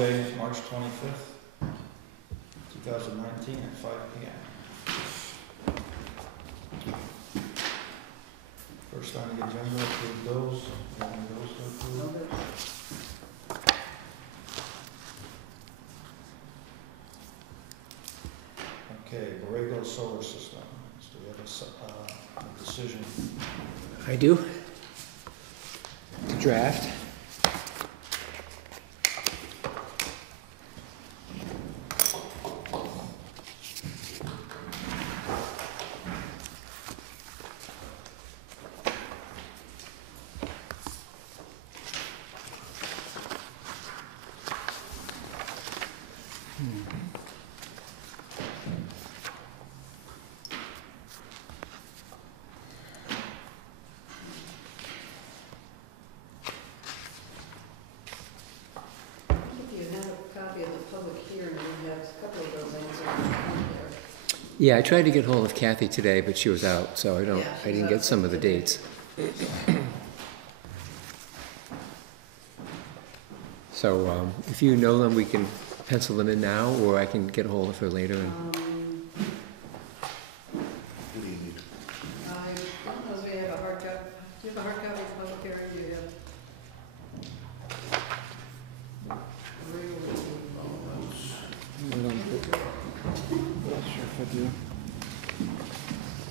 Monday, March 25th, 2019 at 5 p.m. First on the agenda, approve bills. Any bills to approve? Okay, Borrego Solar System. So we have a decision. I do. The draft. Yeah, I tried to get hold of Kathy today, but she was out, so I didn't get some of the dates. So if you know them, we can pencil them in now, or I can get a hold of her later. And What do you need? I don't know if we have a hard copy. Do you have a hard copy of the public hearing? Do you have? Not sure if I do.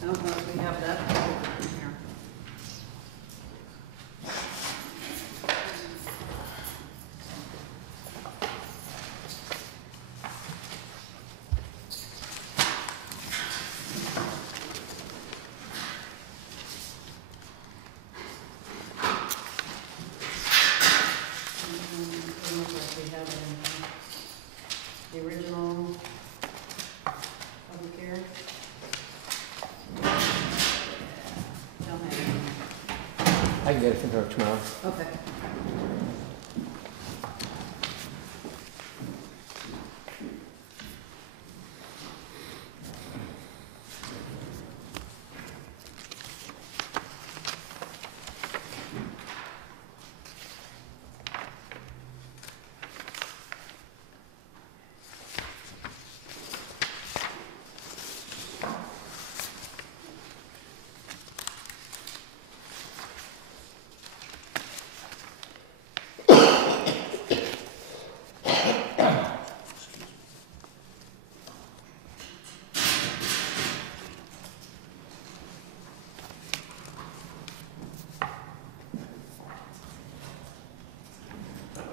I don't know if we have that in here. The original public hearing. Don't have it. I can get it from her tomorrow. Okay.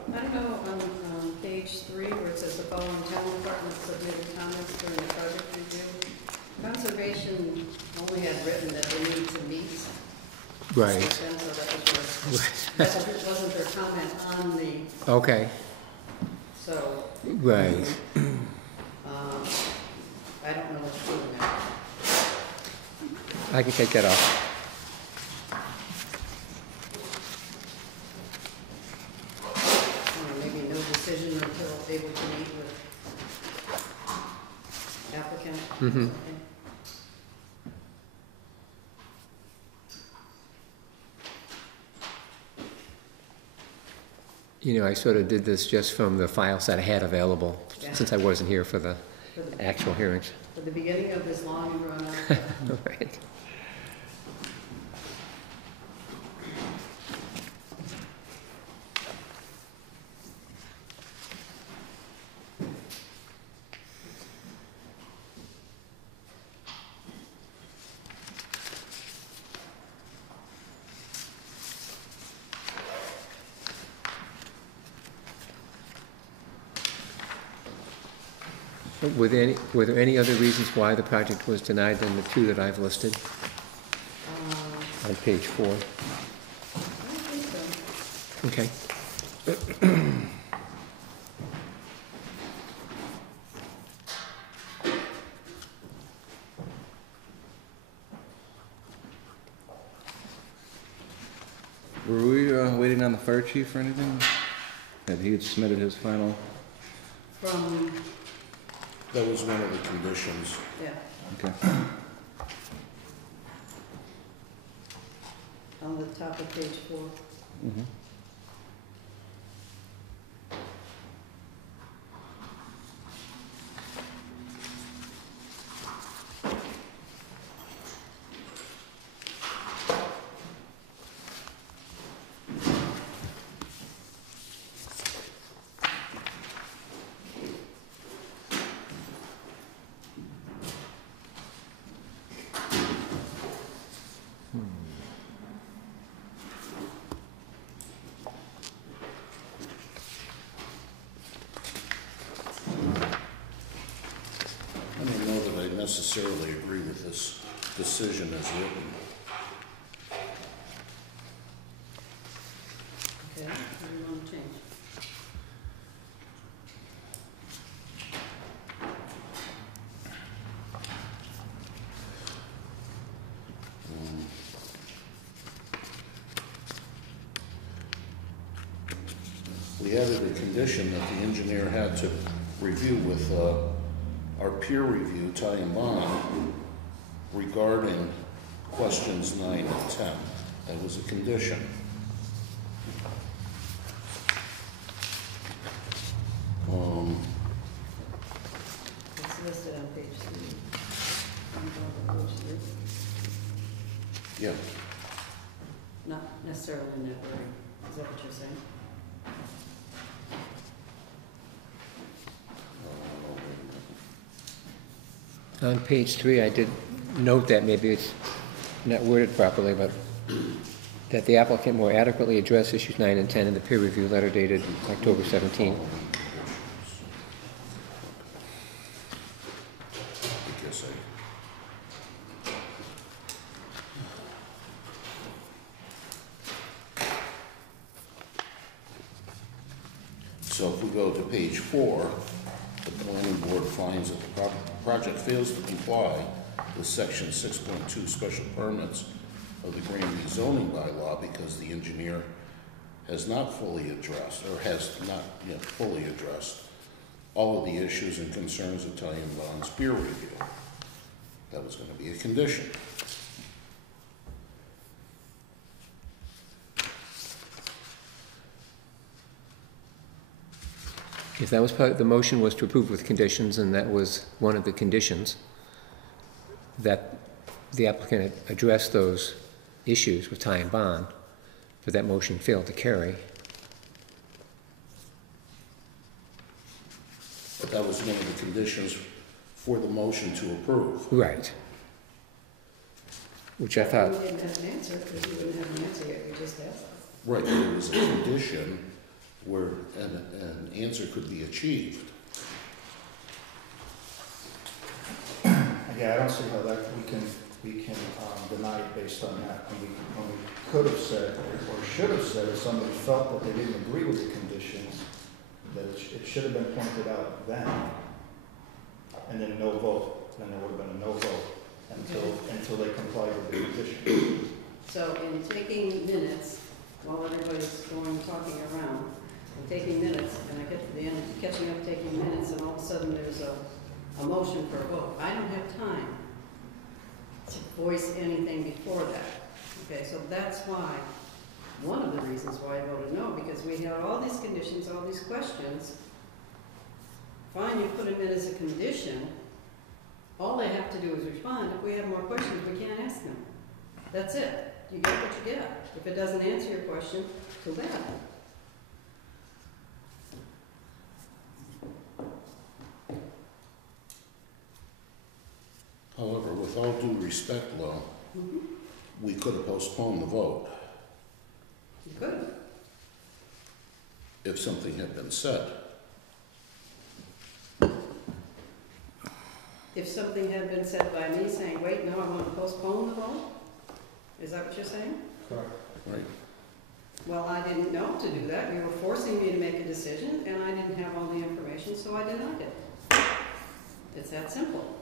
I don't know, on page 3, where it says the following town departments submitted comments during the project review. Conservation only had written that they needed to meet. Right. So that wasn't their comment on the, Okay. so, Right. I don't know what's doing that. I can take that off. Maybe no decision until able to meet with applicant. Mm-hmm. You know, I sort of did this just from the files that I had available, since I wasn't here for the actual hearings. For the beginning of this long and drawn out. Right. Were there any other reasons why the project was denied than the two that I've listed on page 4? I don't think so. Okay. Were we waiting on the fire chief or anything? Had he submitted his final? From, That was one of the conditions. yeah, Okay. on the top of page 4. Mm-hmm. necessarily agree with this decision as written. Okay, what do you want to change? We added a condition that the engineer had to review with our peer review, Ty and Bond, regarding questions 9 and 10. That was a condition. It's listed on page 3. On page 3. Yeah. Not necessarily in that wording. Is that what you're saying? On page 3, I did note that maybe it's not worded properly, but that the applicant more adequately address issues 9 and 10 in the peer review letter dated October 17. I guess So if we go to page 4, the planning board finds that the project fails to comply with section 6.2 special permits of the Granby zoning bylaw because the engineer has not fully addressed, or has not yet fully addressed, all of the issues and concerns of Ty and Bond's peer review. That was going to be a condition. If that was part, the motion was to approve with conditions, and that was one of the conditions, that the applicant had addressed those issues with Ty and Bond, but that motion failed to carry. But that was one of the conditions for the motion to approve. Right. Which I thought, We didn't have an answer, because we wouldn't have an answer yet, we just asked. Right, there was a condition where an answer could be achieved. Yeah, I don't see how that, we can deny it based on that. When we could have said, or should have said, if somebody felt that they didn't agree with the conditions, that it should have been pointed out then, and then no vote, then there would have been a no vote until they complied with the condition. So in taking minutes, while everybody's going talking around, I'm taking minutes, and I get to the end, catching up, taking minutes, and all of a sudden there's a motion for a vote. I don't have time to voice anything before that. Okay, so that's why, one of the reasons why I voted no, because we had all these conditions, all these questions. Fine, you put them in as a condition. All they have to do is respond. If we have more questions, we can't ask them. That's it. You get what you get. If it doesn't answer your question, too bad. However, with all due respect, Lo, we could have postponed the vote You could. if something had been said. If something had been said by me saying, wait, no, I want to postpone the vote? Is that what you're saying? Correct. Right. Well, I didn't know to do that. You were forcing me to make a decision, and I didn't have all the information, so I denied it. It's that simple.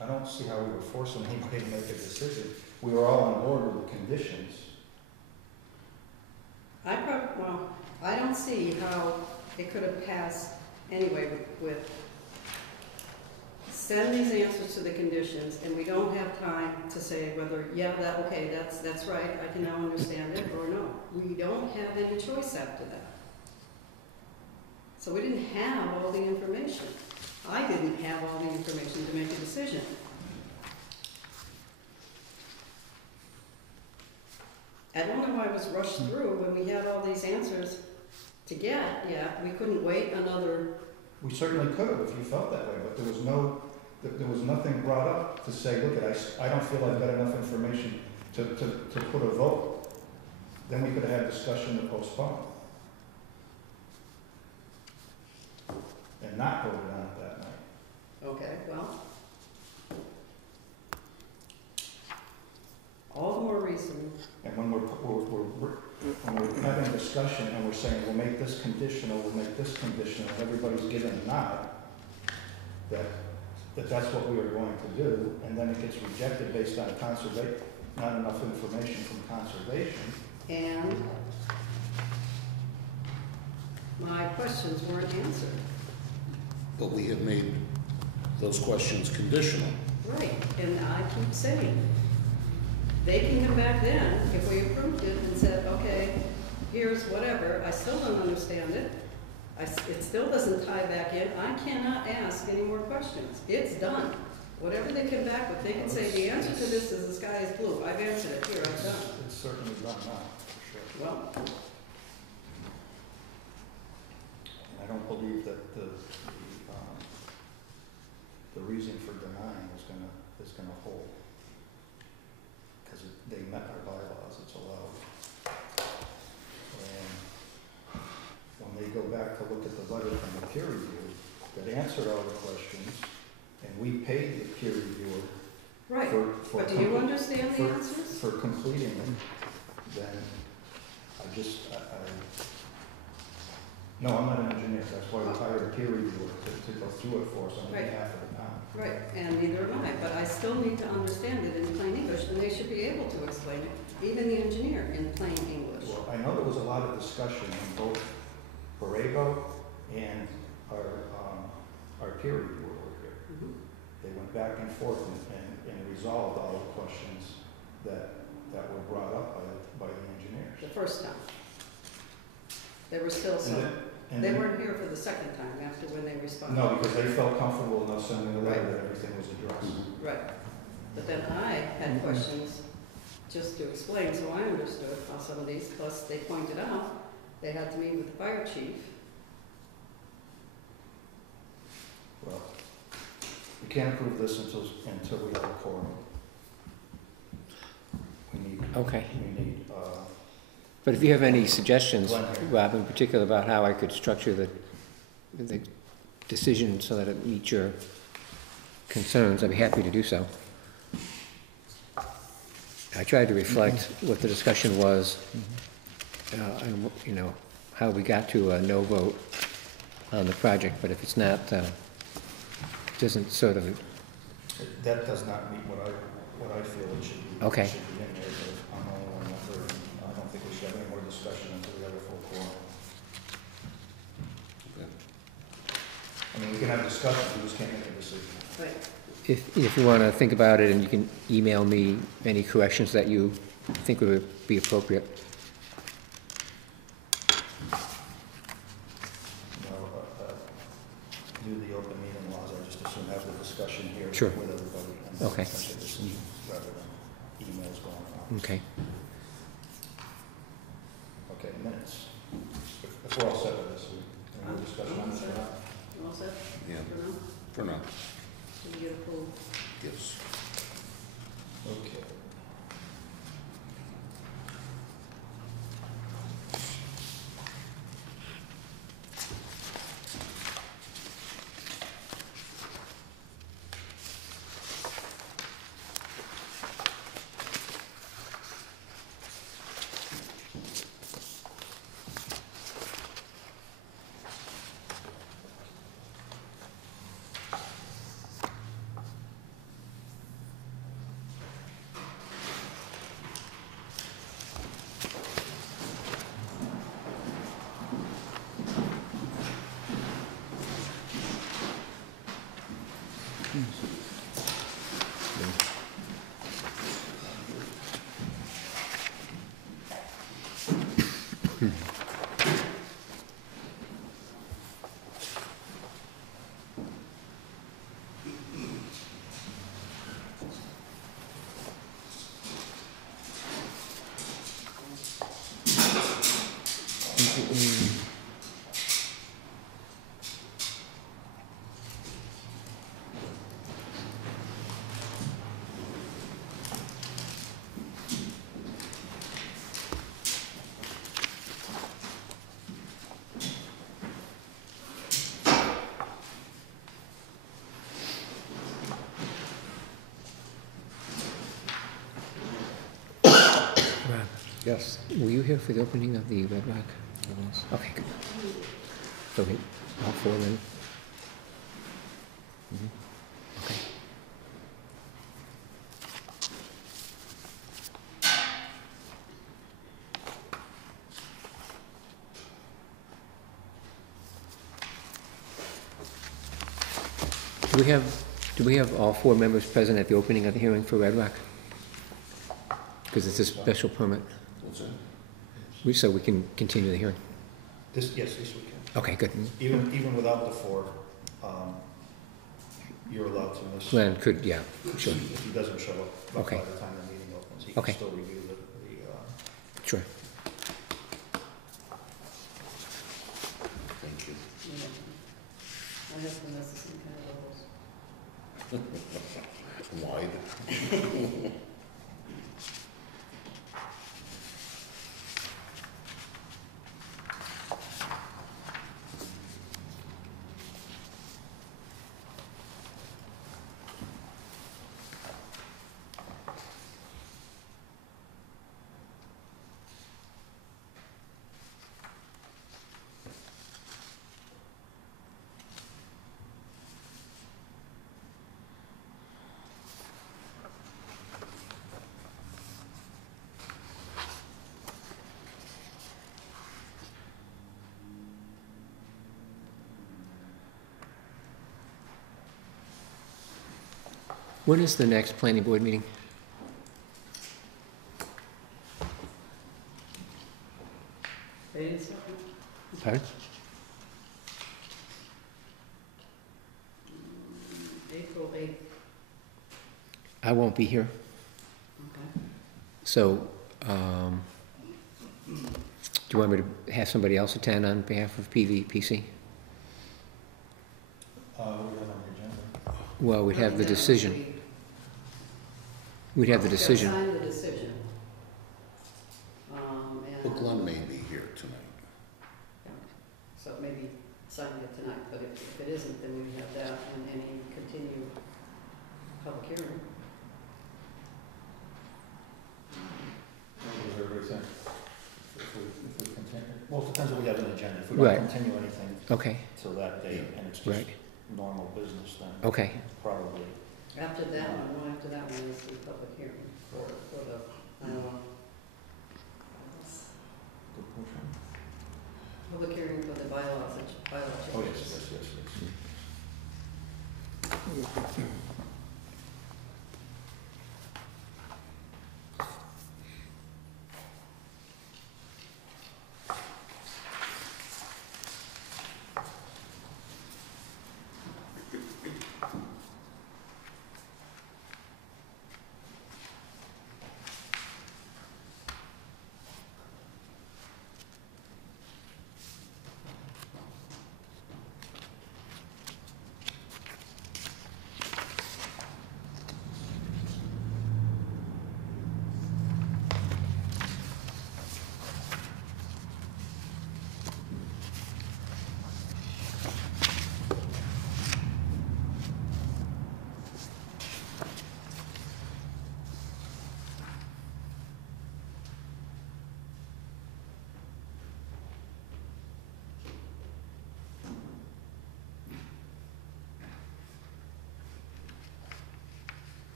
I don't see how we were forcing anybody to make a decision. We were all on board with the conditions. Well, I don't see how it could have passed anyway with send these answers to the conditions, and we don't have time to say whether, yeah, okay, that's right, I can now understand it, or no. We don't have any choice after that. So we didn't have all the information. I didn't have all the information to make a decision. I don't know why it was rushed through when we had all these answers to get. Yeah, we couldn't wait another. We certainly could have if you felt that way, but there was nothing brought up to say, look, I don't feel I've got enough information to put a vote. Then we could have had discussion to postpone. And not voted on it that night. Okay, well, when we're having a discussion and we're saying, we'll make this conditional, we'll make this conditional, and everybody's given a nod, that that's what we are going to do, and then it gets rejected based on not enough information from conservation. And my questions weren't answered. But we have made those questions conditional. Right, and I keep saying, they can come back then, if we approved it and said, okay, here's whatever, I still don't understand it. It still doesn't tie back in. I cannot ask any more questions. It's done. Whatever they come back with, they can say, the answer to this is the sky is blue. I've answered it. Here, I've done. It's certainly done now, for sure. Well, And I don't believe that the reason for denying is gonna hold. Because they met our bylaws, it's allowed. And when they go back to look at the letter from the peer review that answered all the questions, and we paid the peer reviewer right. for But do you understand the answers? for completing it, then no, I'm not an engineer, that's why we hired a peer reviewer to go through it for us on Right. behalf of the town. Right, and neither am I, but I still need to understand it in plain English, and they should be able to explain it, even the engineer, in plain English. Well, I know there was a lot of discussion in both Borrego and our peer reviewer over here. Mhm. They went back and forth and resolved all the questions that were brought up by the engineers. The first time. There were still And some, then- and they then- weren't here for the second time after when they responded. No, because they felt comfortable enough sending a letter that everything was addressed. Right, but then I had questions just to explain, so I understood how some of these, plus they pointed out, they had to meet with the fire chief. Well, we can't approve this until we have a quorum. We need, Okay. But if you have any suggestions, Glenn here. Rob, in particular about how I could structure the decision so that it meets your concerns, I'd be happy to do so. I tried to reflect what the discussion was, and, you know, how we got to a no vote on the project, but if it's not, doesn't sort of, that does not meet what I feel it should be. Okay. It should be in there, but I'm the only one member, and I don't think we should have any more discussion until we have a full quorum. Okay. I mean, we can have discussion, we just can't make a decision. Right. if you want to think about it, and you can email me any corrections that you think would be appropriate. Do the open meeting laws, I just assume have the discussion here Sure. with everybody. And Okay. make a decision rather than emails going on. Okay. Okay, minutes. If we're all set with this, any more discussion on this or not? You all set Yeah, for now? for now, Did you get a full? yes. Okay. Yes. Were you here for the opening of the Red Rock? Okay, good. So all four then? Okay. Do we have all four members present at the opening of the hearing for Red Rock? Because it's a special permit. What's that? So we can continue the hearing? Yes, we can. Okay, good. Even without the four, you're allowed to miss. Glenn could, yeah, sure, If he doesn't show up by Okay. the time the meeting opens, he can Okay. still review sure. Thank you. Yeah. My husband has the same kind of rules. Wide. When is the next planning board meeting? Wait a second. Pardon? April 8th. I won't be here, Okay. so, do you want me to have somebody else attend on behalf of PVPC? we have on the agenda. Well, we'd have the That would decision. be- We'd have the Gotta decision. Sign the decision. But Glenn may be here tonight. Yeah. So maybe sign it tonight, but if it isn't, then we have that and any continued public hearing. What does everybody think? If we continue, well, it depends what we have on the agenda. If we Right. don't continue anything Okay, till that date, and it's just right, normal business, then okay, After probably. that one is the public hearing for the, public hearing for the bylaws, bylaw changes. Oh, yes.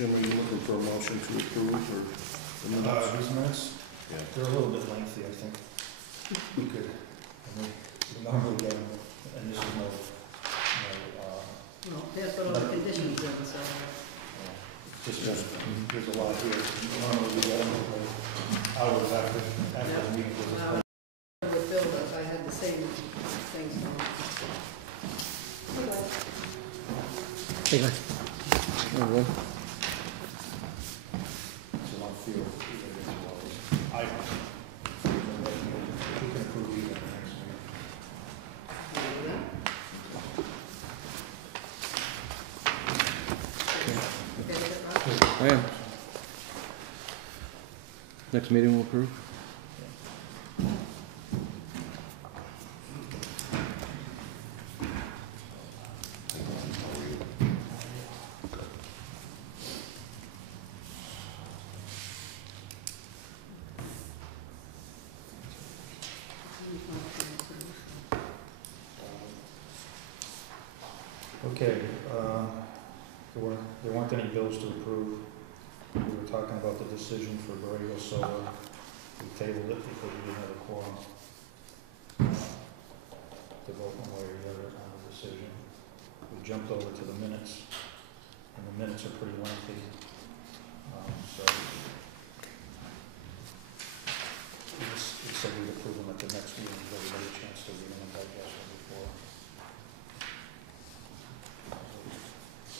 Jim, are you looking for a motion to approve or the minutes? These minutes, Yeah. they're a little bit lengthy, I think. We could, I mean, we normally get them, and this is no, Well, they have put all the conditions in, so. just, there's a lot here. Normally we get them hours after the meeting. Well, with Bill, I had the same things going. Hey, guys. Oh, well. So I feel either as well as I don't. We can approve either next meeting. Can you do that? Okay with it, Rob? Oh, yeah. Next meeting we'll approve? Okay, there weren't any bills to approve. We were talking about the decision for Borrego Solar. We tabled it because we didn't have a quorum to vote one way or the other on the decision. We jumped over to the minutes, and the minutes are pretty lengthy. So we said we'd approve them at the next meeting, give everybody a chance to read them and digest them before.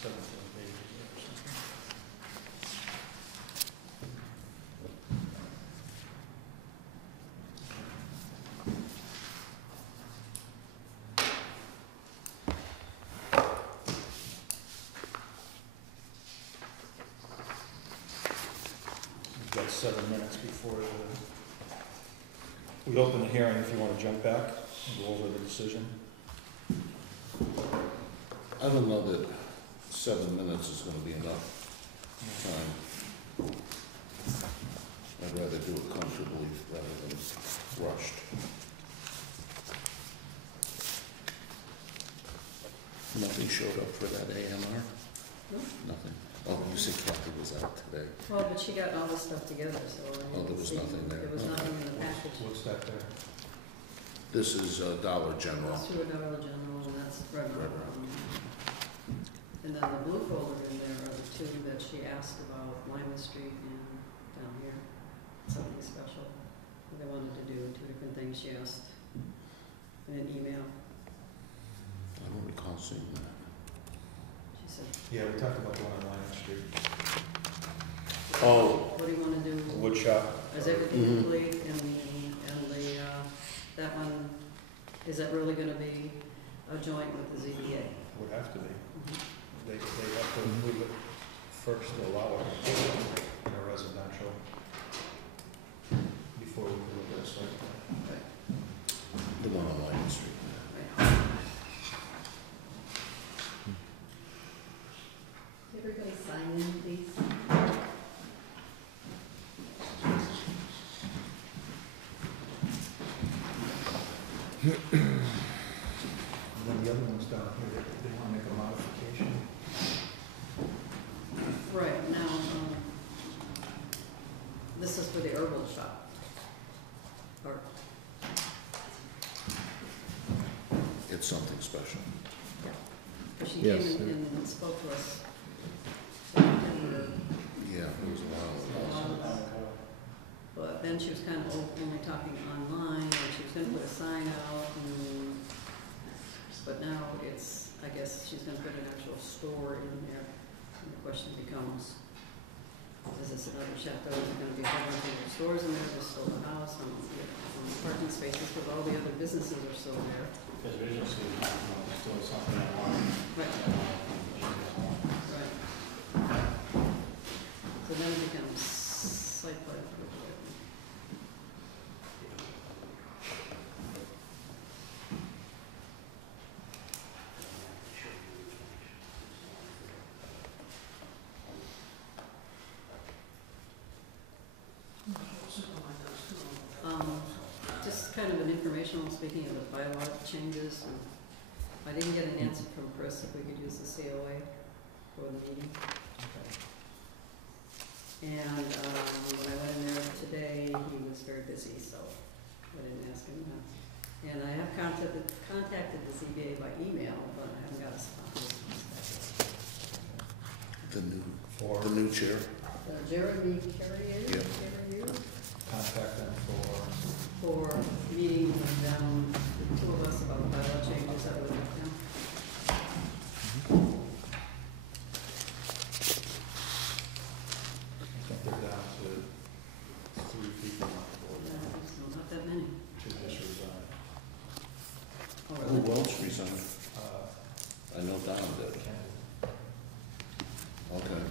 17 pages or something. We've got 7 minutes before we open the hearing, if you want to jump back and go over the decision. I don't know that 7 minutes is gonna be enough time. I'd rather do it comfortably rather than rushed. Nothing showed up for that AMR? No. Nothing. Oh, you said Kathy was out today. Well, but she got all this stuff together, so. I Oh, there was didn't see- nothing there. There was nothing in the package. What's that there? This is Dollar General. That's through a Dollar General, and that's Red Red Rock. Rock. And then the blue folder in there are the two that she asked about, Lima Street and down here, something special. They wanted to do 2 different things she asked in an email. I don't recall seeing that. She said, Yeah, we talked about the one on Lyon Street. Oh. what do you want to do? The wood shop. Is everything Mhm. complete? That one, is that really going to be a joint with the ZBA? Would have to be. They have to approve it first to allow it in a residential before we can look at a site plan. The one on Lion Street. Right. Everybody sign in, please. And then the other one's down here, they want to make a modification. Right, now, this is for the herbal shop. Or, It's something special. because she Yes. came and spoke to us. September, Yeah, it was a while ago. But then she was kind of only talking online, and she was gonna put a sign out, and, but now it's, I guess she's gonna put an actual store in there. And the question becomes, is this another chateau, is it gonna be a whole bunch of stores in there, just sold a house, and, you know, parking spaces, because all the other businesses are still there. Because visually, still something I want. Right. Right. So then it becomes site plan approval. Just kind of an informational, speaking of the bylaw changes, and I didn't get an answer from Chris if we could use the COA for the meeting. And when I went in there today, he was very busy, so I didn't ask him that. And I have contacted the ZBA by email, but I haven't got a response. The new chair? Jeremy Carrier? Yeah. Carrier? Contact them For meeting with them, the two of us about bylaw changes that would make them. I think they're down to 3 people on the board now, So not that many. to just resign. Oh, Who else resigned? Uh, I know Don did. Kennedy. Okay.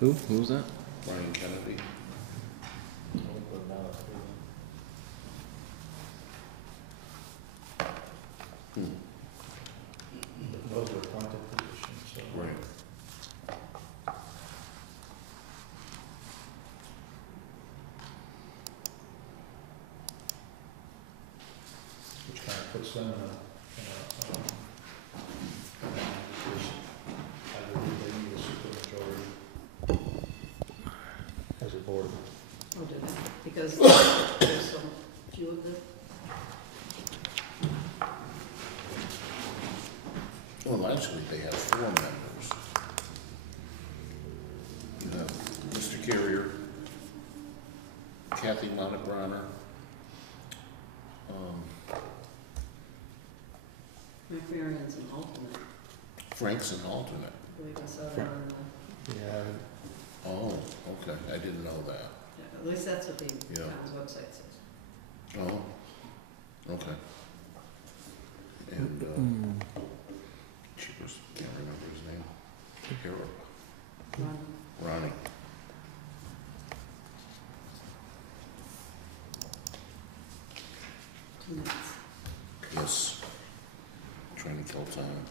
Who was that? Brian Kennedy. We'll put that up for them. But those are appointed positions, so. Right. Which kind of puts them in a I believe they need a supermajority as a board. Oh, do they? Because there's so few of them. Well, actually, they have 4 members. You have Mr. Carrier, Kathy Montebronner, McMarion's an alternate. Frank's an alternate. I believe I saw that on the, Yeah. Oh, okay, I didn't know that. yeah, at least that's what the Yeah. town's website says. Oh, okay. And, cheapers, can't remember his name. Harold, Ron, Ronnie. two minutes. Yes. Trying to kill time.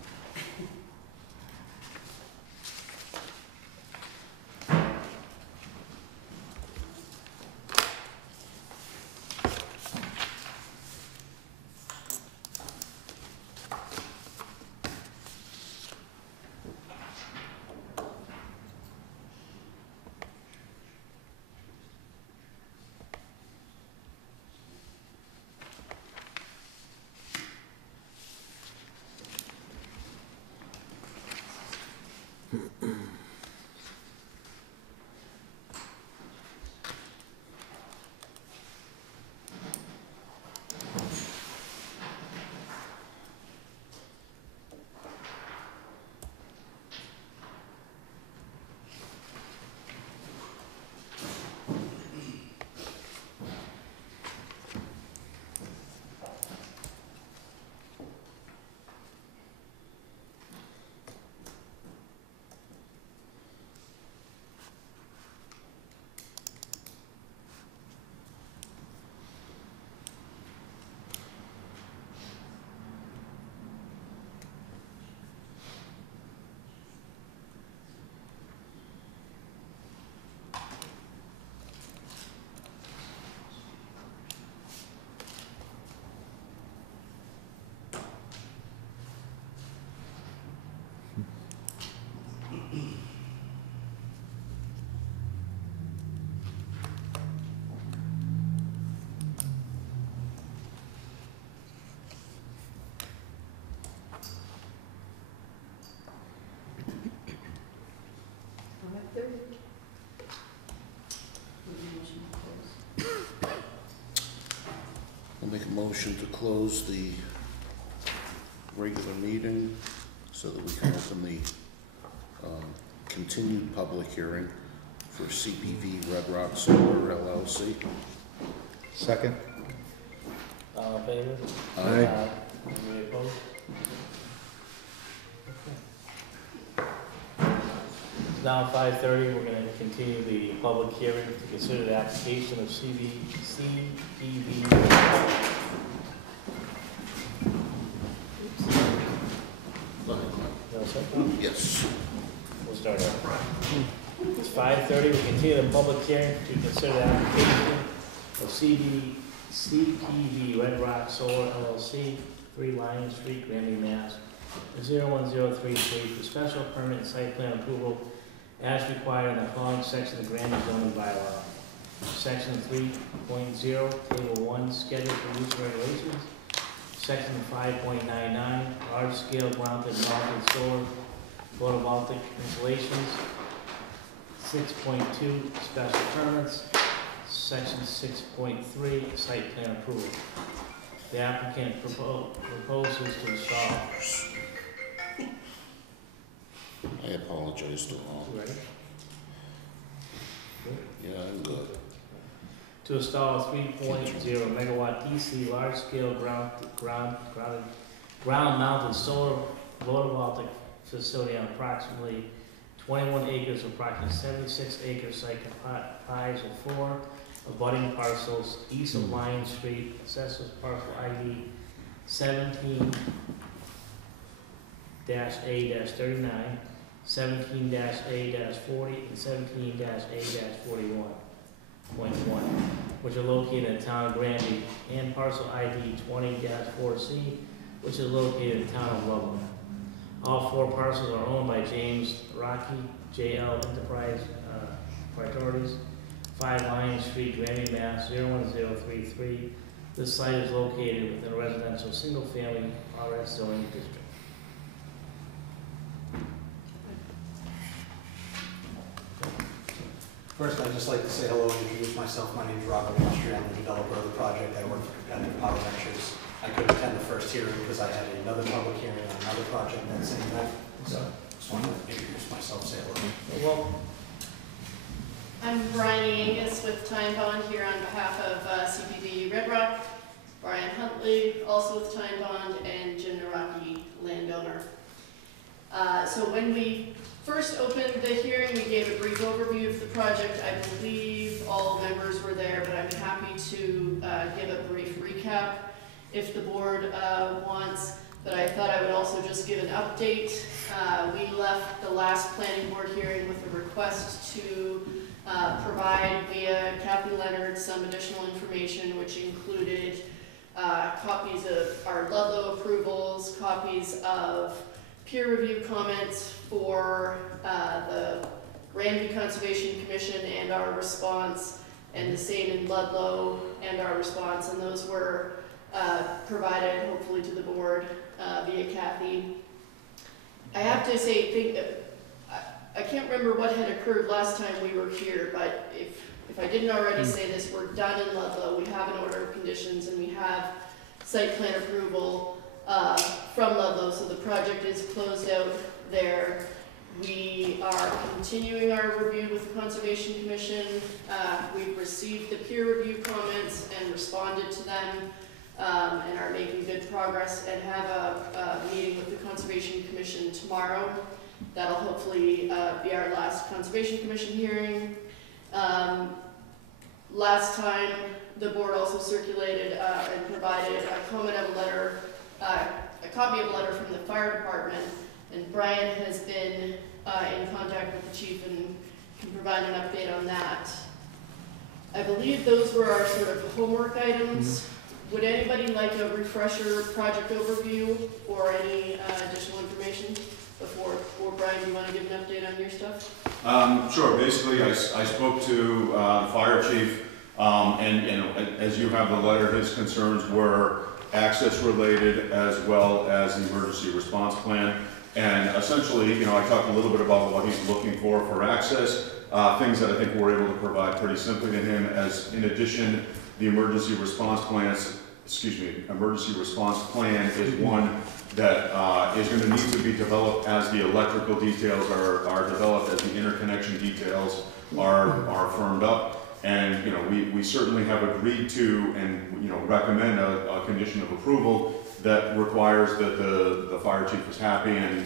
I'll make a motion to close the regular meeting so that we can open the continued public hearing for CPV Red Rock Solar LLC. Second? All in favor? Aye. Anybody opposed? It's now 5:30, we're gonna continue the public hearing to consider the application of CPV. Yes. We'll start over. It's 5:30, we continue the public hearing to consider the application of CPV Red Rock Solar LLC, 3 Lion Street, Granby, Mass. 01033 for special permit and site plan approval as required in the following section of the Granby zoning bylaw. Section 3.0, Table 1, Schedule for Use Regulations. Section 5.99, large-scale grounded mounted solar photovoltaic installations. 6.2, special permits. Section 6.3, site plan approval. The applicant proposes to install. I apologize to all. Ready? Yeah, I'm good. To install a 3.0 megawatt DC large-scale ground-mounted solar photovoltaic facility on approximately 21 acres, approximately 76 acres site comprised of 4 abutting parcels east of Lion Street, assessors parcel ID 17-A-39, 17-A-40, and 17-A-41.1, which are located in the town of Granby, and parcel ID 20-4C, which is located in the town of Loveland. All 4 parcels are owned by James Rocky, JL Enterprise Priorities, 5 Lion Street, Granby, Mass. 01033. This site is located within a residential single-family RS zoning district. First, I'd just like to say hello and introduce myself. My name is Robert Austria. I'm the developer of the project. I work for Competitive Power Ventures. I couldn't attend the first hearing because I had another public hearing on another project that same night. So, just wanted to introduce myself, say hello. Well, I'm Bryony Angus with Time Bond here on behalf of CPD Red Rock, Brian Huntley, also with Time Bond, and Jim Naraki, landowner. So when we first opened the hearing, we gave a brief overview of the project. I believe all members were there, but I'm happy to give a brief recap if the board wants. But I thought I would also just give an update. We left the last planning board hearing with a request to provide via Kathy Leonard some additional information, which included copies of our Ludlow approvals, copies of peer review comments for the Granby Conservation Commission and our response, and the same in Ludlow and our response, and those were provided hopefully to the board via Kathy. I have to say, I can't remember what had occurred last time we were here, but if I didn't already say this, we're done in Ludlow. We have an order of conditions and we have site plan approval from Ludlow, so the project is closed out there. We are continuing our review with the Conservation Commission. We've received the peer review comments and responded to them, and are making good progress, and have a meeting with the Conservation Commission tomorrow. That'll hopefully be our last Conservation Commission hearing. Last time, the board also circulated and provided a comment of a letter, a copy of a letter from the fire department, and Brian has been in contact with the chief and can provide an update on that. I believe those were our sort of homework items. Would anybody like a refresher project overview or any additional information before Brian, do you want to give an update on your stuff? Sure. Basically, I spoke to the fire chief, and as you have the letter, his concerns were access related as well as the emergency response plan. And essentially, I talked a little bit about what he's looking for access, things that I think we're able to provide pretty simply to him. As in addition, the emergency response plan is one that is going to need to be developed as the electrical details are developed, as the interconnection details are firmed up. And we certainly have agreed to and recommend a condition of approval that requires that the fire chief is happy, and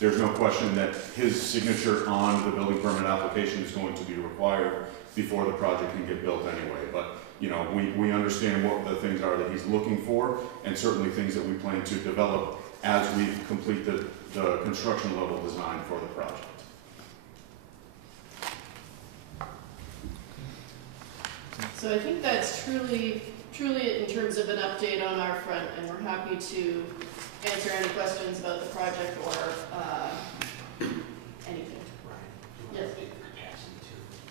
there's no question that his signature on the building permit application is going to be required before the project can get built anyway. But we understand what the things are that he's looking for, and certainly things that we plan to develop as we complete the construction level design for the project. So I think that's truly it in terms of an update on our front, and we're happy to answer any questions about the project or anything.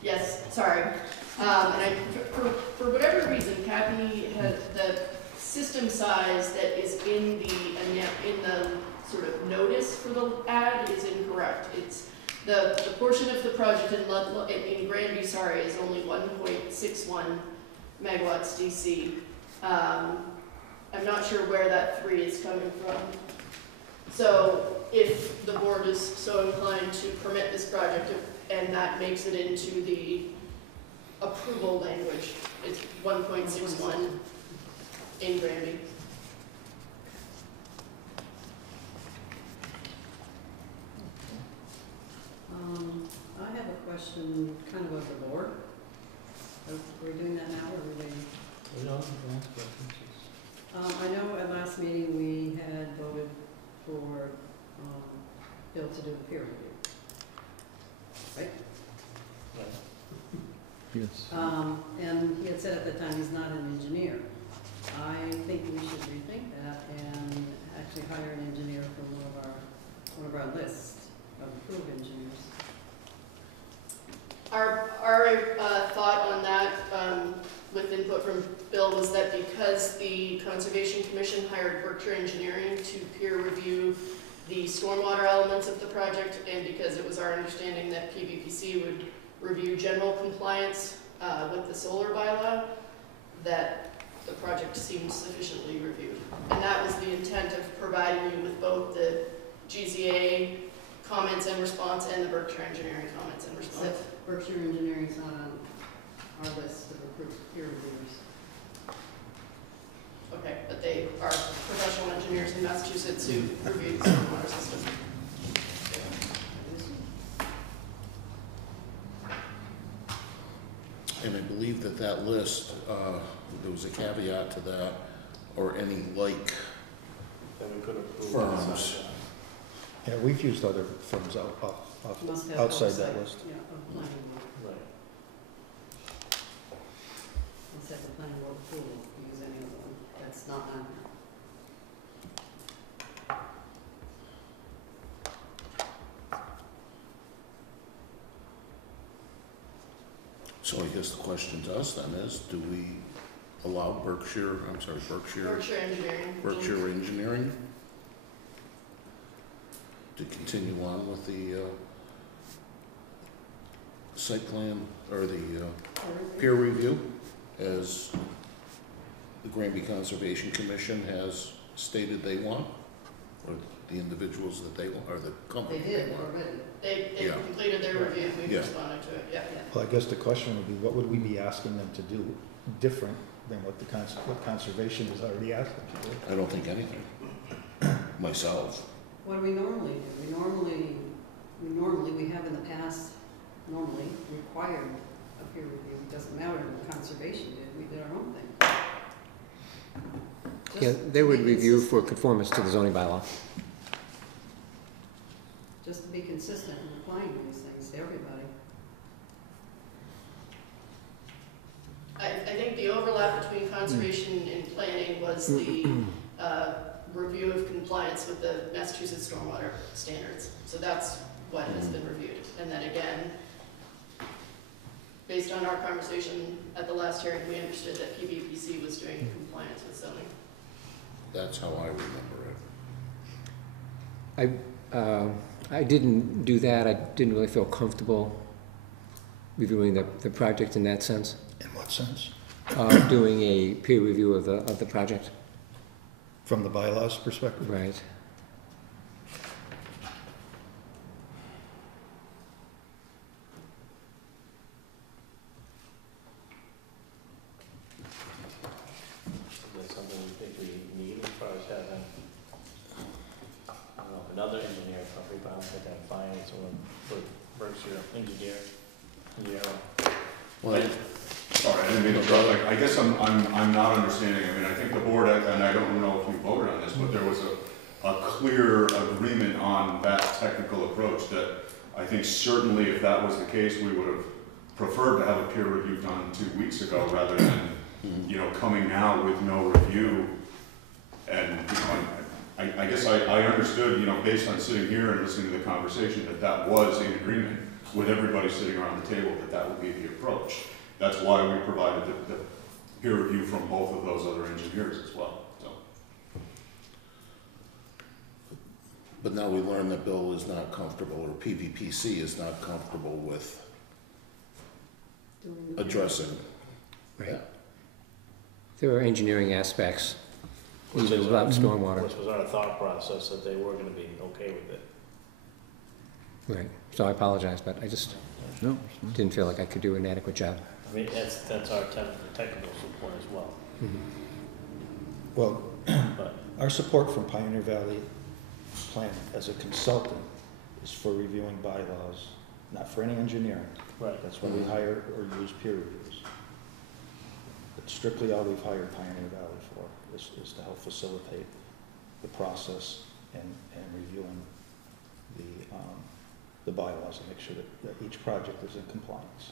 Yes, sorry. For whatever reason, Cappy has the system size that is in the sort of notice for the ad is incorrect. It's the portion of the project in Granby, sorry, is only 1.61 megawatts DC. I'm not sure where that 3 is coming from. So if the board is so inclined to permit this project and that makes it into the approval language, it's 1.61 in Granby. I have a question kind of the board. Are we doing that now, or are we waiting? We don't ask questions. I know at last meeting we had voted for Bill to do the peer review. Right? Yes. And he had said at the time he's not an engineer. I think we should rethink that and actually hire an engineer from one of our lists of approved engineers. Our thought on that, with input from Bill, was that because the Conservation Commission hired Berkshire Engineering to peer review the stormwater elements of the project, and because it was our understanding that PVPC would review general compliance with the solar bylaw, that the project seemed sufficiently reviewed. And that was the intent of providing you with both the GZA comments and response and the Berkshire Engineering comments and response. Except Berkshire Engineering is not on our list of approved peer reviewers. Okay, but they are professional engineers in Massachusetts who review the stormwater system. And I believe that list, there was a caveat to that, or any like That we could approve. firms. Yeah, we've used other firms Must have outside that oversight, list. Yeah, of planning board. Right. Must have the planning board approval to use any of them. That's not on here. So I guess the question to us then is, do we allow Berkshire Berkshire Engineering to continue on with the site plan, or the peer review, as the Granby Conservation Commission has stated they want, or the individuals that they want, or the company They they did want? already. They Yeah. completed their review, we Yeah. responded to it, yeah. Well, I guess the question would be, what would we be asking them to do different than what what conservation has already asked them to do? I don't think anything, myself. What do we normally do? We have in the past normally required a peer review. It doesn't matter what conservation did, we did our own thing. Yeah, Just they to would be review for consistent- conformance to the zoning bylaw. Just to be consistent in applying these things to everybody. I think the overlap between conservation and planning was the review of compliance with the Massachusetts stormwater standards. So that's what has been reviewed. And then again, based on our conversation at the last hearing, we understood that PVPC was doing compliance with zoning. That's how I remember it. I didn't do that. I didn't really feel comfortable reviewing the project in that sense. In what sense? Doing a peer review of the project. From the bylaws perspective? Right. Is that something you think we need as far as having, I don't know, another engineer, probably, but I don't think I'm finding someone with Berkshire engineer. Well, Sorry, I didn't mean to interrupt. Like, I guess I'm not understanding. I mean, I think the board, and I don't know if you voted on this, but there was a clear agreement on that technical approach that I think certainly if that was the case, we would have preferred to have a peer review done 2 weeks ago rather than, you know, coming now with no review. And, you know, I guess I understood, you know, based on sitting here and listening to the conversation, that was in agreement. with everybody sitting around the table, that would be the approach. That's why we provided the peer review from both of those other engineers as well, so. But now we learned that Bill is not comfortable, or PVPC is not comfortable with Doing- addressing Right. that. There are engineering aspects, Which even is about stormwater. Which was our thought process, that they were gonna be okay with it. Right, so I apologize, but I just No, didn't feel like I could do an adequate job. I mean, that's our technical support as well, Well, but, our support from Pioneer Valley Planning as a consultant is for reviewing bylaws, not for any engineering. right. That's why we hire or use peer reviewers. It's strictly all we've hired Pioneer Valley for, is to help facilitate the process and reviewing the bylaws and make sure that each project is in compliance.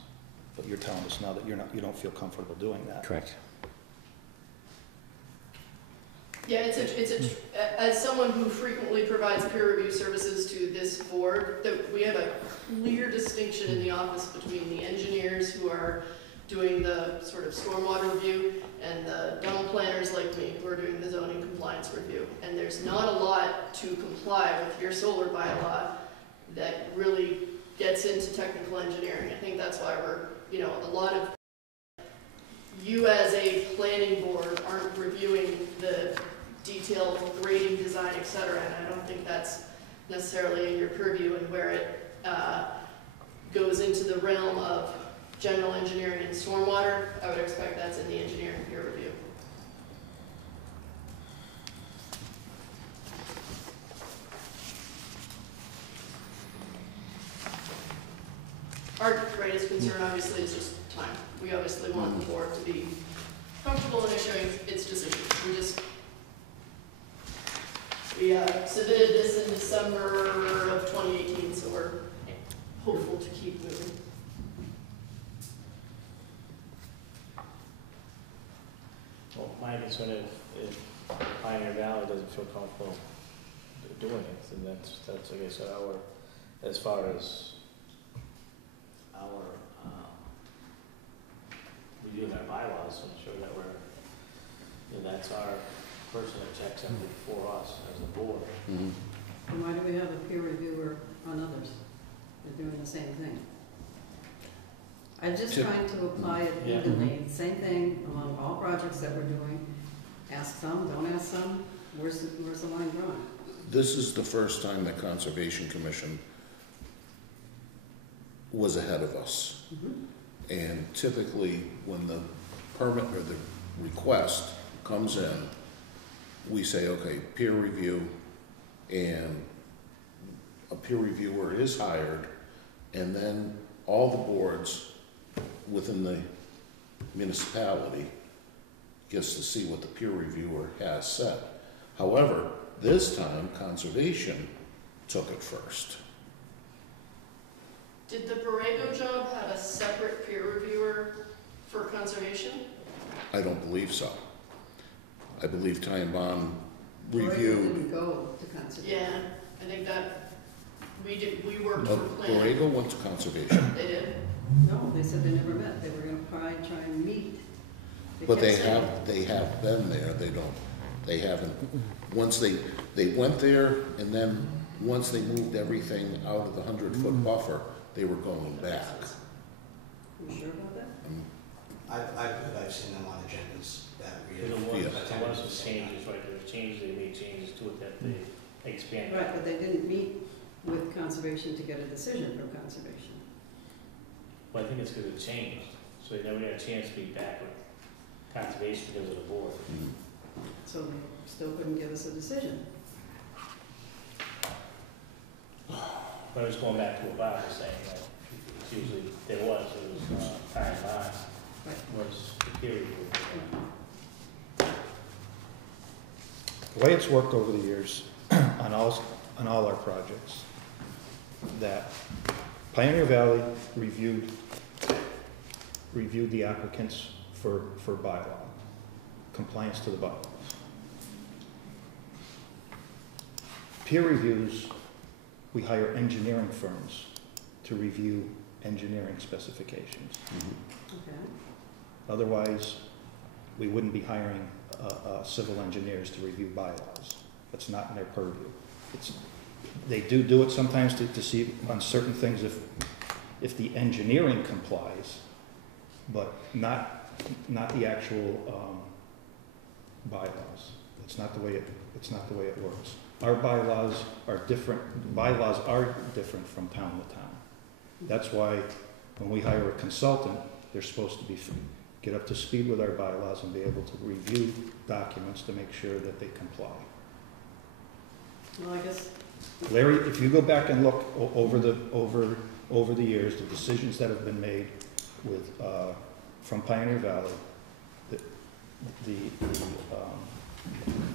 But you're telling us now that you don't feel comfortable doing that. Correct. Yeah, as someone who frequently provides peer review services to this board, that we have a clear distinction in the office between the engineers who are doing the sort of stormwater review and the demo planners like me who are doing the zoning compliance review. And there's not a lot to comply with your solar bylaw that really gets into technical engineering. I think that's why a lot of you as a planning board aren't reviewing the detailed grading design, et cetera, and I don't think that's necessarily in your purview. And where it goes into the realm of general engineering and stormwater, I would expect that's in the engineering peer review. Our greatest concern obviously is just time. We obviously want the board to be comfortable in issuing its decision. We submitted this in December of 2018, so we're hopeful to keep moving. Well, my concern if Pioneer Valley doesn't feel comfortable doing it, then that's, like I said, as far as our, reviewing our bylaws, I'm sure that that's our person that checks everything for us as a board. Mhm. And why do we have a peer reviewer on others? They're doing the same thing. I'm just To- trying to apply it Yeah. evenly, same thing among all projects that we're doing. Ask some, don't ask some, where's the line drawn? This is the first time the Conservation Commission was ahead of us. And typically, when the permit or the request comes in, we say, okay, peer review, and a peer reviewer is hired, and then all the boards within the municipality gets to see what the peer reviewer has said. However, this time, Conservation took it first. Did the Borrego job have a separate peer reviewer for conservation? I don't believe so. I believe Ty and Bond Or it reviewed. didn't go to conservation. Yeah, I think that we worked No, for planning. Borrego went to Conservation, They did. No, they said they never met, they were gonna try and meet. but kept saying- they have been there, they haven't, once they went there, and then once they moved everything out of the 100-foot buffer, they were going back. You sure about that? I've seen them on agendas that we There have was, Yeah. there was some changes, right, there were changes, they made changes to it that they expanded. Right, but they didn't meet with conservation to get a decision from conservation. But I think it's because it changed, so they never got a chance to be back with conservation because of the board. So they still couldn't give us a decision. But I was going back to what Bob was saying, that it's usually, it was time bond Right. was the peer review. The way it's worked over the years on all our projects, that Pioneer Valley reviewed the applicants for bylaw, compliance to the bylaws. Peer reviews, we hire engineering firms to review engineering specifications. Okay. Otherwise, we wouldn't be hiring civil engineers to review bylaws. That's not in their purview. They do it sometimes to see on certain things if the engineering complies, but not the actual bylaws. It's not the way it works. Our bylaws are different. Bylaws are different from town to town. That's why when we hire a consultant, they're supposed to get up to speed with our bylaws and be able to review documents to make sure that they comply. Well, I guess, Larry, if you go back and look over the years, the decisions that have been made with from Pioneer Valley,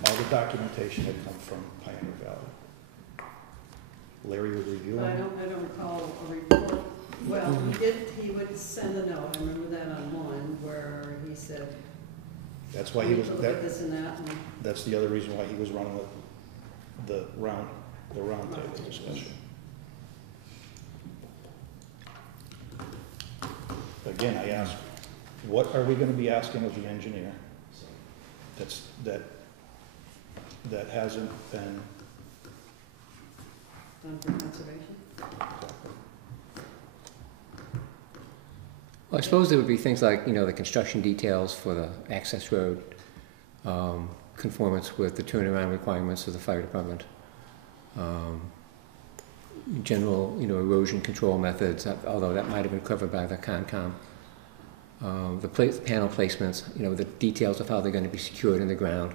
all the documentation had come from Pioneer Valley. Larry would review but I them. don't recall a report. Well, he would send a note, I remember that on one, where he said, That's why he was. look at this and that, and That's the other reason why he was running the round table discussion. Again, I ask, what are we going to be asking of the engineer that hasn't been? done for conservation. Well, I suppose there would be things like, the construction details for the access road, conformance with the turnaround requirements of the fire department, general, erosion control methods, although that might have been covered by the Concom. The panel placements, the details of how they're going to be secured in the ground.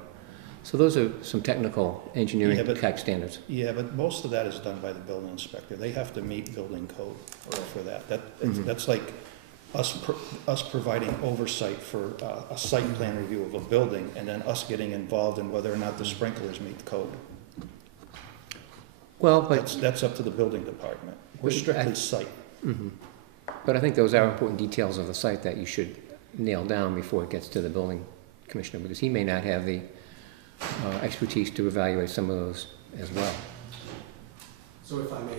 So those are some technical engineering type standards. Yeah, but most of that is done by the building inspector. They have to meet building code for that. That's like us providing oversight for a site plan review of a building, and then us getting involved in whether or not the sprinklers meet the code. Well, but That's up to the building department. We're strictly site. But I think those are important details of the site that you should nail down before it gets to the building commissioner, because he may not have the expertise to evaluate some of those as well. So if I may,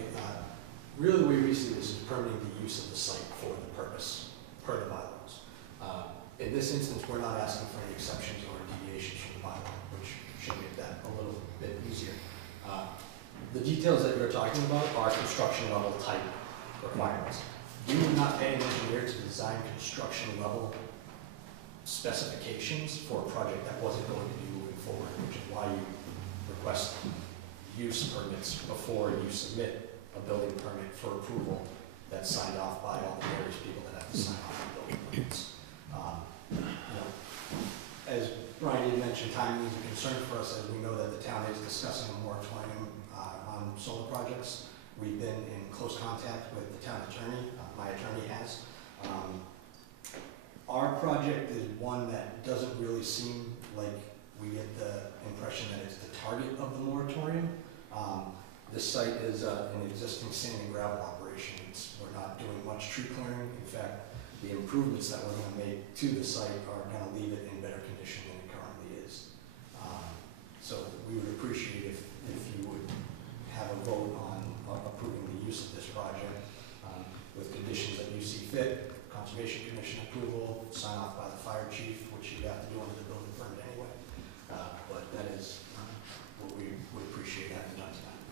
really the way we see this is permitting the use of the site for the purpose, per the bylaws. In this instance, we're not asking for any exceptions or deviations from the bylaw, which should make that a little bit easier. The details that you're talking about are construction level type requirements. We would not pay an engineer to design construction level specifications for a project that wasn't going to be moving forward, which is why you request use permits before you submit a building permit for approval that's signed off by all the various people that have to sign off on building permits. As Brian did mention, timing is a concern for us, as we know that the town is discussing a moratorium on solar projects. We've been in close contact with the town attorney. My attorney has. Our project is one that doesn't really seem like we get the impression that it's the target of the moratorium. This site is an existing sand and gravel operation. We're not doing much tree clearing. In fact, the improvements that we're going to make to the site are going to leave it in better condition than it currently is. So we would appreciate if you would have a vote on approving the use of this project with conditions that you see fit, Conservation Commission approval, sign off by the fire chief, which you have to do under the building permit anyway. But that is what we would appreciate having done tonight.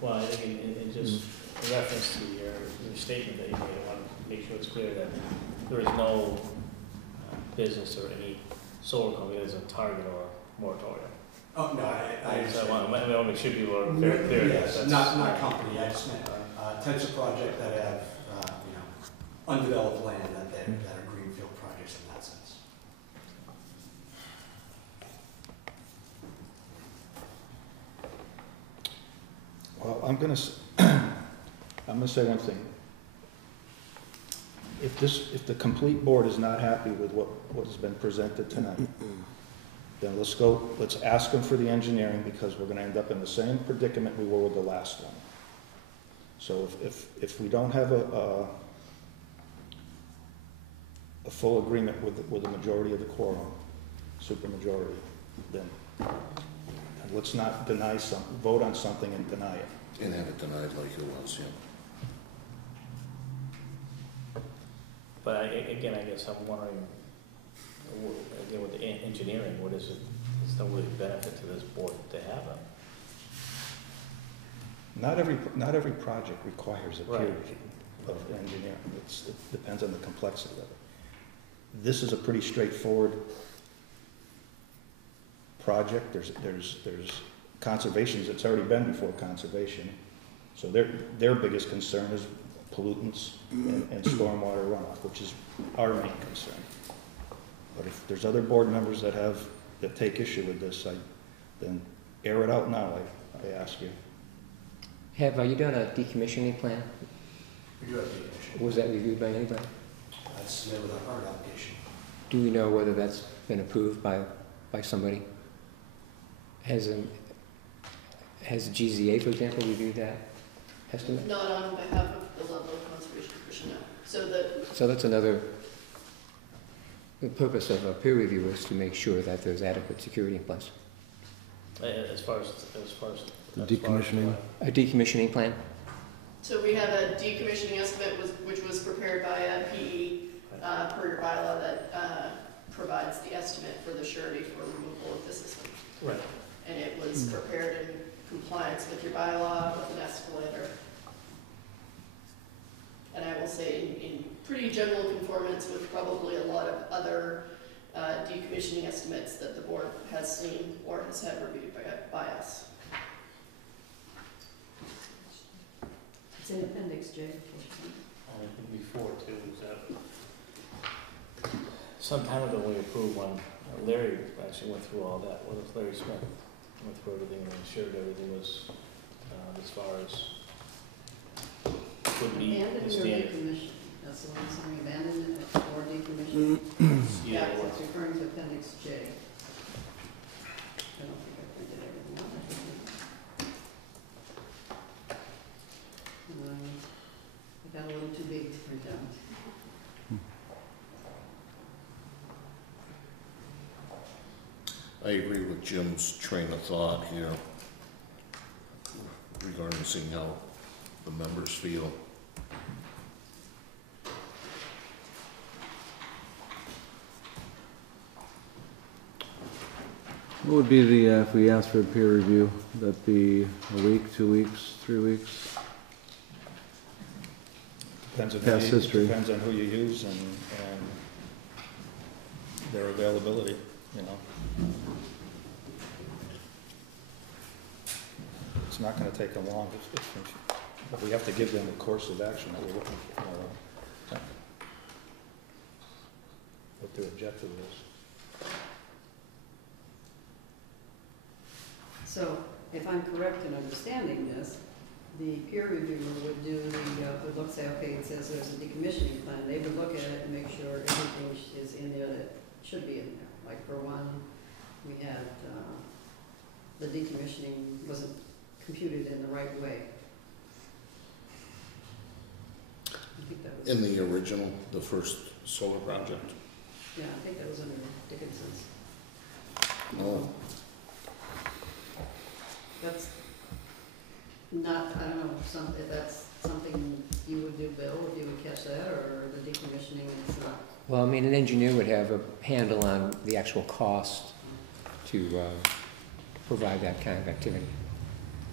Well, I think in just in reference to your statement that you made, I want to make sure it's clear that there is no business or any solar company that is a target or moratorium. Oh, no, I I want to make sure people are very clear. Yes, not company, I just meant types of project that have, undeveloped land that are greenfield projects in that sense. Well, I'm gonna say one thing. If the complete board is not happy with what has been presented tonight, then let's ask them for the engineering, because we're gonna end up in the same predicament we were with the last one. So if we don't have a full agreement with the majority of the quorum, supermajority, then let's not deny vote on something and deny it. And have it denied like it was, yeah. Well, I think, I just meant, types of project that have, undeveloped land that are greenfield projects in that sense. Okay. But again, I guess I'm wondering, again, with the engineering, what is it, there's no really benefit to this board to have them. Not every project requires a peer Right. review of engineering. It depends on the complexity of it. This is a pretty straightforward project. There's conservations, it's already been before conservation. So their biggest concern is pollutants and stormwater runoff, which is our main concern. But if there's other board members that take issue with this, then air it out now, I ask you. Have you done a decommissioning plan? We do have decommissioning. Was that reviewed by anybody? That's submitted with our current application. Do we know whether that's been approved by somebody? Has GZA, for example, reviewed that estimate? Not on behalf of the Ludlow Conservation Commission, no. So that's another, the purpose of a peer review is to make sure that there's adequate security in place. As far as Decommissioning. A decommissioning plan? So we have a decommissioning estimate which was prepared by a PE per your bylaw that provides the estimate for the surety for removal of the system. Right. And it was prepared in compliance with your bylaw with an escalator. And I will say in pretty general conformance with probably a lot of other decommissioning estimates that the board has seen or has had reviewed by us. It's in Appendix J. Before too, was that? Some time ago we approved one, Larry actually went through all that, what was Larry Smith? Went through everything and ensured everything was, as far as would be Abandon the or standard. decommission? That's the one saying abandon or decommission? Yeah, So it's referring to Appendix J. I don't think I printed everything out. I got a little too big to print out. I agree with Jim's train of thought here regarding seeing how the members feel. What would be the, if we asked for a peer review, that be a week, 2 weeks, 3 weeks? Depends on Past history. Depends on who you use and their availability, you know. It's not gonna take them long, but we have to give them a course of action that we're looking for, you know, what their objective is. So if I'm correct in understanding this, the peer reviewer would do would look, say, okay, it says there's a decommissioning plan. They would look at it and make sure everything is in there that should be in there. Like for one, we had, the decommissioning wasn't computed in the right way. I think that was. In the original, the first solar project? Yeah, I think that was under Dickinson's. No. That's not, I don't know, if that's something you would do, Bill, if you would catch that, or the decommissioning is not. Well, I mean, an engineer would have a handle on the actual cost to provide that kind of activity.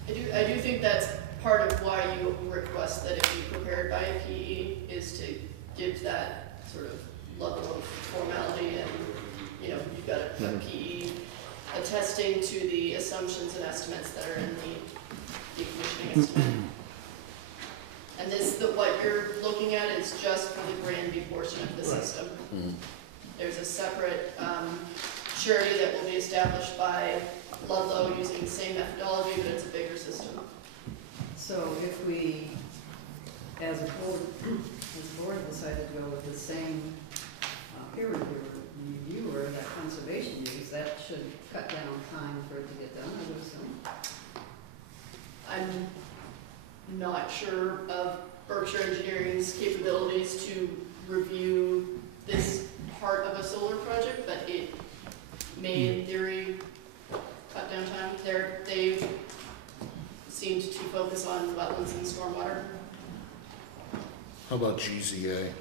I do think that's part of why you request that it be prepared by a PE, is to give that sort of level of formality and, you know, you've got a PE attesting to the assumptions and estimates that are in the decommissioning estimate. And what you're looking at is just for the Granby portion of the system. There's a separate surety that will be established by Ludlow using the same methodology, but it's a bigger system. So if we, as a board decided to go with the same peer reviewer that conservation used, that should cut down time for it to get done, I would assume. I'm not sure of Berkshire Engineering's capabilities to review this part of a solar project, but it may, in theory, cut down time. They've seemed to focus on wetlands and stormwater. How about GZA?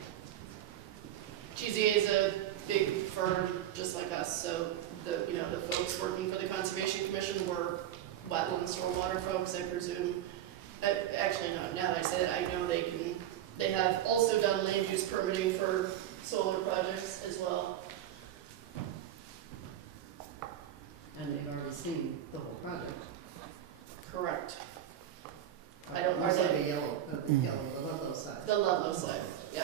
GZA is a big firm just like us, so the folks working for the Conservation Commission were wetland stormwater folks, I presume. Actually, no, now that I say that, I know they have also done land use permitting for solar projects as well. And they've already seen the whole project. Correct. I don't, You are said they, the yellow, the Ludlow side. the Ludlow side, yeah.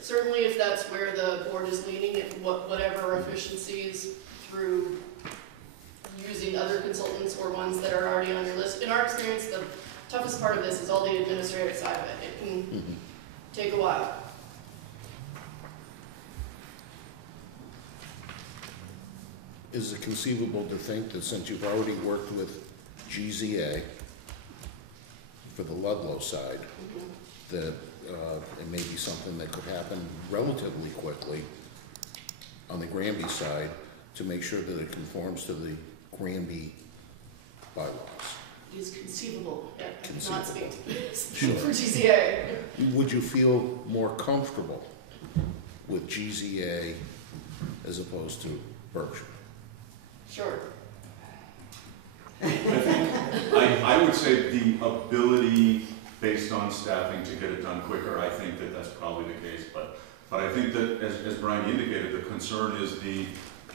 Certainly if that's where the board is leaning, if whatever efficiencies through using other consultants or ones that are already on your list. In our experience, the toughest part of this is all the administrative side of it. It can take a while. Is it conceivable to think that since you've already worked with GZA for the Ludlow side, that it may be something that could happen relatively quickly on the Granby side to make sure that it conforms to the Granby bylaws? It is conceivable. Yeah, I Conceivable. cannot speak Sure. for GZA. Would you feel more comfortable with GZA as opposed to Berkshire? Sure. I would say the ability, based on staffing, to get it done quicker, I think that that's probably the case. But I think that, as Brian indicated, the concern is the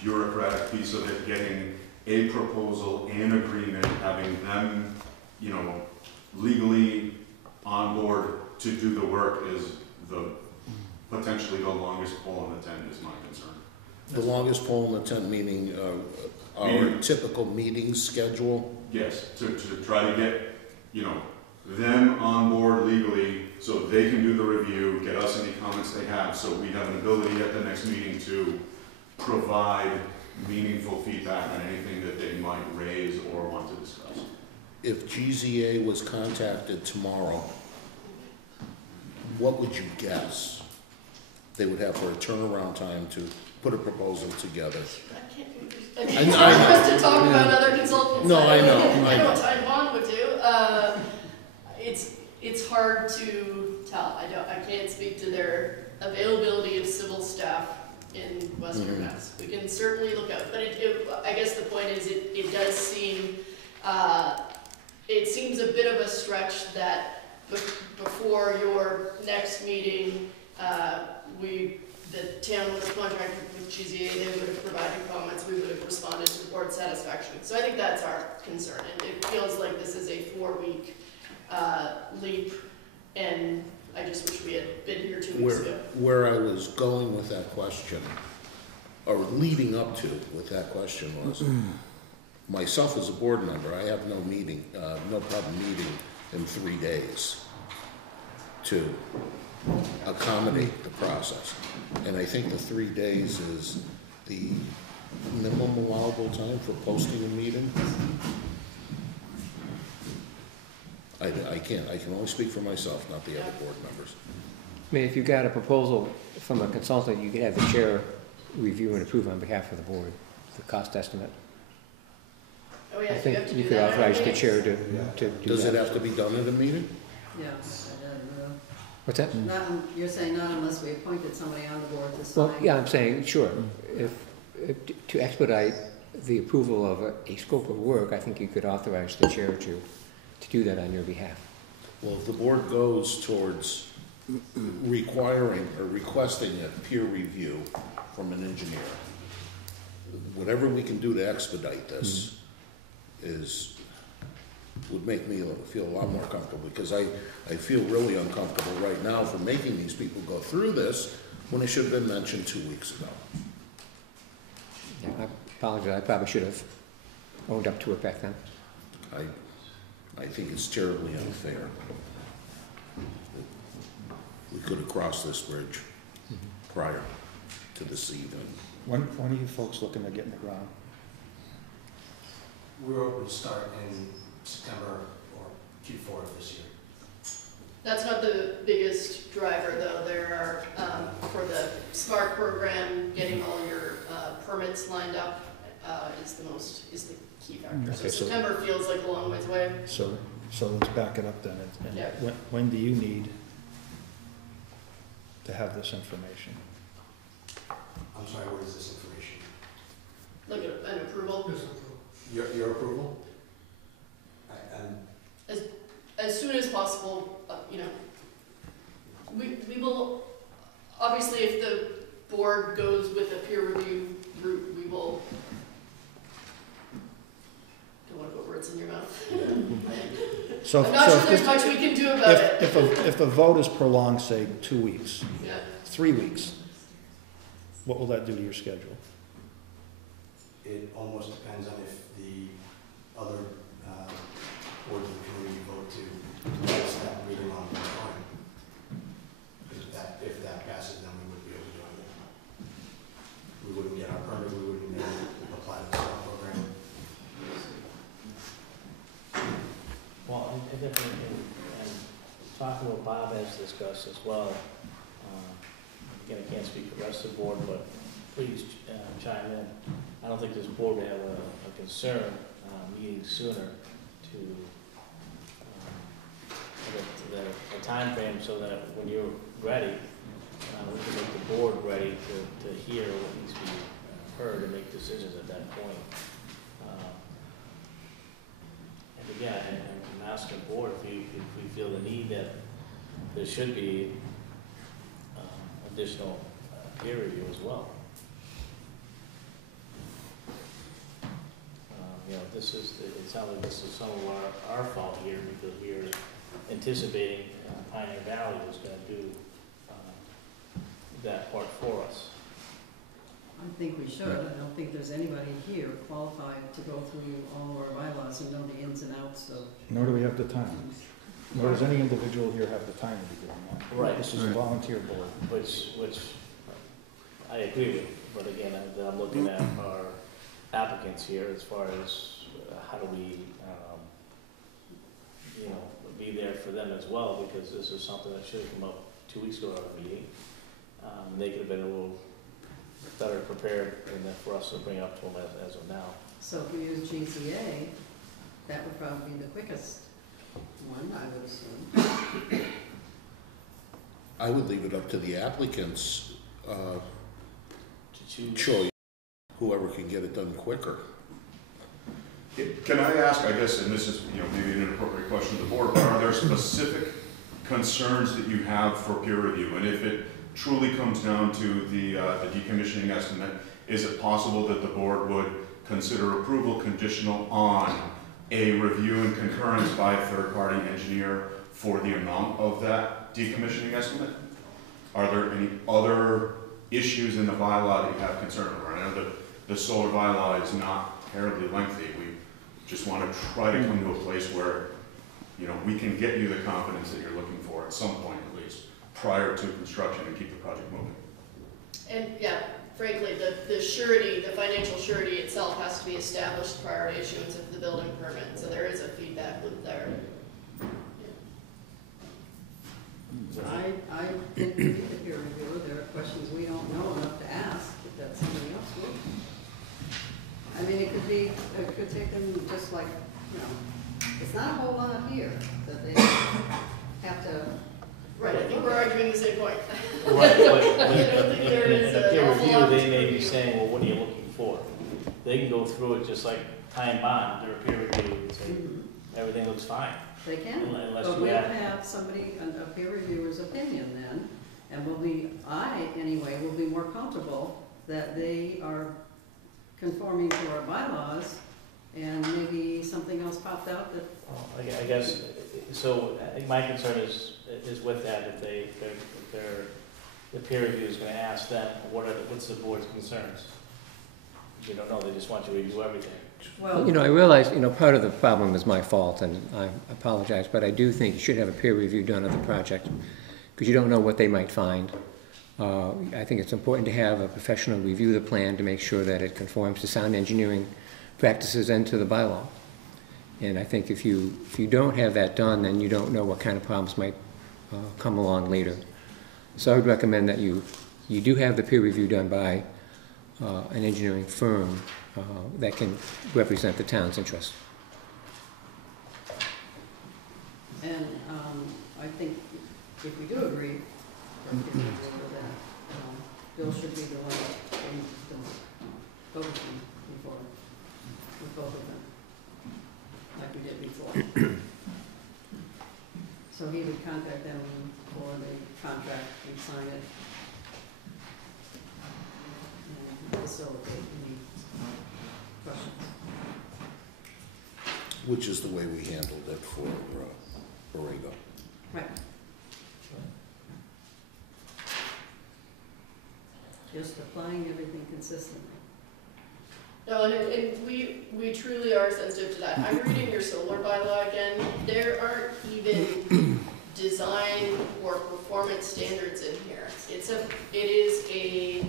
bureaucratic piece of it, getting a proposal and agreement, having them, legally on board to do the work is potentially the longest pole in the tent, is my concern. The longest pole in the tent, meaning our typical meeting schedule? Yes, to try to get, them on board legally so they can do the review, get us any comments they have, so we have an ability at the next meeting to provide meaningful feedback on anything that they might raise or want to discuss. If GZA was contacted tomorrow, what would you guess they would have for a turnaround time to put a proposal together? I can't believe it's hard for us to talk about other consultants. No, I know. I know what Time Bond would do. It's hard to tell. I can't speak to their availability of civil staff in Western Mass. We can certainly look out, but I guess the point is it does seem it seems a bit of a stretch that before your next meeting, the town would have contracted with GZA, they would have provided comments, we would have responded to the board's satisfaction. So I think that's our concern, and it feels like this is a 4-week leap, and I just wish we had been here 2 weeks ago. Where I was going with that question, or leading up to with that question was, myself as a board member, I have no problem meeting in 3 days to accommodate the process. And I think the 3 days is the minimum allowable time for posting a meeting. I can only speak for myself, not the other board members. I mean, if you got a proposal from a consultant, you could have the chair review and approve on behalf of the board, the cost estimate. Oh yeah, I you think have to you do could that. authorize the chair to do that. Does it have to be done at a meeting? Yeah, What's that? you're saying not unless we appointed somebody on the board to sign. Well, yeah, I'm saying, sure, if to expedite the approval of a scope of work, I think you could authorize the chair to do that on your behalf. Well, if the board goes towards requiring or requesting a peer review from an engineer, whatever we can do to expedite this would make me feel a lot more comfortable, because I feel really uncomfortable right now for making these people go through this when it should have been mentioned 2 weeks ago. Yeah, I apologize, I probably should have owned up to it back then. I think it's terribly unfair. We could have crossed this bridge prior to this evening. When are you folks looking to get in the ground? We're open to start in September or Q4 of this year. That's not the biggest driver, though. There are, for the SMART program, getting all your permits lined up, is the key factor. Okay, So so- September feels like a long ways away. So let's back it up then. And Yeah. when do you need to have this information? I'm sorry, what is this information? Like an approval. Your approval? And As soon as possible, you know. We will, obviously, if the board goes with a peer review route, we will, don't want to put words in your mouth. So, I'm not sure there's much we can do about it. if a vote is prolonged, say 2 weeks, Yeah. 3 weeks, what will that do to your schedule? it almost depends on if the other boards of the community vote to place that meeting on the time. If that passes, then we wouldn't be able to do anything. We wouldn't get our permit, we wouldn't be able to apply to the summer program. Well, and definitely, and talking with Bob has discussed as well, again, I can't speak for the rest of the board, but please chime in. I don't think this board would have a concern meeting sooner to the time frame so that when you're ready, we can make the board ready to hear what needs to be heard and make decisions at that point. And again, I'm asking the board if we feel the need that there should be additional peer review as well. You know, it sounds like this is some of our fault here because we are anticipating Pioneer Valley was going to do that part for us. I think we should. I don't think there's anybody here qualified to go through all our bylaws and know the ins and outs of. Nor do we have the time. Nor does any individual here have the time to be doing that. Right. This is a volunteer board. Which I agree with, but again, I'm looking at our applicants here as far as how do we, you know, be there for them as well, because this is something that should have come up 2 weeks ago at our meeting. They could have been a little better prepared and for us to bring up to them as of now. So if we use GCA, that would probably be the quickest one, I would assume. I would leave it up to the applicant's To choose. choice, whoever can get it done quicker. Can I ask, I guess, and this is, you know, maybe an inappropriate question to the board, but are there specific concerns that you have for peer review? And if it truly comes down to the decommissioning estimate, is it possible that the board would consider approval conditional on a review and concurrence by a third-party engineer for the amount of that decommissioning estimate? Are there any other issues in the bylaw that you have concern over? I know that the solar bylaw is not terribly lengthy. We just want to try to come to a place where, you know, we can get you the confidence that you're looking for at some point at least, prior to construction, and keep the project moving. And yeah, frankly, the surety, the financial surety itself has to be established prior to issuance of the building permit, so there is a feedback loop there. I think we need the peer reviewer. There are questions we don't know enough to ask, if that's somebody else would. I mean, it could take them just like, you know, it's not a whole lot here that they have to. Right, I think we're arguing the same point. Right, but I don't think there is in a peer an awful review, lot they to may be review. saying, well, what are you looking for? They can go through it just like time bond, they're a peer review, and say, everything looks fine. They can, Unless but you we'll have- have somebody, a peer reviewer's opinion then, and I anyway, will be more comfortable that they are conforming to our bylaws, and maybe something else popped out that, Well, I guess, so I think my concern is with that, if the peer review is gonna ask them, what's the board's concerns? You don't know, they just want you to review everything. well. You know, I realize, you know, part of the problem is my fault, and I apologize, but I do think you should have a peer review done of the project, because you don't know what they might find. I think it's important to have a professional review the plan to make sure that it conforms to sound engineering practices and to the bylaw. And I think if you don't have that done, then you don't know what kind of problems might come along later. So I would recommend that you do have the peer review done by an engineering firm that can represent the town's interest. And I think if we do agree, or if we agree with that, Bill should be the one in the voting before, with both of them, like we did before. So he would contact them for the contract and sign it. And facilitate any questions. Which is the way we handled it for Borrego. Right. Just applying everything consistently. No, and we truly are sensitive to that. I'm reading your solar bylaw again. There aren't even design or performance standards in here.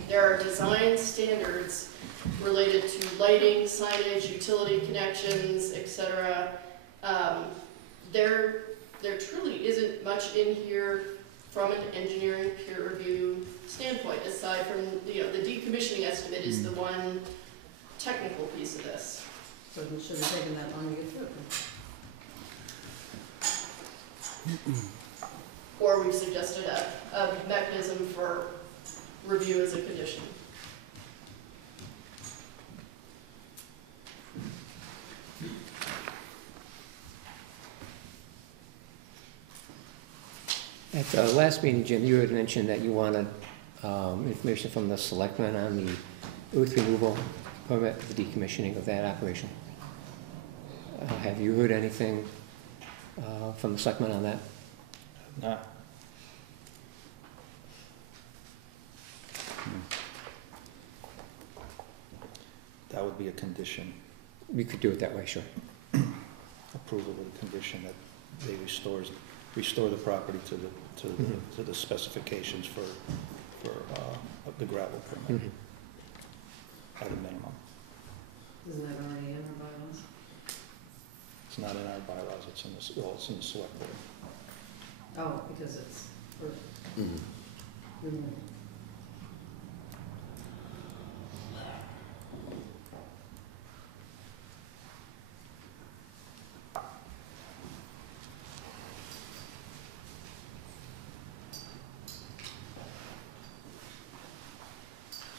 There are design standards related to lighting, signage, utility connections, etc. There truly isn't much in here from an engineering peer review standpoint, aside from, the decommissioning estimate is the one technical piece of this. So it should have taken that long to get through it. Or we've suggested a mechanism for review as a condition. At the last meeting, Jim, you had mentioned that you wanted information from the selectmen on the earth removal permit, the decommissioning of that operation. Have you heard anything from the selectmen on that? No. That would be a condition, We could do it that way, sure. approval with a condition that they restore the property to the specifications for the gravel permit, at a minimum. Isn't that already in our bylaws? It's not in our bylaws, it's in the select board. Oh, because it's for Mhm. removal.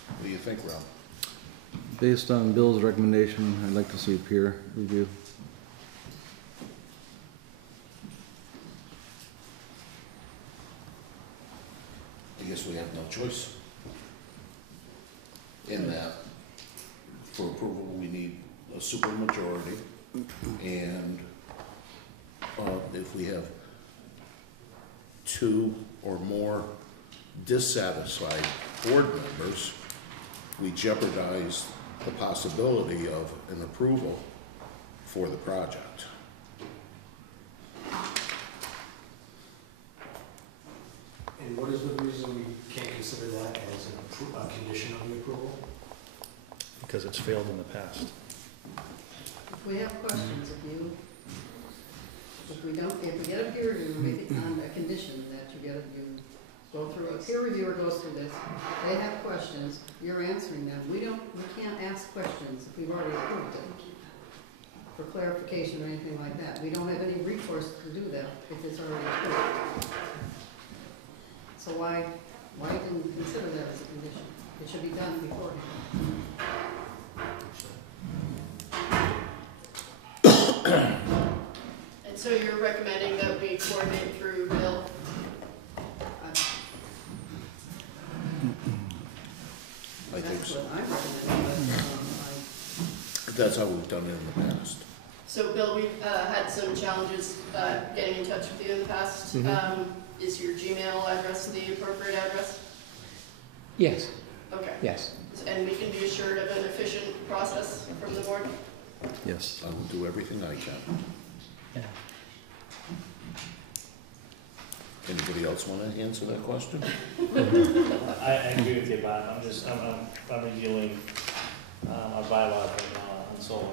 What do you think, Rob? Based on Bill's recommendation, I'd like to see a peer review. I guess we have no choice. In that, for approval, we need a supermajority, and if we have two or more dissatisfied board members, we jeopardize the possibility of an approval for the project. And what is the reason we can't consider that as a condition of the approval? Because it's failed in the past. If we have questions, if we get a peer review, we make it on a condition that you go through, a peer reviewer goes through this, they have questions, you're answering them. We can't ask questions if we've already approved it for clarification or anything like that. We don't have any recourse to do that if it's already approved. So why didn't we consider that as a condition? It should be done beforehand. And so you're recommending that we coordinate through Bill? I think That's so. what I'm recommending, but That's how we've done it in the past. So Bill, we've had some challenges getting in touch with you in the past. Is your Gmail address the appropriate address? Yes, Okay. yes. And we can be assured of an efficient process from the board? Yes. I will do everything I can. Yeah. Anybody else want to answer that question? I agree with you, Bob. I'm reviewing our bylaws right now on solar.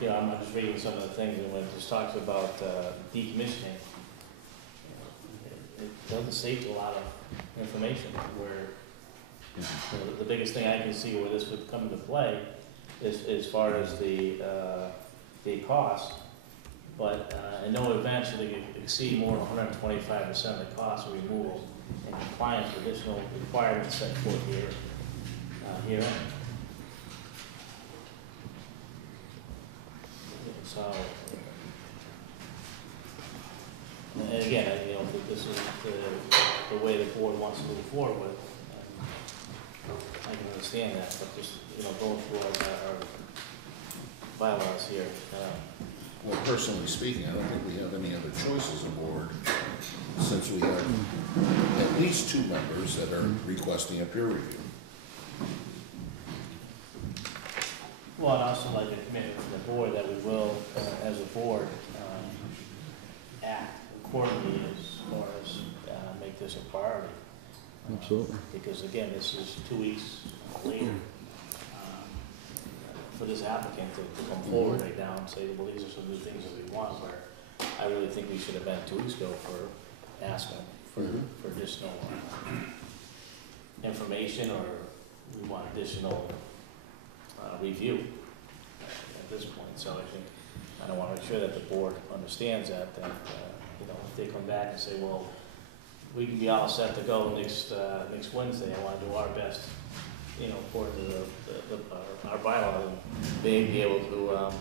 Because I'm just reading some of the things, and when it just talks about decommissioning, it doesn't state a lot of information where So the biggest thing I can see where this would come into play is as far as the cost. But in no event should it exceed more than 125% of the cost of removal in compliance with additional requirements set forth herein. So, and again, you know, if this is the way the board wants to move forward with, I can understand that, but just, you know, going through our bylaws here, Well, personally speaking, I don't think we have any other choices aboard, since we have at least 2 members that are requesting a peer review. well, I'd also like a commitment from the board that we will, as a board, act accordingly as far as make this a priority. Absolutely. Because again, this is 2 weeks later for this applicant to come forward right now and say, well, these are some new things that we want, where I really think we should have been 2 weeks ago for asking for additional information, or we want additional review at this point. So I think I want to make sure that the board understands that you know, if they come back and say, well, we can be all set to go next Wednesday, I want to do our best, you know, according to our bylaw, and they be able to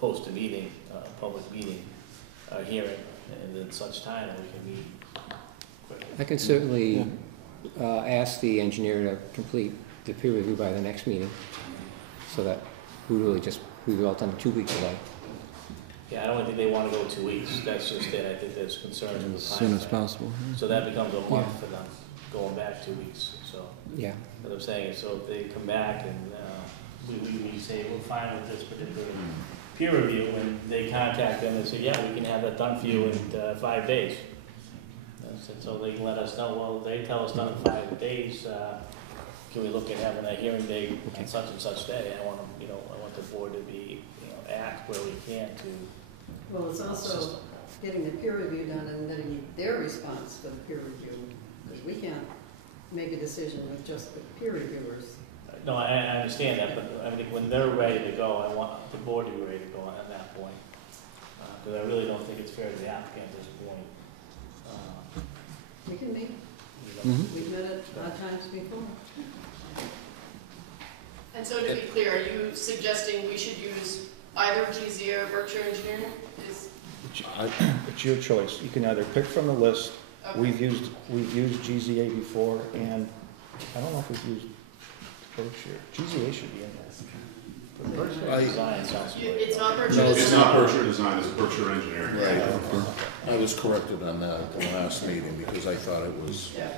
post a meeting, public meeting, hearing, and at such time that we can meet quickly. I can certainly ask the engineer to complete the peer review by the next meeting, so that we've all done 2 weeks away. Yeah, I don't think they want to go 2 weeks. That's just it. I think there's concerns with the As time soon as frame. possible. So that becomes a month for them, going back 2 weeks. So Yeah. what I'm saying is, so if they come back and we say, we're fine with this particular peer review, and they contact them and say, yeah, we can have that done for you in 5 days. So they can let us know, well, they tell us done in 5 days, can we look at having a hearing date on such and such day? I want them, you know, I want the board to be, you know, act where we can to. Well, it's also getting the peer review done and getting their response for the peer review, because we can't make a decision with just the peer reviewers. No, I understand that, but I think when they're ready to go, I want the board to be ready to go at that point. Because I really don't think it's fair to the applicant at this point. We can meet, You know, Mhm. we've met at odd times before. And so to be clear, are you suggesting we should use either GZA or Berkshire Engineering? It's your choice. You can either pick from the list. Okay. We've used GZA before, and I don't know if we've used Berkshire. GZA should be in there. Berkshire I- Design sounds You- great. It's not Berkshire No, It's Design? not Berkshire Design, it's Berkshire Engineering. Right. I was corrected on that at the last meeting, because I thought it was Yeah.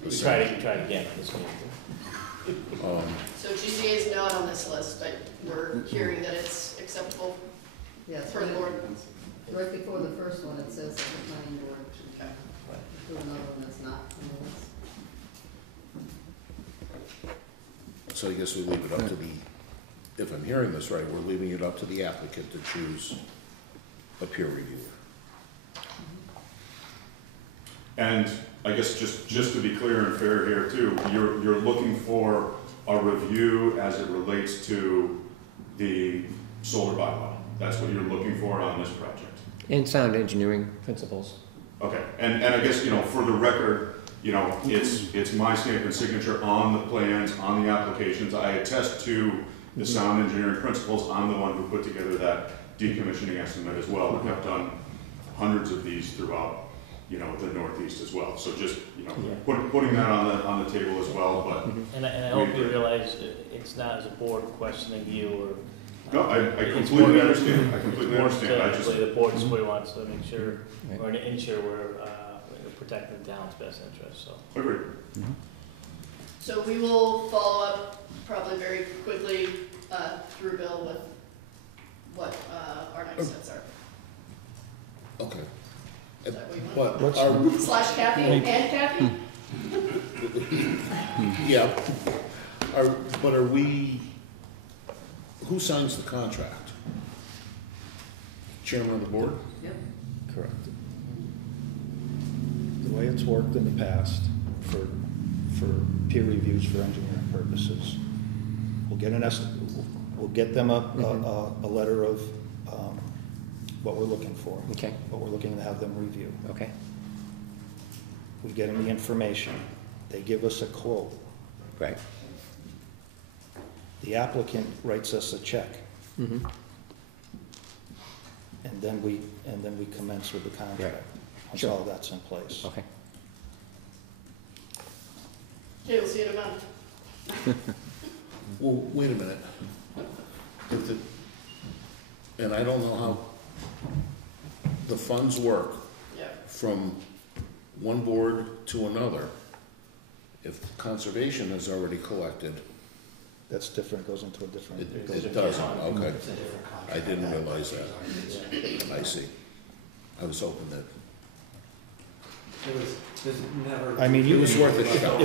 the We same. tried again this meeting. So GZA is not on this list, but we're hearing that it's acceptable Yes, for the board. right before the first one, it says the planning board. Okay. Do another one that's not on the list. So I guess we leave it up to the, if I'm hearing this right, we're leaving it up to the applicant to choose a peer reviewer. And I guess just to be clear and fair here too, you're looking for a review as it relates to the solar bylaw. That's what you're looking for on this project. And sound engineering principles. Okay, and I guess, you know, for the record, you know, it's my stamp and signature on the plans, on the applications. I attest to the sound engineering principles. I'm the one who put together that decommissioning estimate as well. And I've done hundreds of these throughout, you know, the Northeast as well. So just, you know, putting that on the table as well, but. And I hope you realize it's not as a board questioning you or. No, I it's completely more- understand. I completely it's more understand. I just, technically the board just really wants to make sure, Right. or to ensure we're protecting the town's best interest, so. agreed. So we will follow up probably very quickly through Bill with what our next steps are. Okay. Is that what you want? But are, Slash Kathy and Kathy? yeah, but are we, who signs the contract? Chairman of the board? Yep. Correct. The way it's worked in the past for peer reviews for engineering purposes. We'll get we'll get them a letter of what we're looking for. Okay. What we're looking to have them review. Okay. We get them the information. They give us a quote. Right. The applicant writes us a check. Mm-hmm. And then we commence with the contract. Right. Once Sure. all that's in place. Okay. Okay, we'll see you in a month. Well, wait a minute. If the, and I don't know how the funds work Yeah. from one board to another. If conservation has already collected, That's different, goes into a different. it doesn't, okay. It's a different contract. I didn't realize that. I see. I was hoping that, There's never. I mean, you it was can, worth a shot.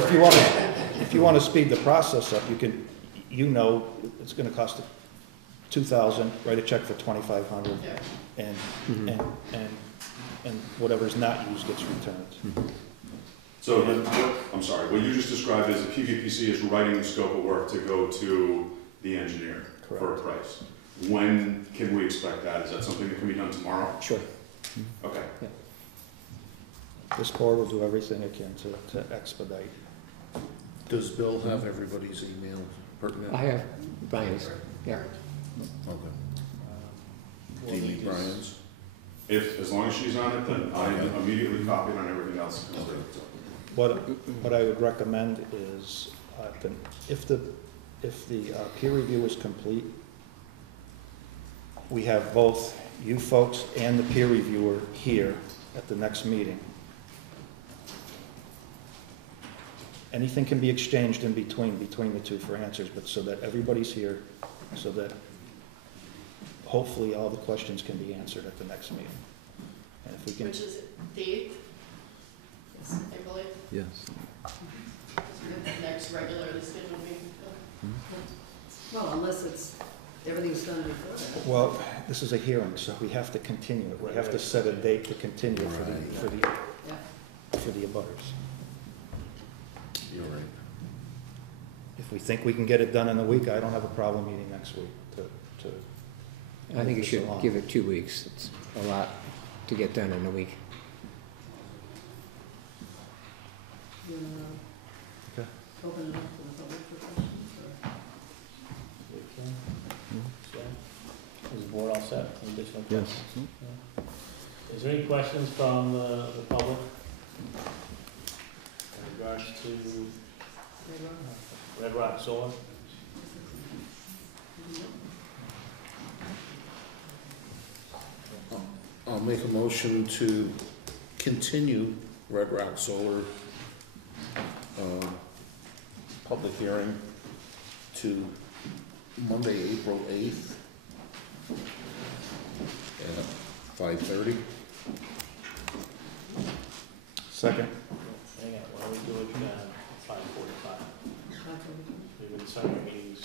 if you want to speed the process up, you can, it's gonna cost $2,000, write a check for $2,500, Yeah. and whatever's not used gets returned. So, I'm sorry, what you just described is the PVPC is writing the scope of work to go to the engineer for a Correct. price. When can we expect that? Is that something that can be done tomorrow? Sure. Okay. This board will do everything it can to expedite. Does Bill have everybody's email pertinent? I have Brian's, yeah. Okay. Do you need Brian's? As long as she's on it, then I'm Okay. immediately copied on everything else. Okay. What I would recommend is, if the peer review is complete, we have both you folks and the peer reviewer here at the next meeting. Anything can be exchanged in between the two for answers, but so that everybody's here, so that hopefully all the questions can be answered at the next meeting. And if we can. Which is the 8th, April 8th, Yes. next regularly scheduled meeting. Well, unless everything's done before that. Well, this is a hearing, so we have to continue it. We have to set a date to continue for the abutters. You're right. If we think we can get it done in a week, I don't have a problem meeting next week to. I think you move this should along. give it 2 weeks. It's a lot to get done in a week. You wanna Okay. open it up to the public for questions, or? Is the board all set? Any additional Yes. questions? Is there any questions from the public? In regards to Red Rock Solar? I'll make a motion to continue Red Rock Solar, public hearing to Monday, April 8th at 5:30. Second. Hang on, why don't we do it 5:45? We've been starting our meetings,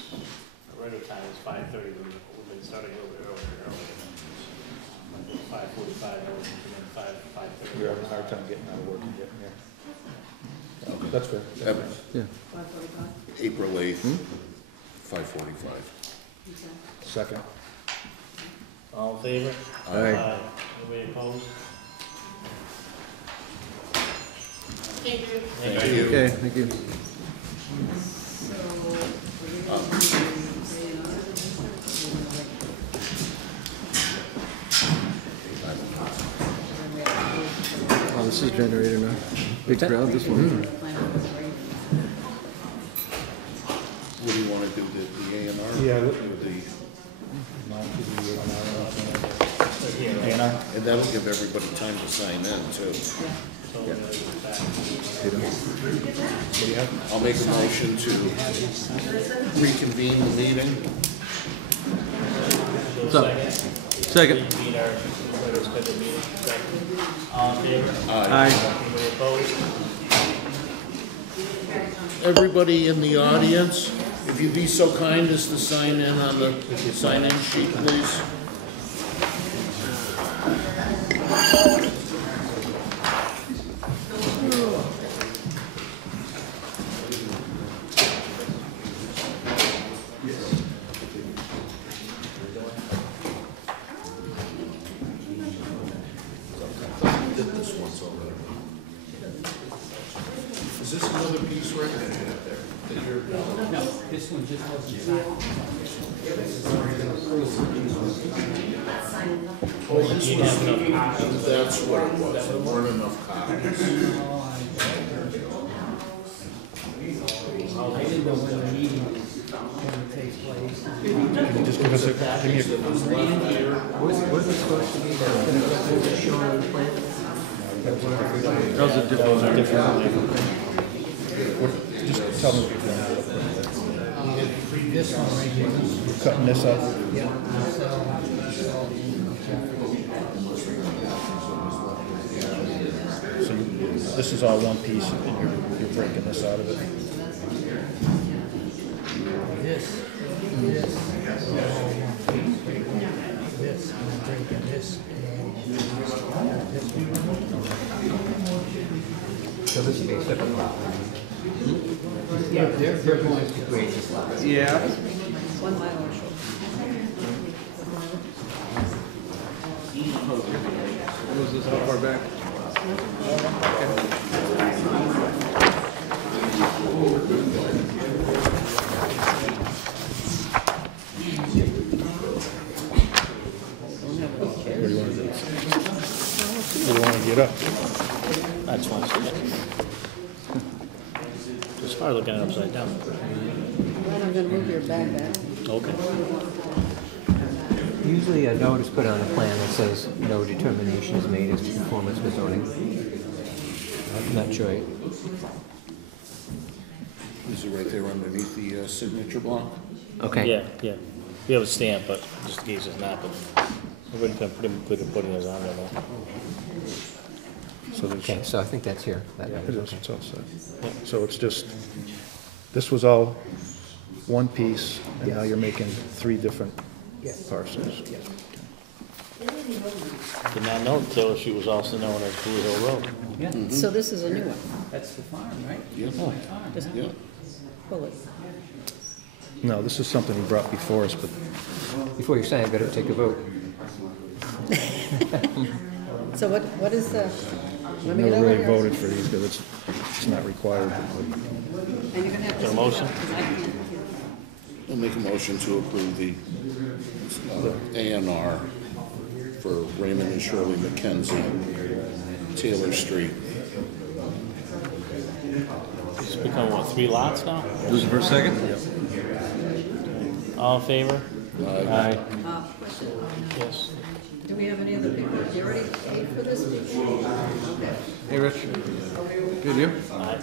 our regular time is 5:30, we've been starting a little bit earlier. 5:45, and then 5:30. You're having a hard time getting out of work and getting here. Okay. That's fair. Yep. 5:45? April 8th, 5:45. Okay. Second. All in favor? Aye. Anybody opposed? Thank you. Thank you. Okay, thank you. So, we're going to say an order, Oh, this is generator now. Big crowd, this one. What do you want to do, the A and R? Yeah, Or what- the- A&R? And that'll give everybody time to sign in, too. So we're gonna go back. What do you have? I'll make a motion to reconvene the meeting. So What's up? Second. Reconvene our regular scheduled meeting. All in favor? Aye. Anybody opposed? Everybody in the audience, if you'd be so kind as to sign in on the sign-in sheet, please. did this once already. Is this another piece right there? No, this one just wasn't signed. Oh, this was, that's what it was, there weren't enough copies. I didn't know when the meeting was going to take place. Can you just give us a, give me a, Was it supposed to be that was shown on the plan? those are different. Just tell me what you're doing. This one right here. You're cutting this up? So this is all one piece, and you're breaking this out of it? This, I'm breaking this. So this would be a separate lot. Yeah, they're going to create this lot. Yeah. One Mylar short. Was this how far back? What do you want to do? What do you want to get up? I just want to see it. It's hard looking at it upside down. Well, I'm gonna move your bag back. Okay. Usually a note is put on the plan that says no determination is made as to conformance with zoning. I'm not sure. Is it right there underneath the signature block? Okay. Yeah, yeah. We have a stamp, but just in case it's not, but we're going to put putting this on there now. So there's, Okay, so I think that's here. That yeah, is, it is, okay. it's all set. So it's just, this was all one piece, and now you're making three different parcels. Did not know Taylor Street was also known as Blue Hill Road. Yeah, So this is a new one. that's the farm, right? Yeah. That's my farm. Just Yeah. pull it. No, this is something you brought before us, but Before you sign, I better take a vote. So what is the, let me get never over really here. voted for these because it's not required. And you're gonna have to. Is there a motion? speak up, 'cause I can't hear. I'll make a motion to approve the A&R for Raymond and Shirley McKenzie, Taylor Street. It's become, what, 3 lots now? Losing for a second? All in favor? Aye. Question, Yes. do we have any other people? You already paid for this before? Okay. Hey, Rich. Good, you? Aye.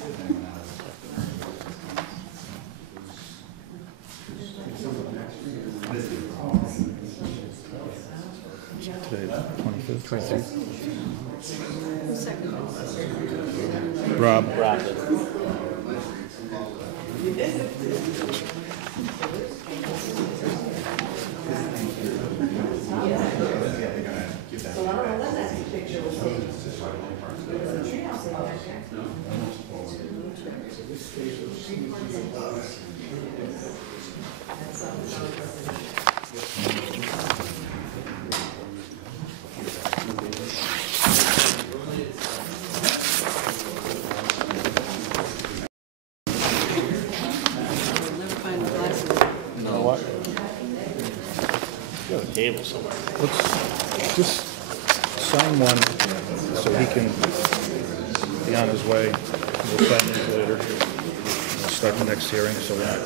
Today, 25th. 26. Who's second? Rob. Rob did. I'll never find the glasses. You know what? You have a table somewhere. Let's just sign one so he can be on his way. We'll sign it later. We'll start the next hearing, so we're not.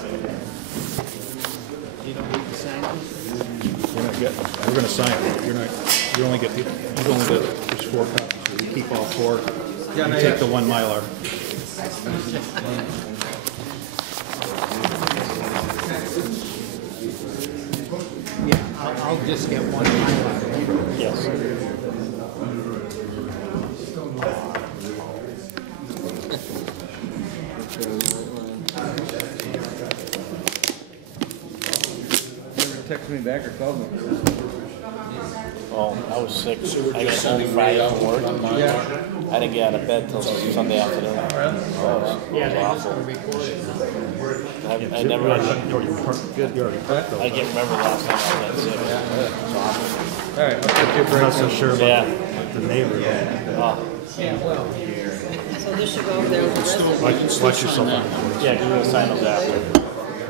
You don't need to sign it? We're gonna sign it. You only get, there's 4 copies. So you keep all 4. Yeah, You no, take yeah. the one Mylar. Yeah, I'll just get one. Yes. Text me back or call me. Oh, I was sick. So we're I just got home sending Friday Ray out from work. on Mylar? I didn't get out of bed till Sunday afternoon. It was awful. I never, I Good, you already packed those. can't remember the last time I was that sick. It was awful. All right, I'll take your break. Not so sure about Yeah. the neighbor. So this should go over there with the resident. Watch yourself. Yeah, you're gonna sign those after.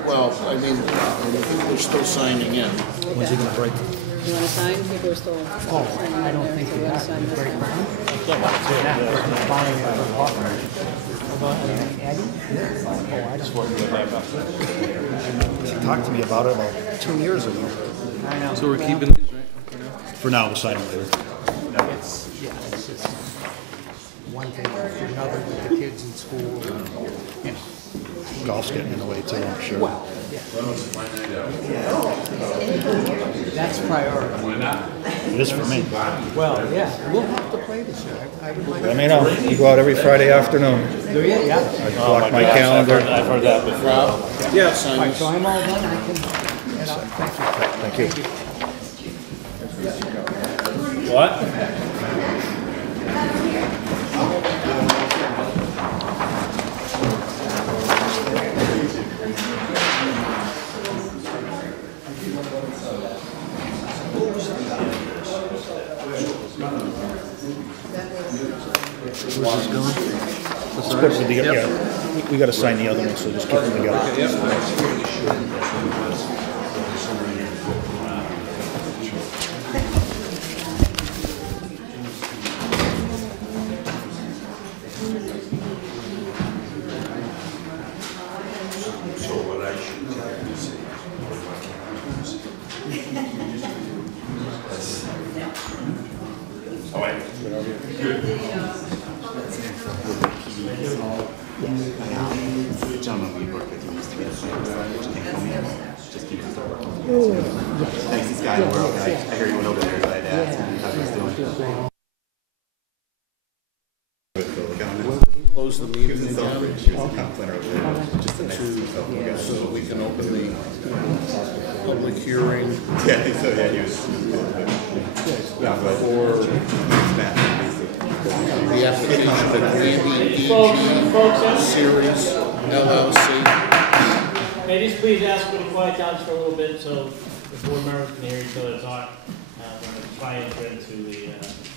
Well, I mean, we're still signing in. When's he gonna break? You want to sign? People are still signing I don't there, think so we we want have to sign to this break one. ground. Buying a apartment. Eddie? Oh, I just working with that. He talked to me about it about 2 years ago. I know. So we're keeping these, right? For now, we'll sign them later. It's, yeah, it's just one thing after another with the kids in school. And, you know. Golf's getting in the way too, I'm sure. Well, yeah. That's priority. It is for me. Well, yeah, we'll have to play this year. I would like. Let me know. You go out every Friday afternoon. Do you? Yeah. I block my calendar. I've heard that before. Yeah, All sign right, this. so I'm all done. I can head out. Thank you. Thank you. What? Where's this going? Let's put them together. Yeah, we gotta sign the other one, so just keep them together. Gentleman we work with who used to be the same, just can't come in. Just keep it working. Nicest guy in the world. I hear he went over there, so I'd ask him how he was doing. Close the meeting He was in again, Southbridge. He was a complainer over there. Just a nice himself guy. so that we can open the public hearing Yeah, so yeah, he was. Yeah, but for Matt, basically. the application of Granby DG Series LLC. May I just please ask you to quiet down just for a little bit so the board members can hear each other talk. We're going to try and enter into the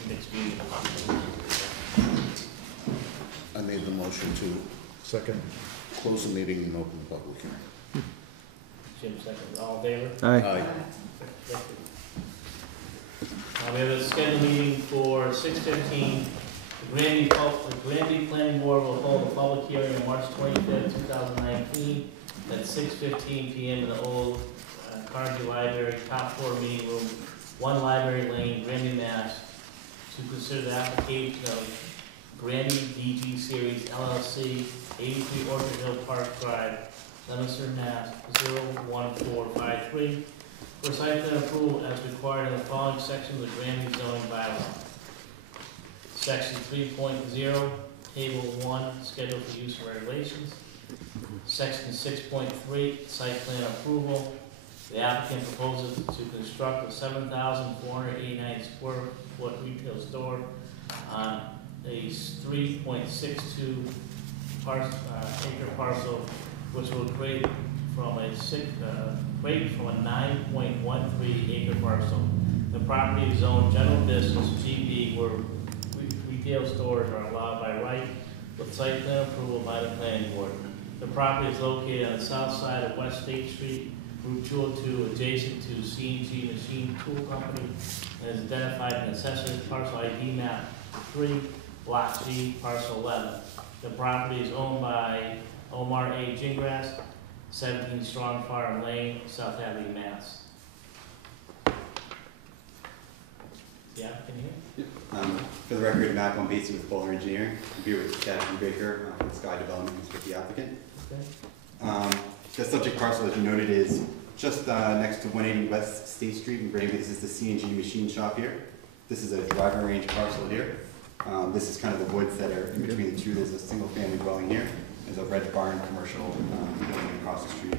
next meeting. I made the motion to Second. close the meeting and open the public hearing. Jim, second. All in favor? Aye. We have a scheduled meeting for 6:15. The Granby Planning Board will hold a public hearing on March 25th, 2019 at 6:15 p.m. in the old Carnegie Library, top floor meeting room, 1 Library Lane, Granby, Mass. To consider the application of Granby DG Series LLC, 83 Orchard Hill Park Drive, Leominster, Mass. 01453. For site plan approval as required in the following section of the Granby zoning bylaw. Section 3.0, Table 1, Schedule for Use and Regulations. Section 6.3, Site Plan Approval. The applicant proposes to construct a 7,489 square foot retail store on a 3.62 acre parcel, which will create from a 9.13 acre parcel. The property is zoned general business GB, where retail stores are allowed by right with site plan approval by the planning board. The property is located on the south side of West State Street, Route 202, adjacent to C&G Machine Tool Company, and is identified in Assessor's Parcel ID Map 3, Block G, Parcel 11. The property is owned by Omar A. Gingras, 17 Strong Farm Lane, South Hadley, Mass. The applicant here? For the record, Matt on Basie with Bowler Engineering. I'm here with Kathy Baker from Sky Development, who's with the applicant. Okay. The subject parcel, as you noted, is just next to 180 West State Street in Granby. This is the C&G machine shop here. This is a driving range parcel here. This is kind of the woods that are in between the two. There's a single family dwelling here. There's a red barn commercial building across the street.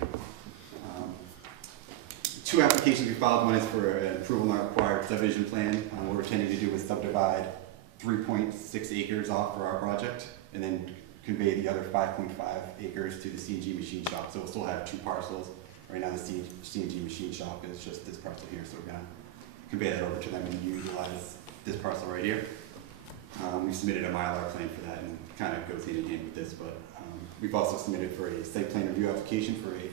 2 applications we filed. One is for an approval not required subdivision plan. What we're intending to do is subdivide 3.6 acres off for our project and then convey the other 5.5 acres to the C&G machine shop. So we'll still have 2 parcels. Right now the C&G machine shop is just this parcel here. So we're going to convey that over to them and utilize this parcel right here. We submitted a Mylar plan for that, and it kind of goes hand in hand with this, but we've also submitted for a site plan review application for a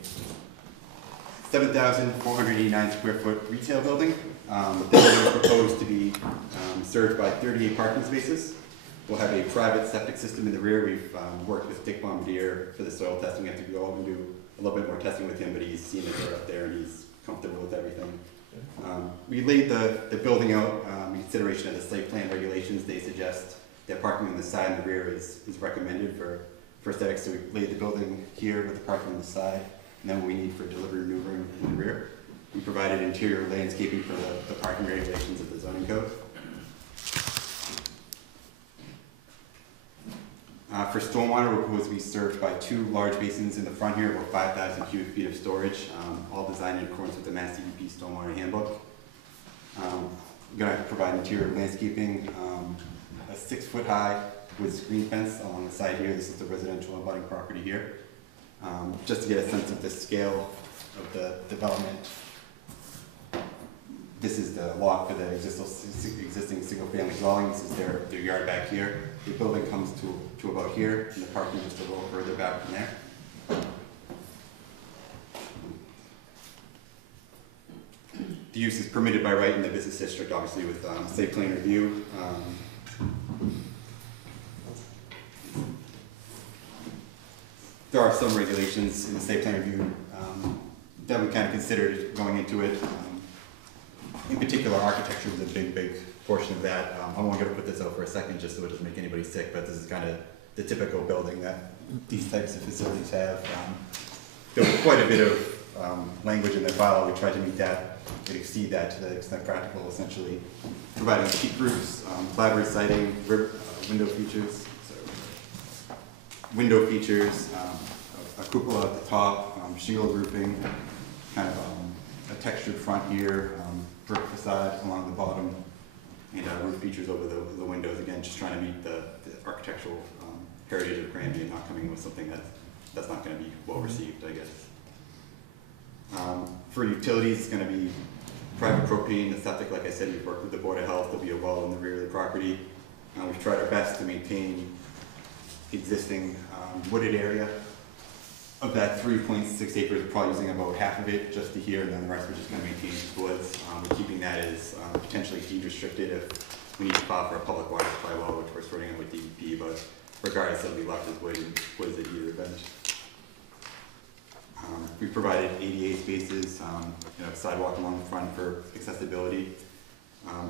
7,489 square foot retail building. The building is proposed to be served by 38 parking spaces. We'll have a private septic system in the rear. We've worked with Dick Bombardier for the soil testing. We have to go over and do a little bit more testing with him, but he's seen the dirt up there and he's comfortable with everything. We laid the building out in consideration of the site plan regulations. They suggest that parking on the side and the rear is recommended for aesthetics. So we laid the building here with the parking on the side, and then what we need for delivery and maneuvering in the rear. We provided interior landscaping for the parking regulations of the zoning code. For stormwater, we're proposed to be served by 2 large basins in the front here, about 5,000 cubic feet of storage, all designed in accordance with the Mass DEP Stormwater Handbook. We're going to provide interior landscaping, a 6-foot high with screen fence along the side here. This is the residential abutting property here. Just to get a sense of the scale of the development, this is the lot for the existing single-family dwelling. This is their yard back here. The building comes to about here, and the parking just a little further back from there. The use is permitted by right in the business district, obviously with site plan review. There are some regulations in the site plan review that we kind of considered going into it. In particular, architecture was a big portion of that. I'm only going to put this out for a second just so it doesn't make anybody sick, but this is kind of the typical building that these types of facilities have. There was quite a bit of language in the bylaw. We tried to meet that and exceed that to the extent practical, essentially providing peak roofs, clapboard siding, window features, a cupola at the top, shingle roofing, kind of a textured front here, brick facade along the bottom, and roof features over the windows. Again, just trying to meet the architectural heritage of Granby and not coming in with something that's not going to be well received, I guess. For utilities, it's going to be private propane, the septic. Like I said, we've worked with the Board of Health. There'll be a well in the rear of the property. We've tried our best to maintain the existing wooded area. Of that 3.6 acres, we're probably using about half of it just to here, and then the rest we're just going to maintain as woods. We're keeping that as potentially deed restricted if we need to file for a public water supply well, which we're sorting out with DEP, but regardless, it'll be left as woods at either event. We provided ADA spaces, sidewalk along the front for accessibility.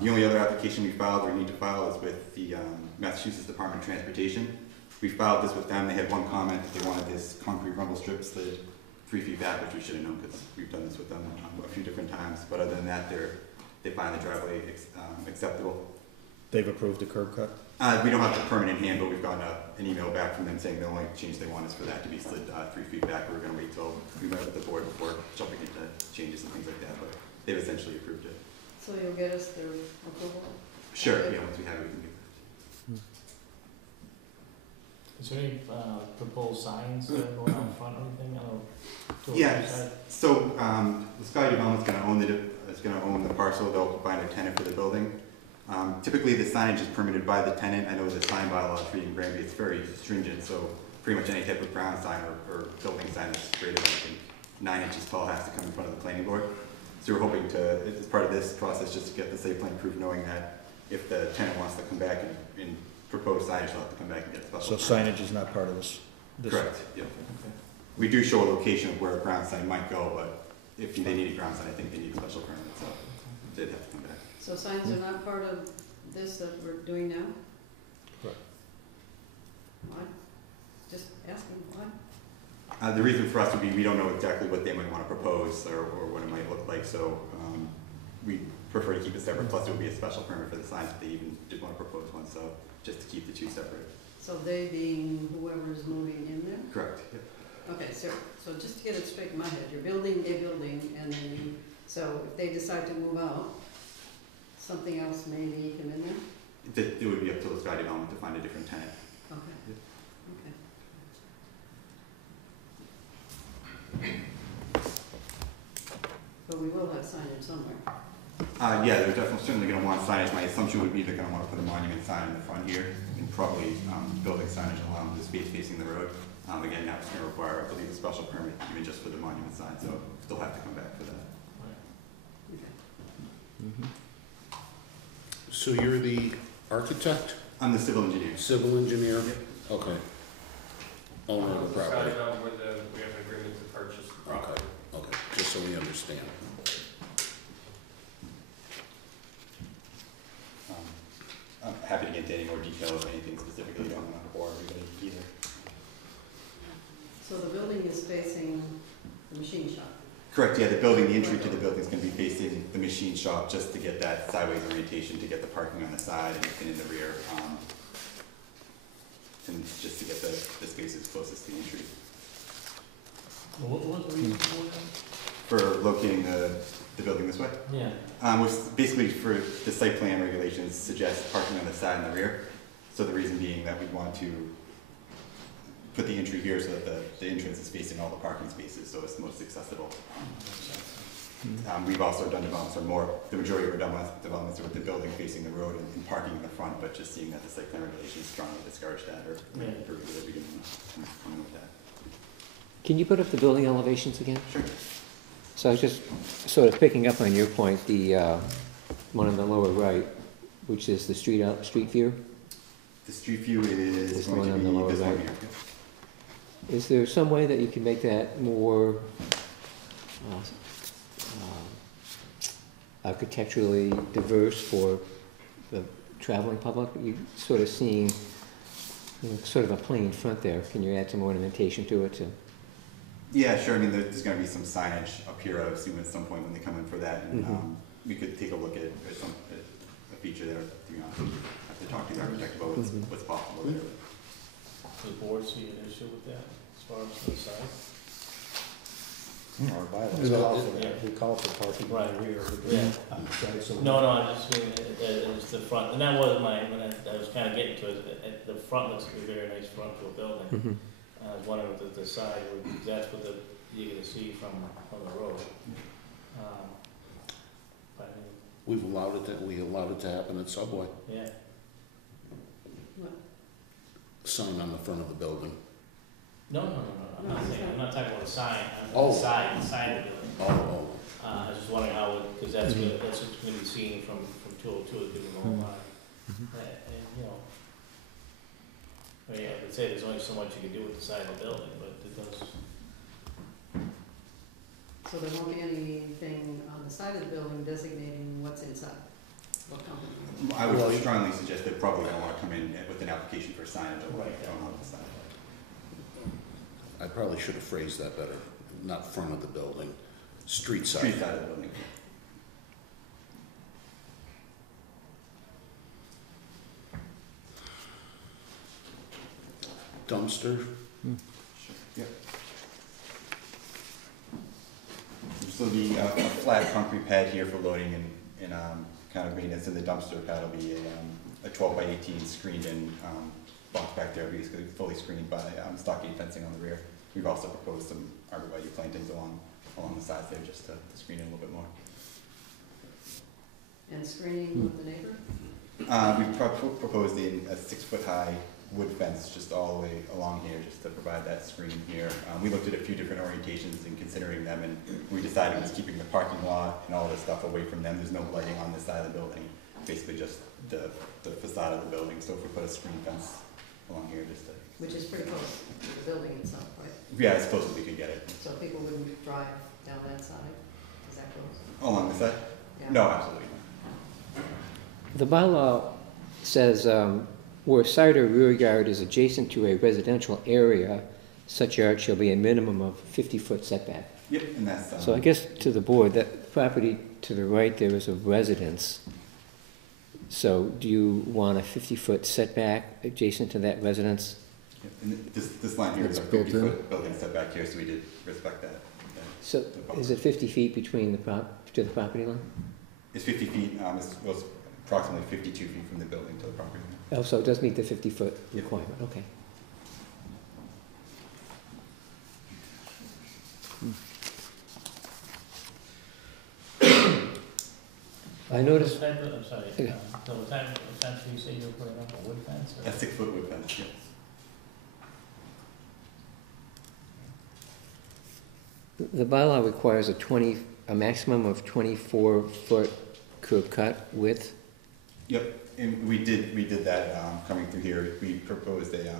The only other application we filed or need to file is with the Massachusetts Department of Transportation. We filed this with them. They had one comment that they wanted this concrete rumble strip slid 3 feet back, which we should have known because we've done this with them a few different times. But other than that, they find the driveway acceptable. They've approved the curb cut? We don't have the permit in hand, but we've gotten an email back from them saying the only change they want is for that to be slid 3 feet back. We're going to wait till we met with the board before jumping into changes and things like that, but they've essentially approved it. So you'll get us their approval? Sure, yeah, once we have it, we can get it. Is there any proposed signs going out front or anything? Yes. So the Sky Development's going to own the parcel. They'll find a tenant for the building. Typically, the signage is permitted by the tenant. I know the sign bylaw treating Granby, it's very stringent. So pretty much any type of ground sign or building sign that's greater than, I think, 9 inches tall has to come in front of the planning board. So we're hoping to, as part of this process, just to get the site plan approved, knowing that if the tenant wants to come back and propose signage, they'll have to come back and get special. So signage is not part of this? Correct, yeah. Okay. We do show a location of where a ground sign might go, but if they need a ground sign, I think they need a special permit, so they'd have to come back. So signs are not part of this that we're doing now? Correct. Why? Just asking, why? The reason for us would be we don't know exactly what they might want to propose or what it might look like, so we prefer to keep it separate. Plus, it would be a special permit for the signs if they even did want to propose one, so just to keep the two separate. So they being whoever's moving in there? Correct, yep. Okay, so just to get it straight in my head, you're building a building, and then so if they decide to move out, something else may be come in there? It would be up to the Sky Development to find a different tenant. Okay. Yep. Okay. But we will have signage somewhere. Yeah, they're definitely certainly gonna want signage. My assumption would be they're gonna wanna put a monument sign in the front here, and probably, building signage along the space facing the road. Again, that's gonna require, I believe, a special permit even just for the monument sign, so they'll have to come back for that. So you're the architect, I'm the civil engineer. civil engineer? Okay. Owner of the property? Decided on whether we have an agreement to purchase the property. Okay, just so we understand. I'm happy to get into any more detail if anything specifically you don't want to bore everybody either. So the building is facing the machine shop. Correct, yeah, the building, the entry to the building is gonna be facing the machine shop just to get that sideways orientation, to get the parking on the side and in the rear. And just to get the spaces closest to the entry. What was the reason for that? For locating the building this way. Yeah. Was basically for the site plan regulations suggest parking on the side and the rear. So the reason being that we want to put the entry here so that the entrance is facing all the parking spaces, so it's most accessible. We've also done developments, or more, the majority of our developments are with the building facing the road and parking in the front, but just seeing that the site plan regulations strongly discourage that or prohibit it, I'm coming with that. Can you put up the building elevations again? Sure. So I was just sort of picking up on your point, the one on the lower right, which is the street view. The street view is This going one to on the be lower this one right. here. Is there some way that you can make that more architecturally diverse for the traveling public? You're sort of seeing, you know, sort of a plain front there. Can you add some ornamentation to it too? Yeah, sure. I mean, there's going to be some signage up here, I assume, at some point when they come in for that. And we could take a look at a feature there, to be honest. I have to talk to the architect about what's possible there. Does the board see an issue with that as far as the size? Our bylaws call for that. We call for parking Right. in the rear. Yeah. Right, so No, I just mean, it was the front, and that was my, when I was kind of getting to it, the front looks like a very nice front to a building. I was wondering if the side, because that's what you're gonna see from the road. But I mean, We allowed it to happen at Subway. yeah, Sign on the front of the building. no, I'm not saying, I'm not talking about a sign, I'm Oh. the side of the building. Oh, I was just wondering how, because that's what's gonna be seen from 202, given the whole line. And, you know, I mean, I would say there's only so much you can do with the side of the building, but it does. So there won't be anything on the side of the building designating what's inside, what company. I would strongly suggest they probably don't want to come in with an application for signage on Right. the side. I probably should have phrased that better. Not front of the building, street side. Street side of the building. Dumpster. Yeah. So the a flat concrete pad here for loading and kind of maintenance, and the dumpster pad will be a 12 by 18 screened in box back there, basically fully screened by stockade fencing on the rear. We've also proposed some arborvitae plantings along the sides there just to screen it a little bit more. And screening with the neighbor? We've proposed a 6-foot high wood fence just all the way along here, just to provide that screen here. We looked at a few different orientations in considering them, and we decided was keeping the parking lot and all this stuff away from them. There's no lighting on this side of the building, basically just the facade of the building. So if we put a screen fence along here, just to... Which is pretty close to the building itself, right? Yeah, as close as we could get it. So people wouldn't drive down that side? Is that close? Along this side? Yeah. No, absolutely not. The bylaw says, where side or rear yard is adjacent to a residential area, such yard shall be a minimum of 50-foot setback. Yep, and that's... So I guess to the board, that property to the right there is a residence. So do you want a 50-foot setback adjacent to that residence? Yep, and this line here is a 50-foot building setback here, so we did respect that. So is it 50 feet between the to the property line? It's 50 feet, it's approximately 52 feet from the building to the property line. Oh, so it does meet the 50-foot requirement, okay. I noticed, What type of, I'm sorry, Yeah. so what type of fence do you say you're putting up, a wood fence? Or? A 6-foot wood fence, yes. the bylaw requires a maximum of 24-foot curb cut width. Yep, and we did that, coming through here, we proposed a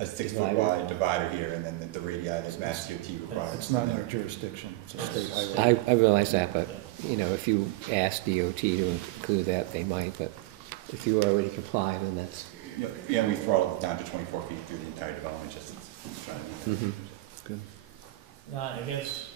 6-foot Divider. wide divider here, and then the radii that Mass DOT requires. It's not in our jurisdiction, it's a state highway. I realize that, but, you know, if you ask DOT to include that, they might, but if you already comply, then that's, Yep, yeah, we throttled it down to 24 feet through the entire development, just trying to meet that. Mhm. Good. I guess,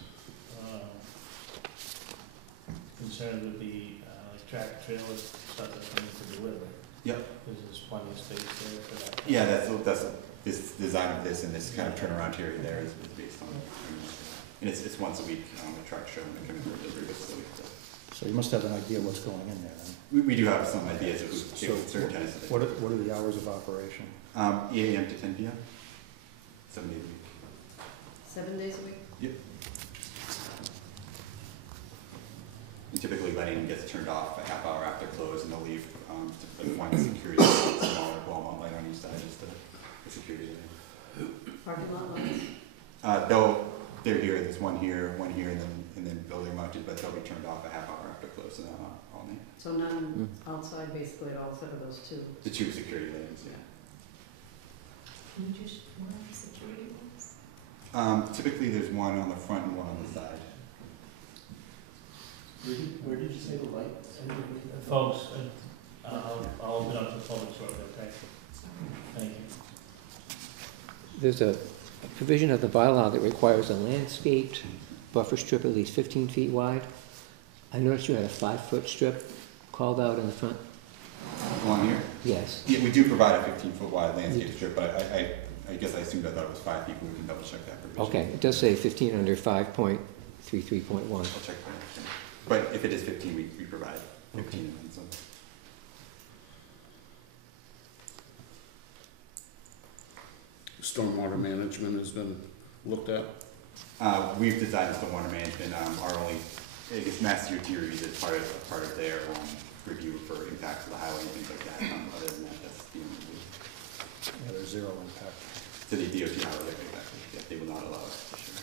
concerned with the, like tractor trailers, stuff that's coming to deliver. Yep. Because there's plenty of space there for that. Yeah, that's this design of this and this kind of turnaround area there is based on, and it's once a week, a truck show and coming for delivery facility. So you must have an idea what's going in there then. We do have some ideas of So certain tenants. what are the hours of operation? 8 AM to 10 PM, 7 days a week. 7 days a week? Yep. And typically lighting gets turned off a half hour after close and they'll leave, to find the security, smaller Walmart light on each side, just the security lighting. Parking lot lights? They're here, there's one here, and then building mounted, but they'll be turned off a half hour after close and then on all night. So none outside basically at all, except for those two? The 2 security lights, yeah. Can you just one of the security ones? Typically there's one on the front and one on the side. Where did you say the light? Folks, I'll open up to public shortly, okay? Thank you. there's a provision of the bylaw that requires a landscaped buffer strip at least 15 feet wide. I noticed you had a 5-foot strip called out in the front. Along here? Yes. Yeah, we do provide a 15-foot wide landscape strip, but I guess I assumed I thought it was 5 feet, but we can double check that provision. Okay, it does say 15 under 5.33.1. I'll check that. But if it is 15, we provide 15 and then some. Stormwater management has been looked at? We've designed stormwater management, our only, I guess Mass DOT reviews it part of their review for impacts of the highway and things like that. Other than that, that's the only review. Yeah, there's zero impact. So the DOT highway, exactly, yeah, they will not allow it, for sure.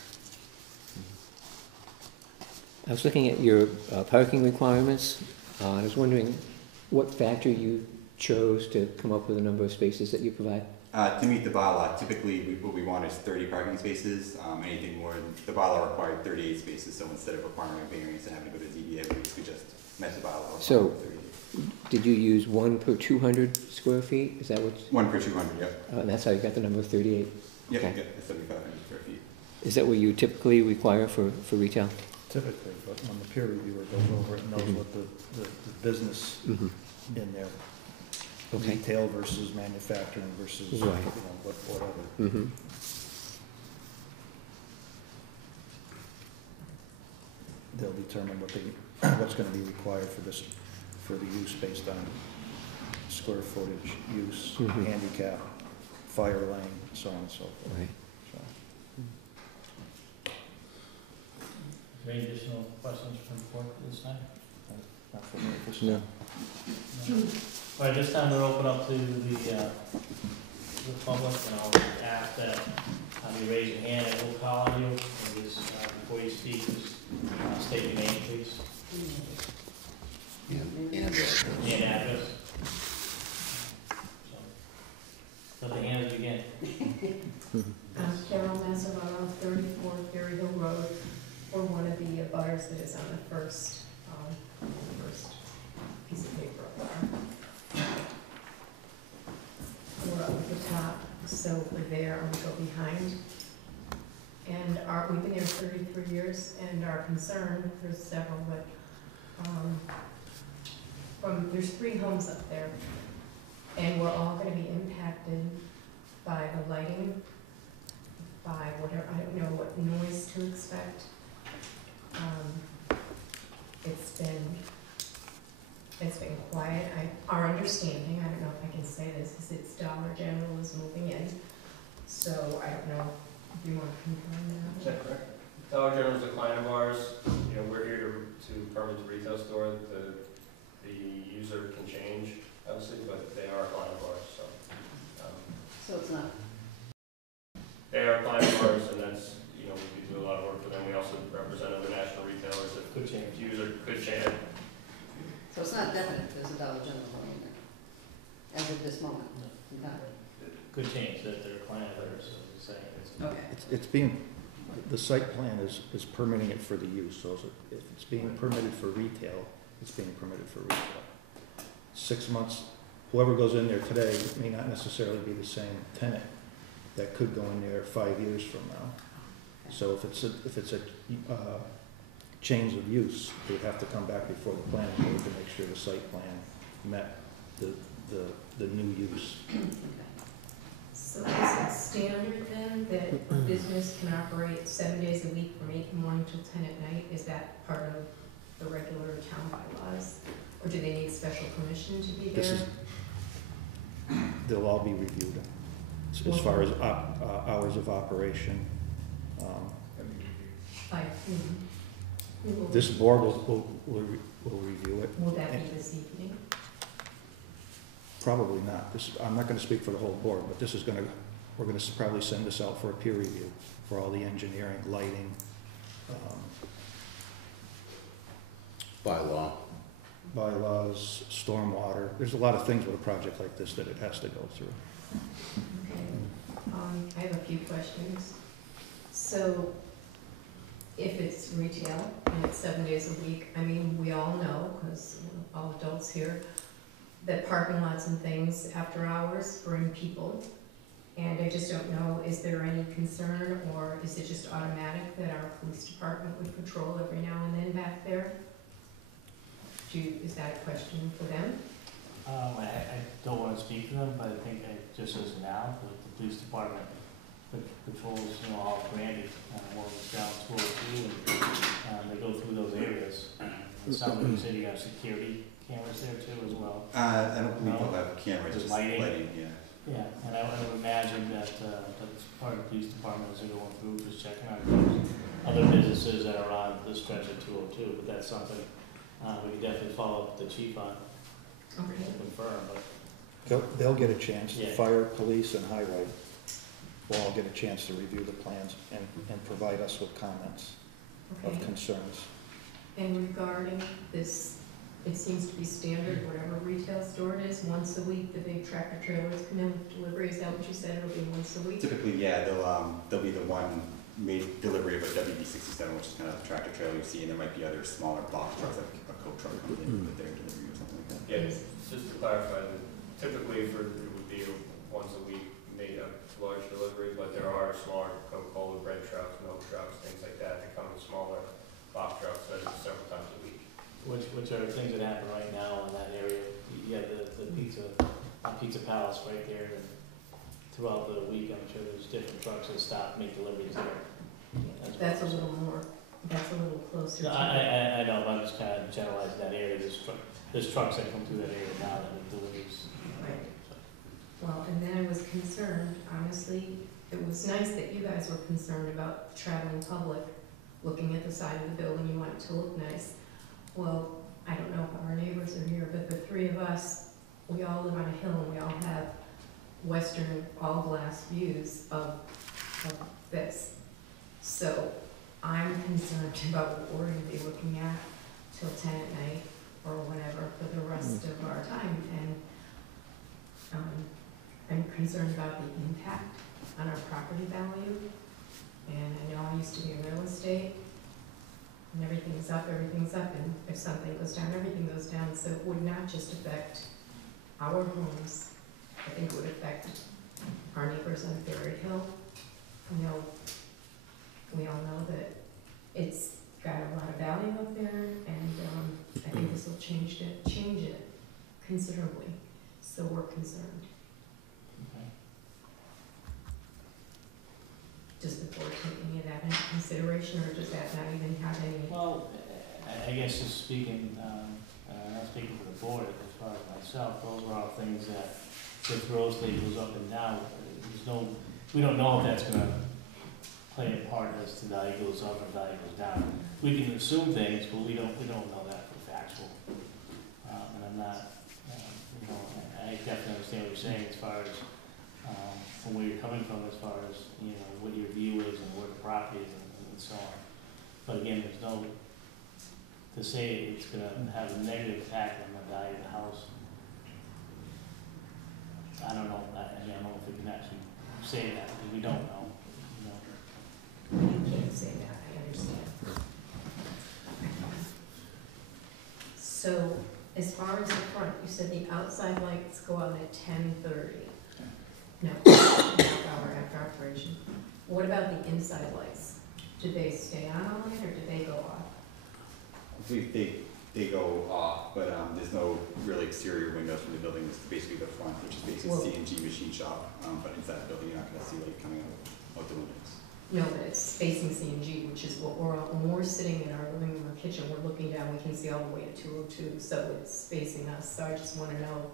I was looking at your parking requirements. I was wondering what factor you chose to come up with the number of spaces that you provide. To meet the bylaw, typically what we want is 30 parking spaces. Anything more, the bylaw required 38 spaces, so instead of requiring a variance and having to go to ZBA, we just met the bylaw. So, did you use 1 per 200 square feet? Is that what? 1 per 200, yep. And that's how you got the number of 38? Yep, Okay. yep, 7,500 square feet. Is that what you typically require for retail? Typically, but when the peer reviewer goes over it and knows what the business Mm-hmm. in there, Okay. retail versus manufacturing versus, you know, Right. whatever. Mm-hmm. They'll determine what's gonna be required for the use based on square footage, use, Mhm. handicap, fire lane, so on and so forth. Right. So, Is there any additional questions from the board this time? not for me at this No. time. All right, this time we'll open up to the public, and I'll ask that you raise your hand and we'll call on you. And just, before you speak, just state your name, please, And and address. So, let the hands begin. Carol Mazzarano, 34 Ferry Hill Road, or one of the butters that is on the first piece of paper up there. We're up at the top, so we're there, and we go behind. And we've been there 33 years, and our concern, there's several, but, there's 3 homes up there, and we're all gonna be impacted by the lighting, by whatever, I don't know what noise to expect. It's been quiet. Our understanding, I don't know if I can say this, is it's Dollar General is moving in, so I don't know if you want to confirm that. Is that correct? Dollar General is a client of ours. You know, we're here to permit the retail store. The user can change, obviously, but they are a client of ours, so. So it's not, They are a client of ours, and that's, you know, we do a lot of work for them. We also represent other national retailers that Could change. user could change. so it's not definite there's a Dollar General going in there, as of this moment? No. Could change that they're a client of theirs, so it's saying it's. Okay. It's being, the site plan is permitting it for the use, so if it's being permitted for retail, it's being permitted for retail. 6 months, whoever goes in there today may not necessarily be the same tenant that could go in there 5 years from now. So if it's a change of use, they'd have to come back before the planning board to make sure the site plan met the new use. So is it standard then that a business can operate 7 days a week from 8 in the morning till 10 at night? Is that part of the regular town bylaws? Or do they need special permission to be This there? is, they'll all be reviewed as far as hours of operation. By whom? Who will- This board will review it. Will that be this evening? Probably not. I'm not gonna speak for the whole board, but we're gonna probably send this out for a peer review for all the engineering, lighting, bylaws, stormwater. There's a lot of things with a project like this that it has to go through. Okay. I have a few questions. So if it's retail and it's 7 days a week, I mean, we all know, because all adults here, that parking lots and things after hours bring people. And I just don't know, is there any concern, or is it just automatic that our police department would patrol every now and then back there? Is that a question for them? I don't want to speak for them, but I think just as now, the police department patrols, you know, all of Granby, walks down 202, and they go through those areas. It sounds like you said you have security cameras there too as well. I don't believe they'll have cameras, Just just lighting? yeah. Yeah, and I would imagine that, that's part of the police department as they're going through, just checking on those other businesses that are on the stretch of 202, but that's something, we could definitely follow up with the chief on, Okay. to confirm, but. They'll get a chance. Yeah. Fire, police, and highway will all get a chance to review the plans and provide us with comments of Okay. concerns. And regarding this, it seems to be standard, whatever retail store it is, once a week, the big tractor trailers come in with delivery. Is that what you said? It'll be once a week? Typically, yeah, they'll be the one made delivery of a WD-67, which is kind of the tractor trailer you see, and there might be other smaller box trucks, like a Coke truck comes in with their delivery or something like that. Yeah, just to clarify, that typically it would be a once a week made a large delivery, but there are smaller Coca-Cola, bread trucks, milk trucks, things like that come in smaller box trucks that are several times a week. Which are things that happen right now in that area. You have the pizza palace right there, and throughout the week, I'm sure there's different trucks that stop and make deliveries there. That's a little more, that's a little closer No, to. I know, but I'm just kind of generalizing that area. There's trucks that come through that area now that make deliveries. Right. Well, and then I was concerned, honestly, it was nice that you guys were concerned about the traveling public looking at the side of the building. You want it to look nice. Well, I don't know if our neighbors are here, but the three of us, we all live on a hill and we all have western all glass views of this. So I'm concerned about what we're gonna be looking at till 10 at night or whenever for the rest of our time. And I'm concerned about the impact on our property value. And I know I used to be in real estate, and everything's up, and if something goes down, everything goes down. So it would not just affect our homes, I think it would affect our neighbors on Berry Hill. We all know that it's got a lot of value up there, and I think this will change it considerably. So we're concerned. Okay. Does the board take any of that into consideration, or does that not even have any? Well, I guess just speaking, not speaking for the board, as far as myself, those are all things that the throw staples up and down. We don't know if that's gonna play a part as to value goes up or value goes down. We can assume things, but we don't know that for factual. And I'm not, you know, I definitely understand what you're saying as far as, from where you're coming from as far as, you know, what your view is and where the property is and so on. But again, there's no, to say it's gonna have a negative impact on the value of the house, I don't know, I don't know if we can actually say that, because we don't know, you know. You can't say that, I understand. So, as far as the front, you said the outside lights go out at 10:30. No, half hour after operation. What about the inside lights? Do they stay on all night, or do they go off? They go off, but there's no really exterior windows from the building. It's basically the front, which is basically Well, CNG machine shop. But inside the building, you're not going to see light coming out the windows. No, but it's facing CNG, which is what when we're sitting in our living room or kitchen, we're looking down, we can see all the way to 202, so it's facing us. So I just want to know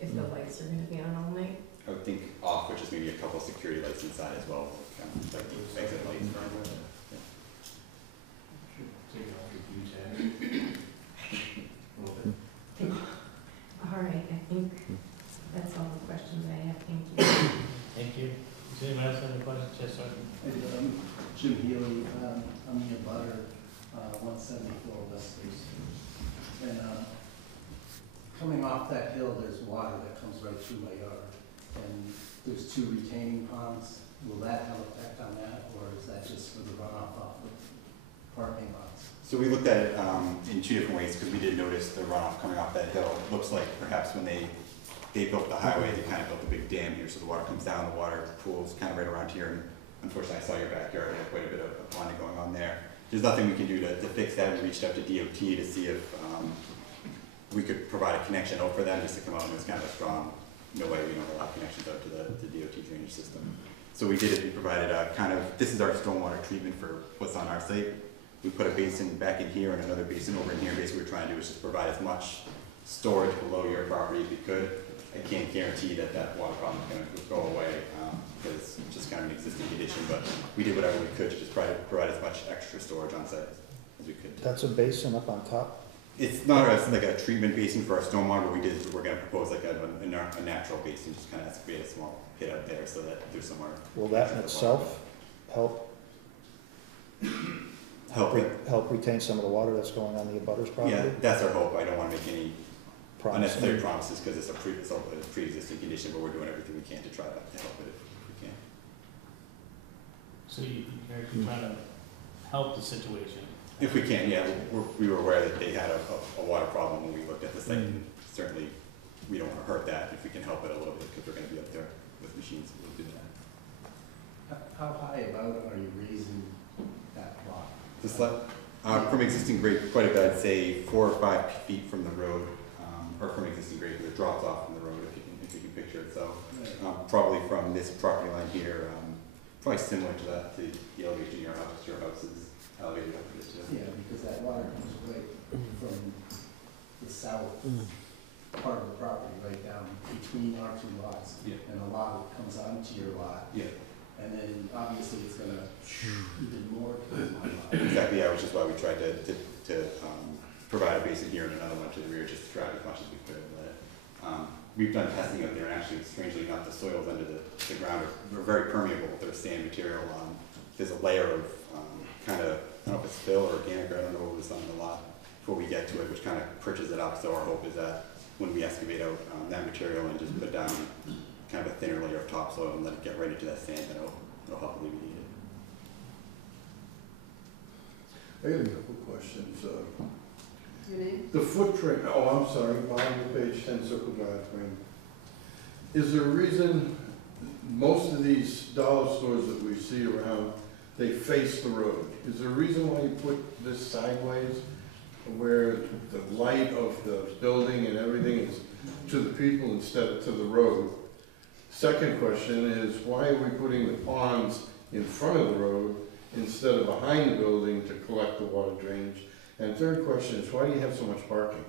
if the lights are going to be on all night. I would think off, which is maybe a couple of security lights inside as well, like the exit lights. All right, I think that's all the questions I have. Thank you. Thank you. Does anyone else have any questions? Yes, sir. Jim Healy, I'm the abutter, 174 West State Street. And coming off that hill, there's water that comes right through my yard. And there's 2 retaining ponds. Will that have effect on that, or is that just for the runoff off the parking lots? So we looked at it in 2 different ways, because we did notice the runoff coming off that hill. It looks like perhaps when they built the highway, they kind of built a big dam here, so the water comes down, the water pools kind of right around here. And unfortunately, I saw your backyard, had quite a bit of ponding going on there. There's nothing we can do to fix that. We reached out to DOT to see if we could provide a connection out for them, just to come out, and it was kind of a strong, no way we don't allow connections out to the DOT drainage system. So we did it, we provided a kind of, this is our stormwater treatment for what's on our site. We put a basin back in here and another basin over in here. Basically, what we're trying to do is just provide as much storage below your property as we could. I can't guarantee that that water problem is going to go away, because it's just kind of an existing condition, but we did whatever we could to just provide as much extra storage on site as we could. That's a basin up on top? It's not like a treatment basin for our stormwater, but we're going to propose like a natural basin, just kind of create a small pit out there so that there's somewhere. Will that in itself help retain some of the water that's going on the abutter's property? Yeah, that's our hope. I don't want to make any unnecessary promises, because it's a pre-existing condition, but we're doing everything we can to try to help it if we can. So you're trying to help the situation? If we can, yeah. We were aware that they had a water problem when we looked at the site, and certainly we don't want to hurt that. If we can help it a little bit, because we're going to be up there with machines, we'll do that. How high about are you raising that lot? This from existing grade, quite a bit, I'd say 4 or 5 feet from the road, or from existing grade, because it drops off from the road, if you can picture it. So probably from this property line here, probably similar to that, to the elevation of your house. Your house is elevated up a bit too. Yeah, because that water comes right from the south part of the property, right down between our 2 lots. Yeah. And a lot of it comes onto your lot. Yeah. And then obviously it's gonna even more towards my lot. Exactly, yeah, which is why we tried to provide a basin here and another one to the rear, just to try as much as we could. We've done testing up there, and actually, strangely enough, the soils under the ground are very permeable. They're sand material. There's a layer of kind of, I don't know if it's fill or organic, or I don't know what was on the lot before we get to it, which kind of perches it up. So our hope is that when we excavate out that material and just put down kind of a thinner layer of topsoil and let it get right into that sand, then it'll help alleviate it. I got a couple questions. Your name? The footprint, I'm sorry, bottom of page 10, Circle Drive, Granby. Is there a reason most of these dollar stores that we see around, they face the road? Is there a reason why you put this sideways, where the light of the building and everything is to the people instead of to the road? Second question is, why are we putting the ponds in front of the road instead of behind the building to collect the water drainage? And third question is, why do you have so much parking?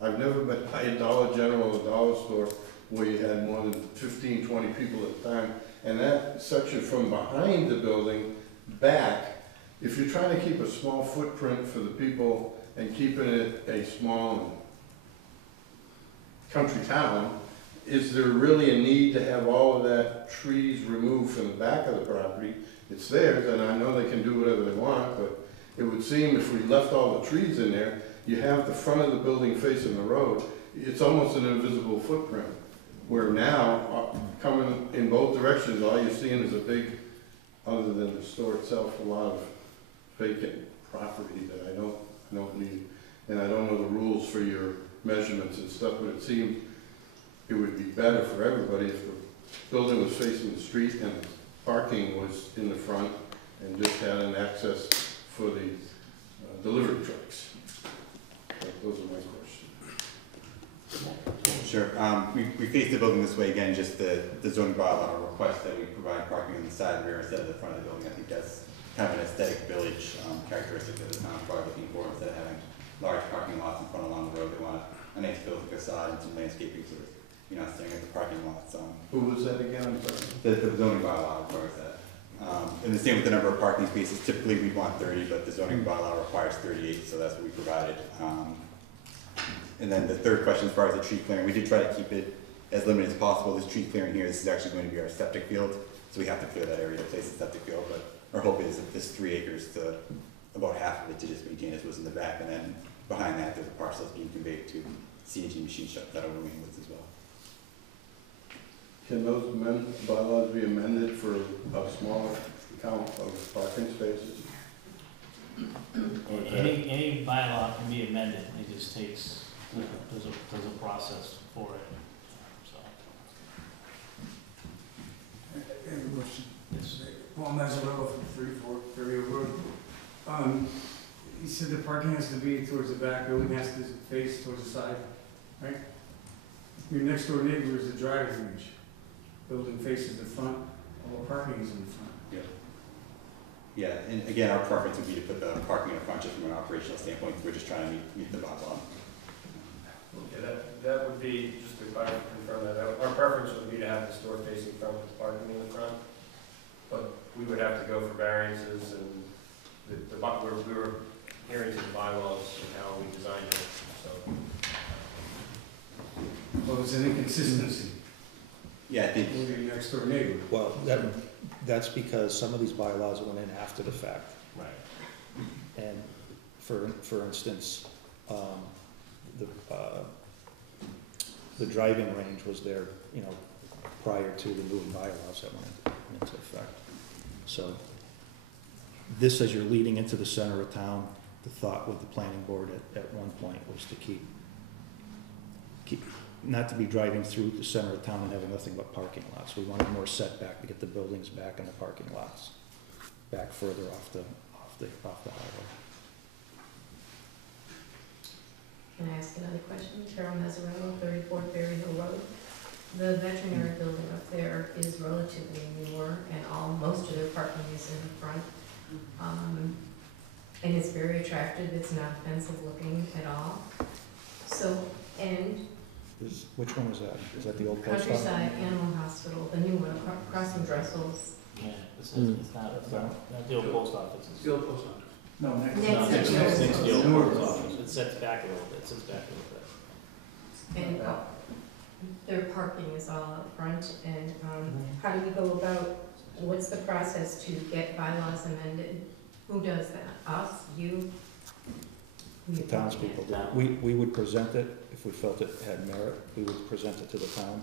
I've never been by a Dollar General or a dollar store where you had more than 15, 20 people at a time. And that section from behind the building back, if you're trying to keep a small footprint for the people and keeping it a small country town, is there really a need to have all of that trees removed from the back of the property? It's theirs, and I know they can do whatever they want, but it would seem if we left all the trees in there, you have the front of the building facing the road, it's almost an invisible footprint. Where now, coming in both directions, all you're seeing is a big, other than the store itself, a lot of vacant property that I don't need. And I don't know the rules for your measurements and stuff, but it seemed it would be better for everybody if the building was facing the street and the parking was in the front and just had an access for the delivery trucks. Those are my questions. Sure. We face the building this way again, just the zoning bylaw request that we provide parking on the side and rear instead of the front of the building. I think that's kind of an aesthetic village characteristic that the town is probably looking for. Instead of having large parking lots in front along the road, they want a nice building facade and some landscaping so that you're not staring at the parking lots. Who was that again? I'm sorry. The zoning bylaw requires that. And the same with the number of parking spaces. Typically we'd want 30, but the zoning bylaw requires 38, so that's what we provided. And then the third question, as far as the tree clearing, we did try to keep it as limited as possible. This tree clearing here, this is actually going to be our septic field, so we have to clear that area to place the septic field, but our hope is that this 3 acres to about half of it to just maintain as was in the back, and then behind that there's a parcel that's being conveyed to CNG machine shop that will remain with as well. Can those bylaws be amended for a smaller count of parking spaces? Any bylaw can be amended, it just takes, there's a process for it, so. Any question? Yes. Paul Mazzarello from 34 Ferrier Road. You said the parking has to be towards the back, building has to face towards the side, right? Your next door neighbor is the driving range. Building faces the front, all the parking is in the front. Yeah. Yeah, and again, our preference would be to put the parking in the front just from an operational standpoint. We're just trying to meet the bylaw. Okay, that would be, just to confirm that, our preference would be to have the store facing front with parking in the front, but we would have to go for variances and we were hearing to the bylaws and how we designed it, so. Well, it's an inconsistency. Yeah, I think. With your next door neighbor. Well, that's because some of these bylaws went in after the fact. Right. And for instance, the driving range was there, prior to the new bylaws that went into effect. So this, as you're leading into the center of town, the thought with the planning board at one point was to keep not to be driving through the center of town and having nothing but parking lots. We wanted more setback to get the buildings back in the parking lots, back further off the highway. Can I ask another question? Carol Mazzarello, 34 Ferry Hill Road. The veterinary building up there is relatively newer, and most of their parking is in the front. And it's very attractive. It's not offensive looking at all. So, and Which one is that? Is that the old post office? Countryside Animal Hospital, the new one, across from Dressels. Yeah, it's not the old post office. It's The old post office. No, next. Next to the yours. old post office. It sets back a little bit, And their parking is all up front, and how do we go about, what's the process to get bylaws amended? Who does that? Us? You? The townspeople do. We would present it, if we felt it had merit, we would present it to the town.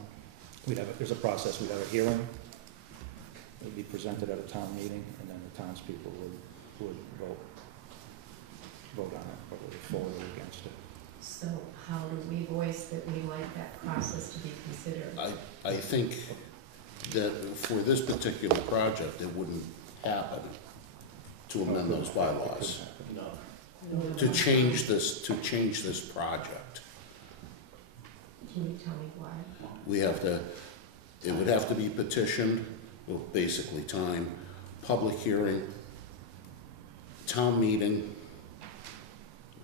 There's a process, we'd have a hearing, it would be presented at a town meeting, and then the townspeople would vote on it, whether they're for or against it. So how do we voice that we like that process to be considered? I think that for this particular project, it wouldn't happen to amend those bylaws. To change this project. Can you tell me why? It would have to be petitioned, well, basically time, public hearing, town meeting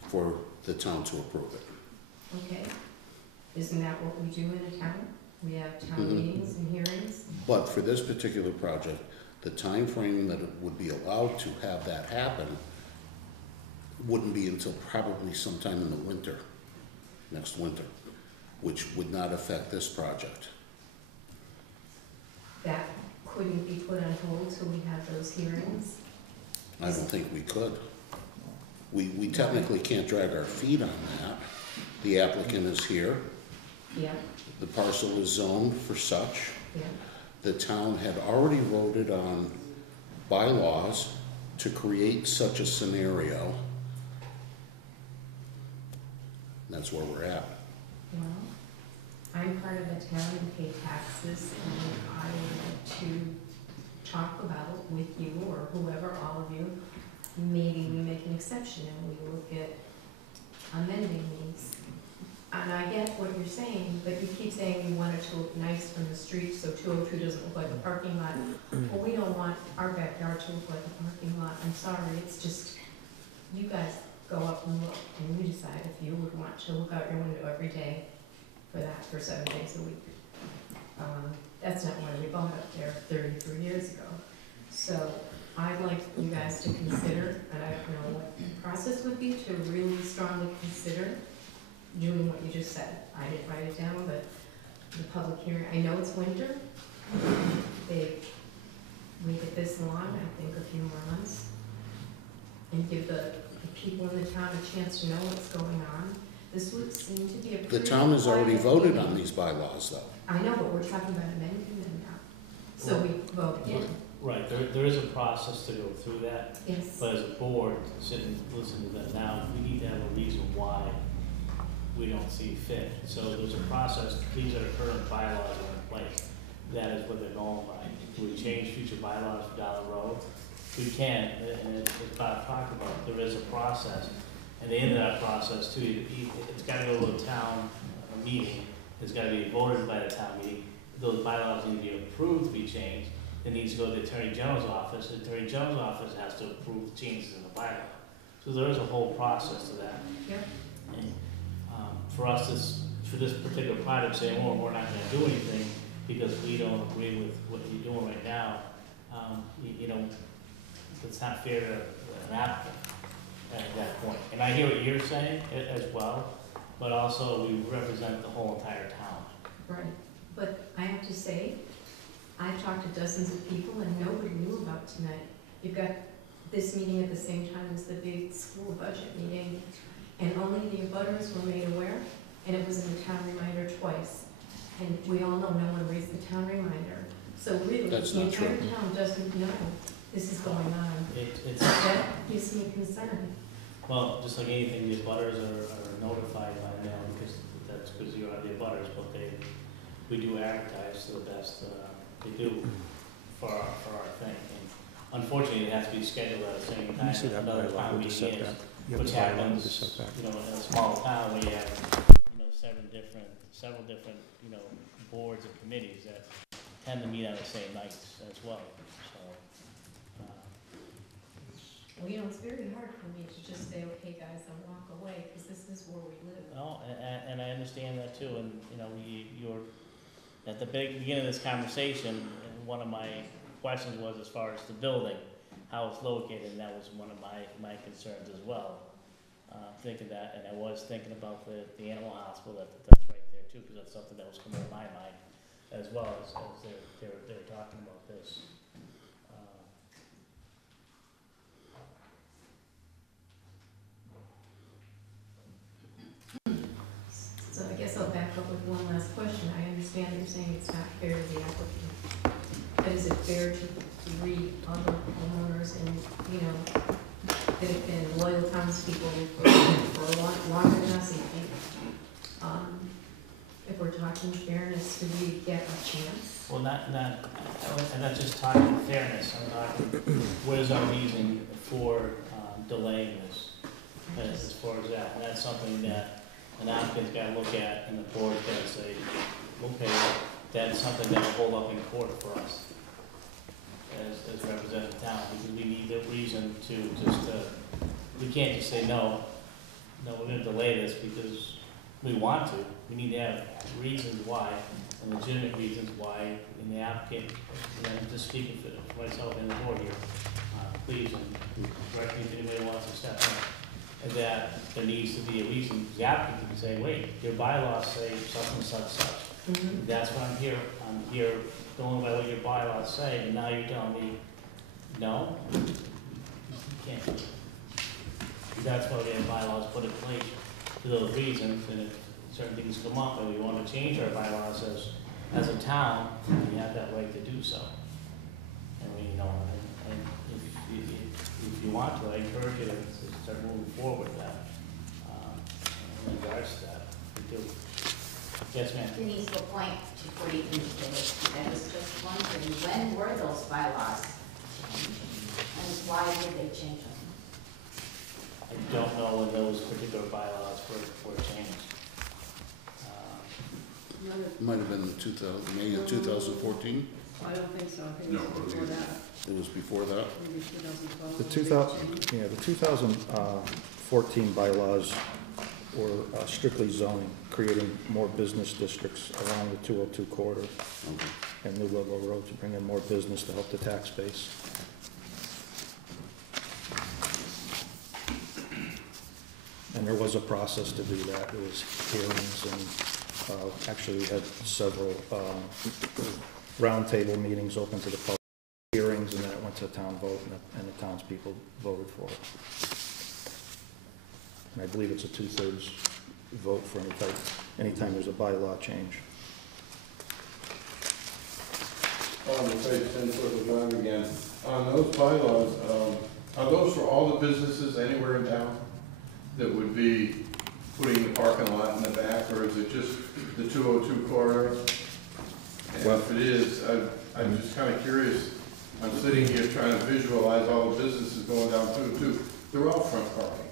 for the town to approve it. Okay. Isn't that what we do in a town? We have town meetings and hearings? But for this particular project, the time frame that it would be allowed to have that happen wouldn't be until probably sometime in the winter, next winter, which would not affect this project. That couldn't be put on hold till we have those hearings? I don't think we could. We technically can't drag our feet on that. The applicant is here. Yeah, The parcel is zoned for such. yeah. The town had already voted on bylaws to create such a scenario. That's where we're at. Well, I'm part of the town and pay taxes, and I would like to talk about with you or whoever, all of you, maybe we make an exception and we look at amending these. And I get what you're saying, but you keep saying you want it to look nice from the street, so 202 doesn't look like a parking lot. Well, we don't want our backyard to look like a parking lot. I'm sorry, it's just, you guys go up and look, and you decide if you would want to look out your window every day for that for 7 days a week. That's not why we bought up there 33 years ago. So I'd like you guys to consider, and I don't know what the process would be, to really strongly consider doing what you just said. I didn't write it down, but the public hearing, I know it's winter. They make it this long, I think a few more months, and give the people in the town a chance to know what's going on. This would seem to be a The pretty town has already quiet voted meeting. on these bylaws, though. I know, but we're talking about amending them now. So we vote again. Right, there is a process to go through that, Yes. but as a board, sit and listen to that now, we need to have a reason why we don't see fit. So there's a process, these are the current bylaws that are in place. That is what they're going by. If we change future bylaws down the road, we can, and as Bob talked about, there is a process. And the end of that process too, it's gotta go to a town meeting, it's gotta be voted by the town meeting. Those bylaws need to be approved to be changed. It needs to go to the Attorney General's office. The Attorney General's office has to approve the changes in the bylaw. So there is a whole process to that. Yep. And, for us, for this particular project, saying, well, we're not gonna do anything because we don't agree with what you're doing right now, you know, it's not fair to an applicant at that point. And I hear what you're saying as well, but also we represent the whole entire town. Right, but I have to say, I've talked to dozens of people and nobody knew about tonight. You've got this meeting at the same time as the big school budget meeting, and only the abutters were made aware, and it was in the town reminder twice. And we all know no one reads the town reminder. So really, That's the not entire true. town doesn't know this is going on. It's, That gives me concern. well, just like anything, the abutters are notified by mail because that's because you are the abutters, but we do advertise to the best they do for our thing. And unfortunately, it has to be scheduled at the same time as another town meeting is, which happens, you know, in a small town where you have, you know, several different, you know, boards and committees that tend to meet on the same nights as well, so. Well, you know, it's very hard for me to just say, okay, guys, and walk away, because this is where we live. No, and I understand that too, and, you know, you're, at the beginning of this conversation, and one of my questions was as far as the building, how it's located, and that was one of my concerns as well. Thinking that, and I was thinking about the animal hospital, that's right there too, because that's something that was coming to my mind as well as they're talking about this. So I guess I'll back up with one last question. I understand you're saying it's not fair to the applicant, but is it fair to read other homeowners and, you know, that have been loyal townspeople for a lot longer than us, even? If we're talking fairness, do we get a chance? Well, I'm not just talking fairness, I'm talking, what is our reason for delaying this, as far as that, and that's something that an applicant's gotta look at, and the board's gotta say, okay, that's something that will hold up in court for us as representing town, because we need a reason to just, we can't just say, no, we're gonna delay this because we want to, we need to have reasons why, and legitimate reasons why, and the applicant, and I'm just speaking for myself and the board here, please, and correct me if anybody wants to step in, that there needs to be a reason, the applicant can say, wait, your bylaws say such and such such. That's what I'm here going by what your bylaws say, and now you're telling me, no, you can't. That's why we have bylaws put in place for those reasons, and if certain things come up and we want to change our bylaws as a town, we have that right to do so. And we, you know, and if you want to, I encourage you to start moving forward with that, in regards to that. We do. Yes, ma'am. Denise will point to 40 indicators. I was just wondering, when were those bylaws changed? And why did they change them? I don't know when those particular bylaws were changed. Might have been May of 2014? I don't think so, I think it was before that, It was before that? maybe 2012. The 2014 bylaws were strictly zoning, creating more business districts along the 202 corridor and New Ludlow Road to bring in more business to help the tax base. And there was a process to do that. There was hearings and actually we had several roundtable meetings open to the public, hearings, and then it went to a town vote and the townspeople voted for it. And I believe it's a 2/3 vote for anytime there's a bylaw change. On the page 10, Circle Drive again, on those bylaws, are those for all the businesses anywhere in town that would be putting the parking lot in the back, or is it just the 202 corridor? And if it is, I'm just kind of curious. I'm sitting here trying to visualize all the businesses going down 202. They're all front parking.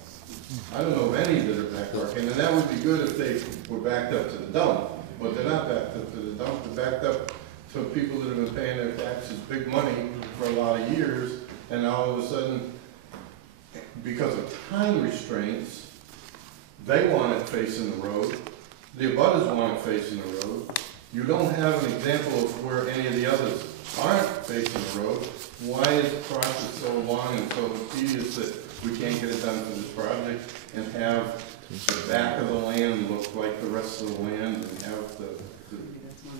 I don't know of any that are back parking, and that would be good if they were backed up to the dump, but they're not backed up to the dump. They're backed up to people that have been paying their taxes big money for a lot of years, and all of a sudden, because of time restraints, they want it facing the road. The abutters want it facing the road. You don't have an example of where any of the others aren't facing the road. Why is the process so long and so tedious that we can't get it done for this project and have the back of the land look like the rest of the land and have the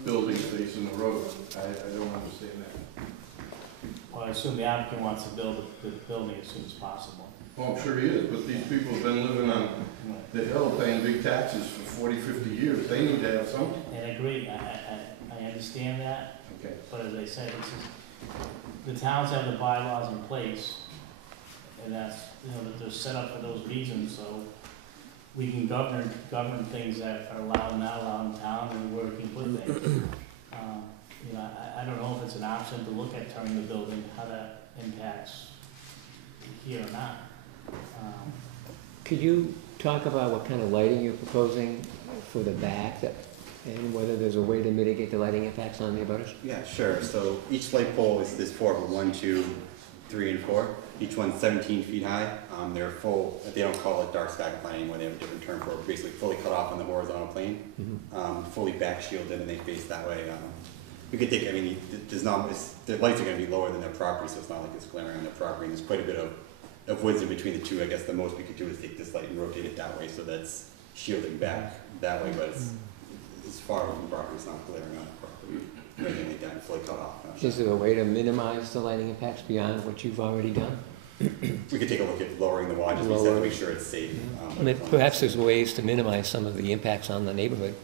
building facing the road? I don't understand that. Well, I assume the applicant wants to build the building as soon as possible. Well, I'm sure he is, but these people have been living on the hill paying big taxes for 40, 50 years. They need to have something. And I agree, I understand that. Okay. But as I said, the towns have the bylaws in place, and that's, that they're set up for those reasons, so we can govern things that are allowed and not allowed in town, and where we can put things. I don't know if it's an option to look at turning the building, how that impacts here or not. Could you talk about what kind of lighting you're proposing for the back, and whether there's a way to mitigate the lighting impacts on the abutters? Yeah, sure. So each light pole is 4 of 1, 2, 3, and 4. Each one's 17 feet high. They're full, they don't call it dark sky compliant anymore, they have a different term for it, basically fully cut off on the horizontal plane, fully back shielded, and they face that way. We could take, the lights are going to be lower than their property, so it's not like it's glaring on their property, and there's quite a bit of woods in between the two. I guess the most we could do is take this light and rotate it that way, so that's shielding back that way, but it's as far away from the property, it's not glaring on the property, or anything like that, fully cut off. Is there a way to minimize the lighting impacts beyond what you've already done? We could take a look at lowering the wattage, we just have to make sure it's safe. Perhaps there's ways to minimize some of the impacts on the neighborhood.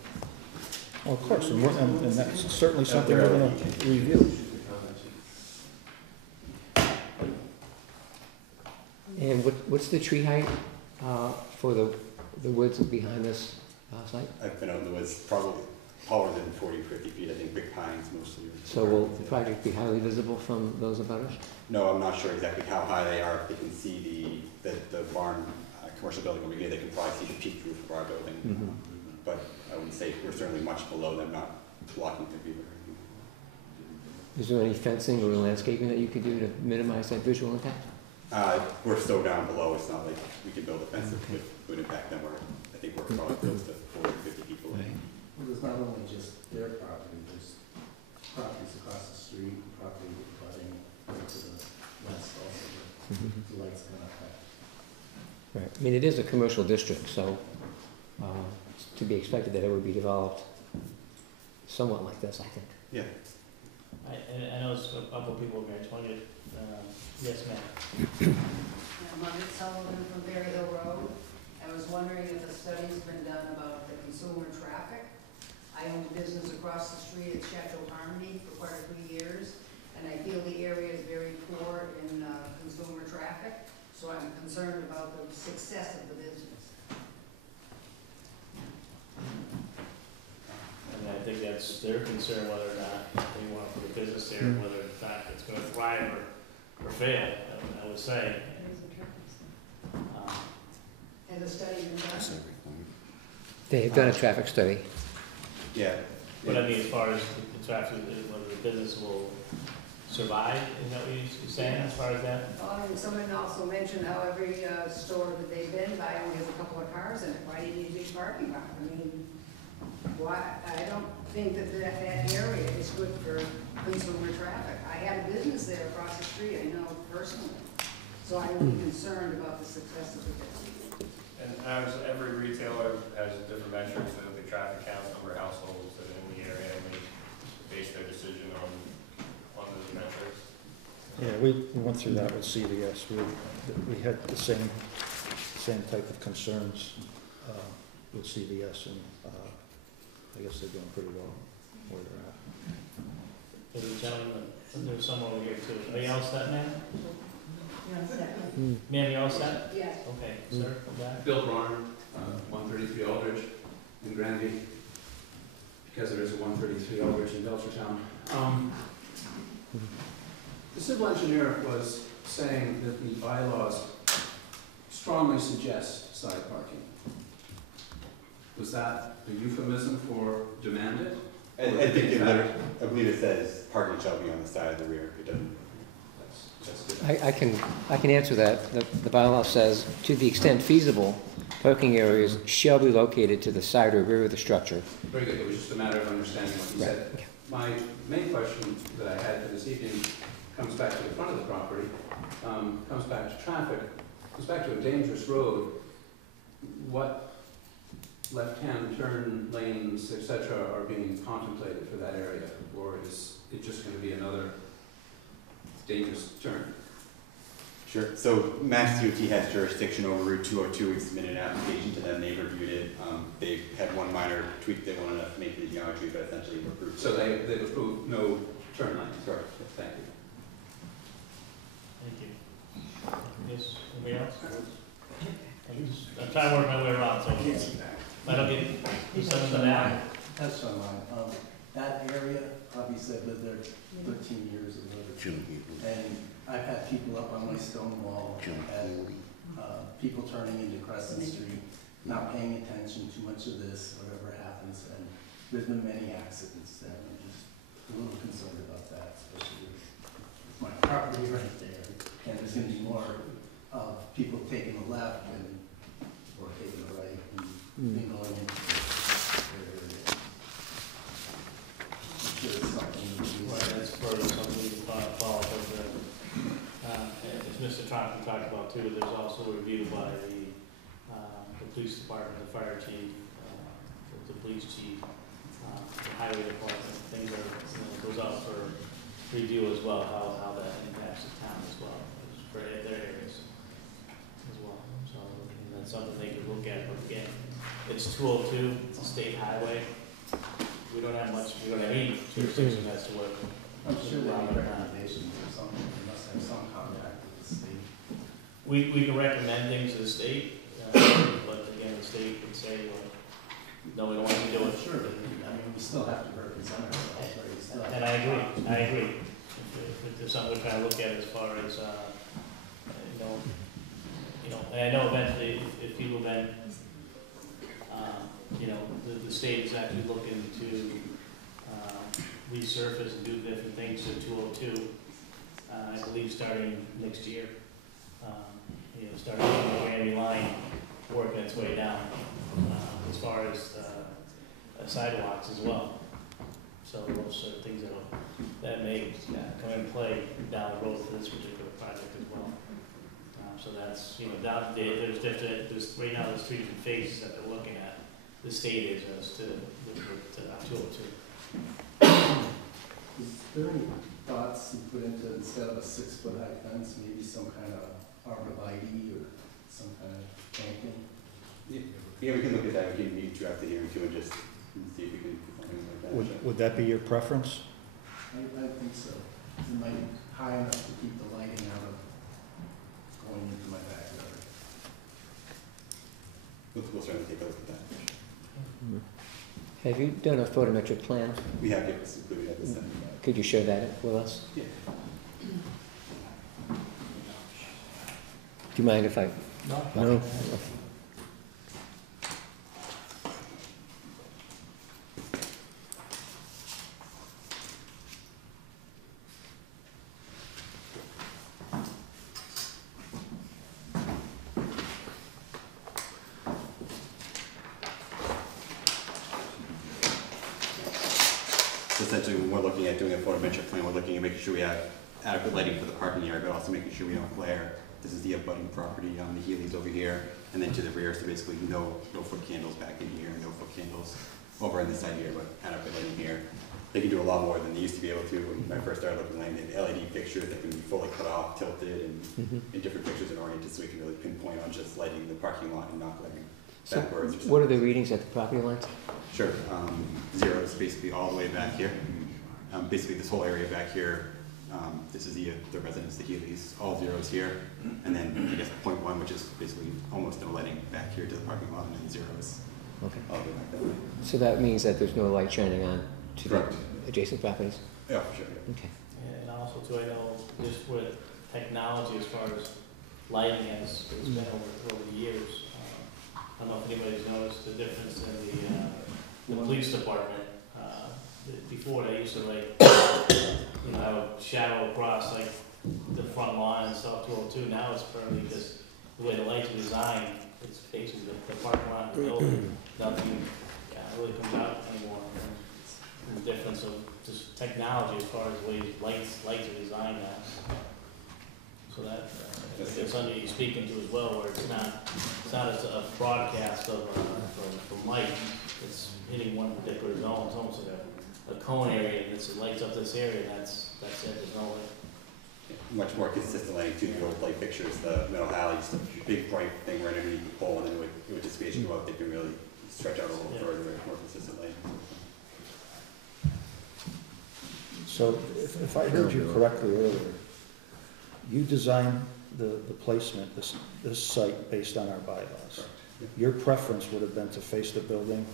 Well, of course, and that's certainly something we're going to review. And what's the tree height for the woods behind this site? I've been out in the woods, probably taller than 40 or 50 feet, I think big pines mostly. So will the project be highly visible from those abutters? No, I'm not sure exactly how high they are. If they can see the barn commercial building over here, they can probably see the peak roof of our building. But I wouldn't say we're certainly much below them, not blocking the view. Is there any fencing or landscaping that you could do to minimize that visual impact? We're still down below. It's not like we could build a fence that could would impact them, where I think we're probably close to 40 or 50 people in. Well, there's not only just their property, there's properties across the street, property abutting to the west also, the light's gonna affect. Right, I mean, it is a commercial district, so, it's to be expected that it would be developed somewhat like this, I think. Yeah. I know there's a couple of people here, I just wanted, yes, ma'am. Margaret Sullivan from Berry Hill Road. I was wondering if a study's been done about the consumer traffic. I owned a business across the street at Chateau Harmony for quite a few years, and I feel the area is very poor in consumer traffic, so I'm concerned about the success of the business. And I think that's their concern, whether or not they want to put a business there, whether in fact it's going to thrive or fail, I would say. Has a study been done? They have done a traffic study. Yeah. But I mean, as far as the traffic, whether the business will survive, is that what you're saying, as far as that? And someone also mentioned how every store that they've been by only has a couple of cars in it. Why do you need a big parking lot? I mean, why? I don't think that area is good for consumer traffic. I had a business there across the street, I know personally. So I'm really concerned about the success of the business. And as every retailer has different metrics, so the traffic counts, number of households that are in the area, and they base their decision on those metrics. Yeah, we went through that with CVS. We had the same type of concerns with CVS, and I guess they're doing pretty well where they're at. There's a gentleman, there's someone over here too. Are you all set, ma'am? Ma'am, you all set? Yes. Okay, sir, come back. Bill Bronner, 133 Aldridge in Granby, because there is a 133 Aldridge in Belchertown. The civil engineer was saying that the bylaws strongly suggest side parking. Was that a euphemism for demanded? I believe it says parking shall be on the side of the rear. It doesn't. I can answer that. The bylaw says, to the extent feasible, parking areas shall be located to the side or rear of the structure. Very good. It was just a matter of understanding what you said. My main question that I had for this evening comes back to the front of the property, comes back to traffic, comes back to a dangerous road. What left-hand turn lanes, etc., are being contemplated for that area, or is it just going to be another dangerous turn? Sure. So Mass DOT has jurisdiction over Route 202. We submitted an application to them. They reviewed it. They had one minor tweak they wanted to make to the geometry, but essentially approved. So they've approved no turn lanes. Correct. Thank you. Thank you. Yes, anybody else? I'm trying to work my way around, so I don't get some of that. That's fine. That area, obviously I've lived there 13 years or whatever. And I've had people up on my stone wall, and people turning into Crescent Street, not paying attention to much of this, whatever happens, and there's been many accidents there. I'm just a little concerned about that, especially with my property right there. And there's going to be more people taking the left or taking the right and going into the area. I'm sure it's something to do. Right, that's further something we follow up with. As Mr. Tronson talked about too, there's also a review by the police department, the fire chief, the police chief, the highway department. Things are, goes out for review as well, how that impacts the town as well, for their areas as well. So and that's something they could look at. But again, it's 202, it's a state highway. We don't have much, we don't have any jurisdiction as to what. I'm sure they have recommendations or something. They must have some contact with the state. We can recommend things to the state, but again, the state can say, well, no, we don't want to do it. Sure, but I mean, we still have to represent ourselves, right? We still have And I agree. If there's something we're trying to look at as far as, and I know eventually if people then, the state is actually looking to resurface and do different things to 202, I believe starting next year. Starting on the Granby line, working its way down, as far as sidewalks as well. So those sort of things that may come in play down the road for this particular project as well. So that's, you know, down there, right now there's 3 different phases that they're looking at. The state is as to 202. Is there any thoughts you put into, instead of a 6-foot high fence, maybe some kind of arborvitae or some kind of planting? Yeah, we can look at that, we can meet draft the hearing too and just see if we can do something like that. Would that be your preference? I think so. It might be high enough to keep the lighting out of going into my backyard. We'll certainly take a look at that. Have you done a photometric plan? We have, yes, included at this time. Could you share that with us? Yeah. Do you mind if I? No. So essentially, when we're looking at doing a photometric plan, we're looking at making sure we have adequate lighting for the parking area, but also making sure we don't glare. This is the abutting property on the Healy's over here, and then to the rear, so basically no foot candles back in here, no foot candles over on this side here, but adequate lighting here. They can do a lot more than they used to be able to. When I first started looking at lighting, they had LED fixtures that can be fully cut off, tilted, and in different pictures and oriented, so we can really pinpoint on just lighting the parking lot and not glaring So backwards. Or what are the readings at the property lines? Sure. Zeros basically all the way back here. Basically this whole area back here, this is the residence, the Healy's, all zeros here. And then I guess 0.1, which is basically almost no lighting back here to the parking lot, and then zeros Okay. all the way back that way. So that means that there's no light shining on to Correct. the adjacent properties? Yeah, for sure. Yeah. Okay. And also too, I know just with technology as far as lighting has been over the years. I don't know if anybody's noticed the difference in the police department. Before they used to have a shadow across like the front lawn and stuff, 202. Now it's probably just the way the lights are designed. It's basically the parking lot and the building. Nothing really comes out anymore. And the difference of just technology as far as the way lights are designed now. So that it's something you're speaking to as well, where it's not as a broadcast of from light. It's hitting one particular zone. It's almost like a cone area, and it lights up this area. And that's it. There's no light. Much more consistent lighting too. The old light fixtures, the metal alleys, the big bright thing right underneath the pole, and then it would just be as you go up, they can really stretch out a little further, more consistent light. So if I heard you correctly earlier, you designed the placement, this site based on our bylaws. Your preference would have been to face the building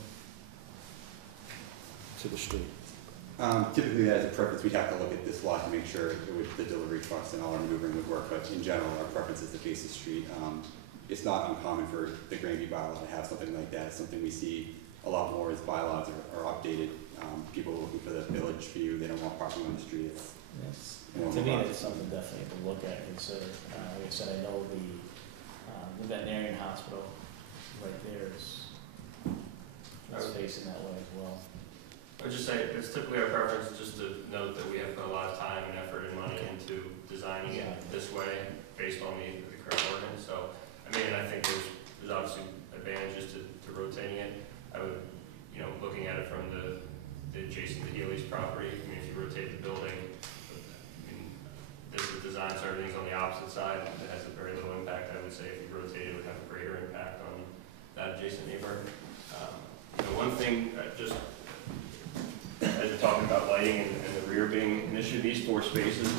to the street. Typically, as a preference, we'd have to look at this lot to make sure the delivery trucks and all our maneuvering would work, but in general, our preference is to face the street. It's not uncommon for the Granby bylaw to have something like that. It's something we see a lot more as bylaws are updated. People are looking for the village view, they don't want parking on the street. Yes. To me, it's something definitely to look at and consider. Like I said, I know the veterinarian hospital right there is facing that way as well. I would just say, it's typically our preference just to note that we have put a lot of time and effort and money into designing it this way based on the current ordinance. So, I mean, I think there's obviously advantages to rotating it. I would, looking at it from the adjacent to Healy's property, I mean, if you rotate the building, this is designed so everything's on the opposite side. It has a very little impact. I would say if you rotate it, it would have a greater impact on that adjacent neighbor. One thing, just as you're talking about lighting and the rear being an issue, these 4 spaces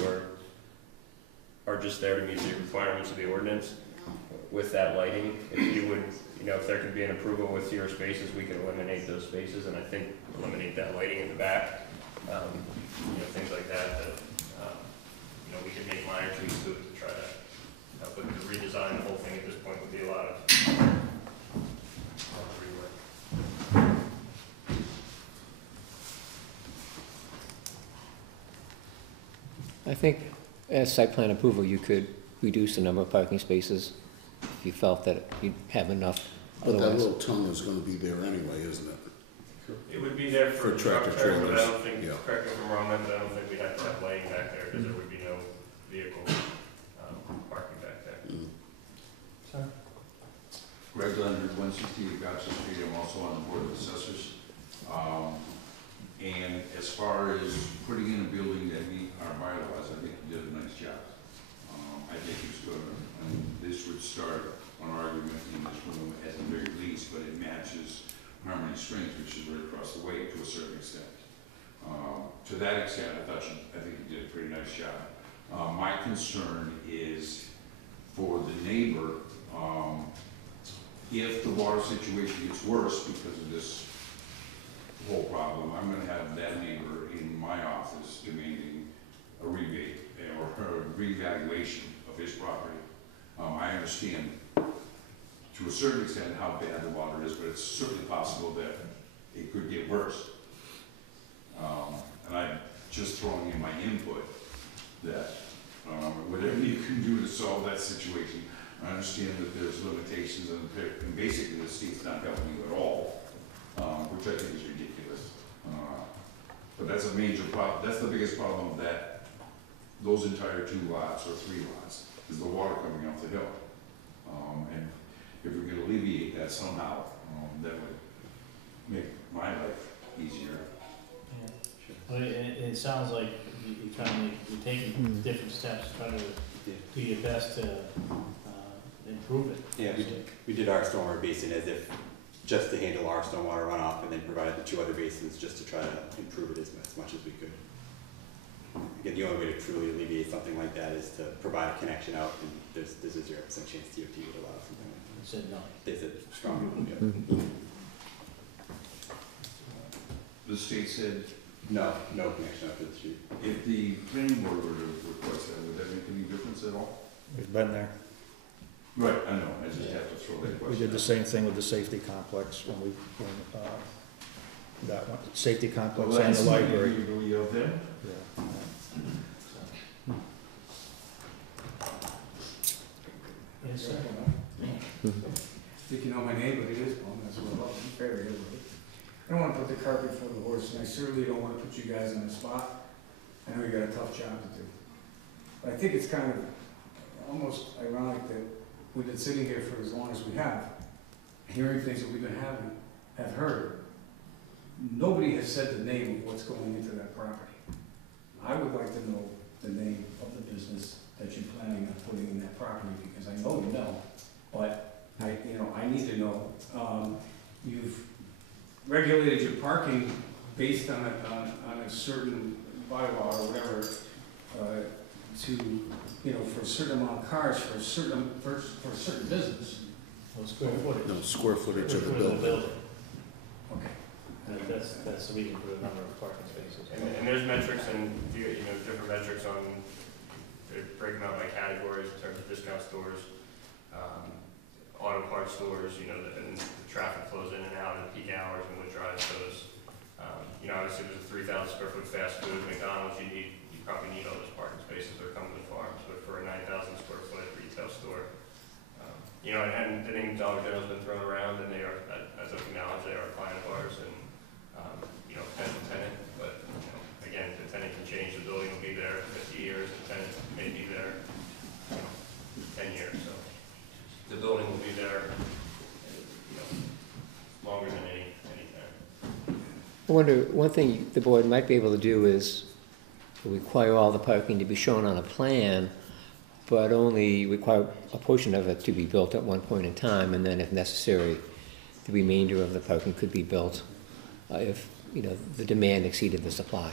are just there to meet the requirements of the ordinance with that lighting. If you would, if there could be an approval with 0 spaces, we could eliminate those spaces, and I think eliminate that lighting in the back. Things like that we could make minor tweaks to it to try to help with the redesign. The whole thing at this point would be a lot of rework. I think as site plan approval, you could reduce the number of parking spaces if you felt that you'd have enough But that otherwise. little tongue is gonna be there anyway, isn't it? It would be there For for truck tractor trailer, but I trailers, don't think, yeah. correct me if I'm wrong, but I don't think we'd have to have lighting back there, because there would be no vehicle, parking back there. Mm. Greg Leonard, 168 Gotcha Street, I'm also on the Board of Assessors. And as far as putting in a building that meet our bylaws, I think you did a nice job. I think it's good, and this would start an argument in this room at the very least, but it matches Harmony Springs, which is right across the way to a certain extent. To that extent, I think you did a pretty nice job. My concern is for the neighbor, if the water situation gets worse because of this whole problem, I'm gonna have that neighbor in my office demanding a rebate or a revaluation of his property. I understand to a certain extent how bad the water is, but it's certainly possible that it could get worse. And I'm just throwing in my input that whatever you can do to solve that situation. I understand that there's limitations and basically the state's not helping you at all, which I think is ridiculous. But that's a major problem. That's the biggest problem that those entire 2 lots or 3 lots is the water coming off the hill. And if we could alleviate that somehow, that would make my life easier. Well, it sounds like you're trying to you're taking different steps, trying to do your best to improve it. Yeah, we did our stormwater basin as if just to handle our stormwater runoff, and then provided the 2 other basins just to try to improve it as much as we could. Again, the only way to truly alleviate something like that is to provide a connection out, and there's a 0% chance DOT would allow something like that. They said no. They said strong. Yeah. The state said no connection up to the street. If the planning board were to request that, would that make any difference at all? We've been there. Right, I know, I just have to throw that question. We did the same thing with the safety complex when that one, safety complex and the library. We of them? Yeah. Yes, sir. think you know my name, but it is Palm, that's what I love, I'm very good with it. I don't wanna put the cart before the horse, and I certainly don't wanna put you guys on the spot. I know you got a tough job to do. But I think it's kind of almost ironic that we've been sitting here for as long as we have, hearing things that we've been have heard. Nobody has said the name of what's going into that property. I would like to know the name of the business that you're planning on putting in that property, because I know you know, but I need to know. You've regulated your parking based on a certain bylaw or whatever, for a certain amount of cars for a certain business. Well, square footage. No, square footage of the building. Okay. That's the reason for the number of parking spaces. And there's metrics and, different metrics on, they break them out by categories in terms of discount stores, auto parts stores, and the traffic flows in and out at peak hours and what drives those. Obviously there's a 3,000 square foot fast food, McDonald's, you probably need all those parking spaces or Cumberland Farms, but for a 9,000 square foot retail store, and the name Dollar General's been thrown around, and they are, as I've acknowledged, they are a client of ours, and, potential tenant, but, again, the tenant can change, the building will be there 50 years, the tenant may be there, 10 years, so the building will be there, longer than any tenant. I wonder, one thing the board might be able to do is require all the parking to be shown on a plan, but only require a portion of it to be built at one point in time, and then if necessary, the remainder of the parking could be built if, the demand exceeded the supply.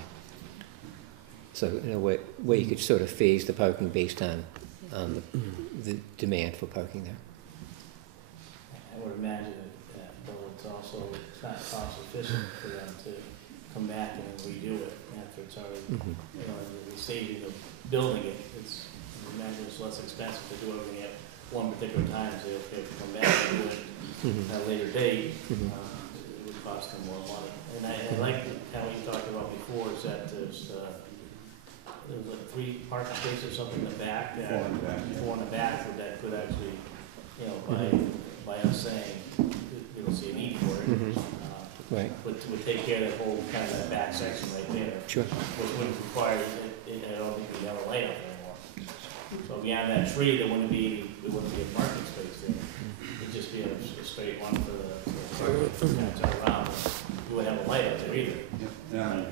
So in a way you could sort of phase the parking based on the demand for parking there. I would imagine that, though, it's also, it's not cost efficient for them to come back and then redo it after it's already, the staging of building it. I imagine it's less expensive to do everything at one particular time, so if they come back and do it at a later date, it would cost them more money. And I like how you talked about before, is that there's like 3 parking spaces or something in the back, 4 in the back, that could actually, by us saying, you don't see a need for it. Mhm. Right. Would take care of that whole kind of that back section right there. Sure. Which wouldn't require, I don't think we'd have a light up there anymore. So beyond that tree, there wouldn't be a parking space there. It'd just be a straight one for the kind of turn around. You wouldn't have a light up there either.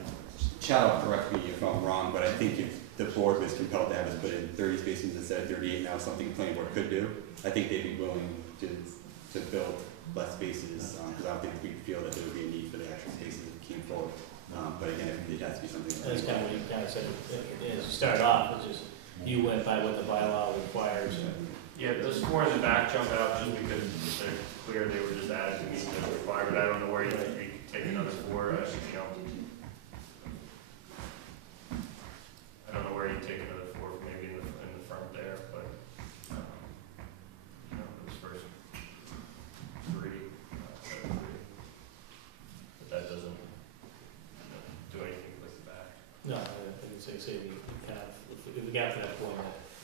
Chad will correct me if I'm wrong, but I think if the board was compelled to have us put in 30 spaces instead of 38, now something the planning board could do, I think they'd be willing to build less spaces, because I don't think we feel that there would be a need for the extra spaces that came forward. But again, it has to be something. That's kind of what you kind of said, as you started off, it's just, you went by what the bylaw requires. Yeah, those four in the back jump out just because they're clear, they were just added to meet the requirement. I don't know where you take another four, you know. I don't know where you take another four, maybe in the front there, but, you know, those first three, but that doesn't do anything with the back. No, I would say we kind of, if we got to that point,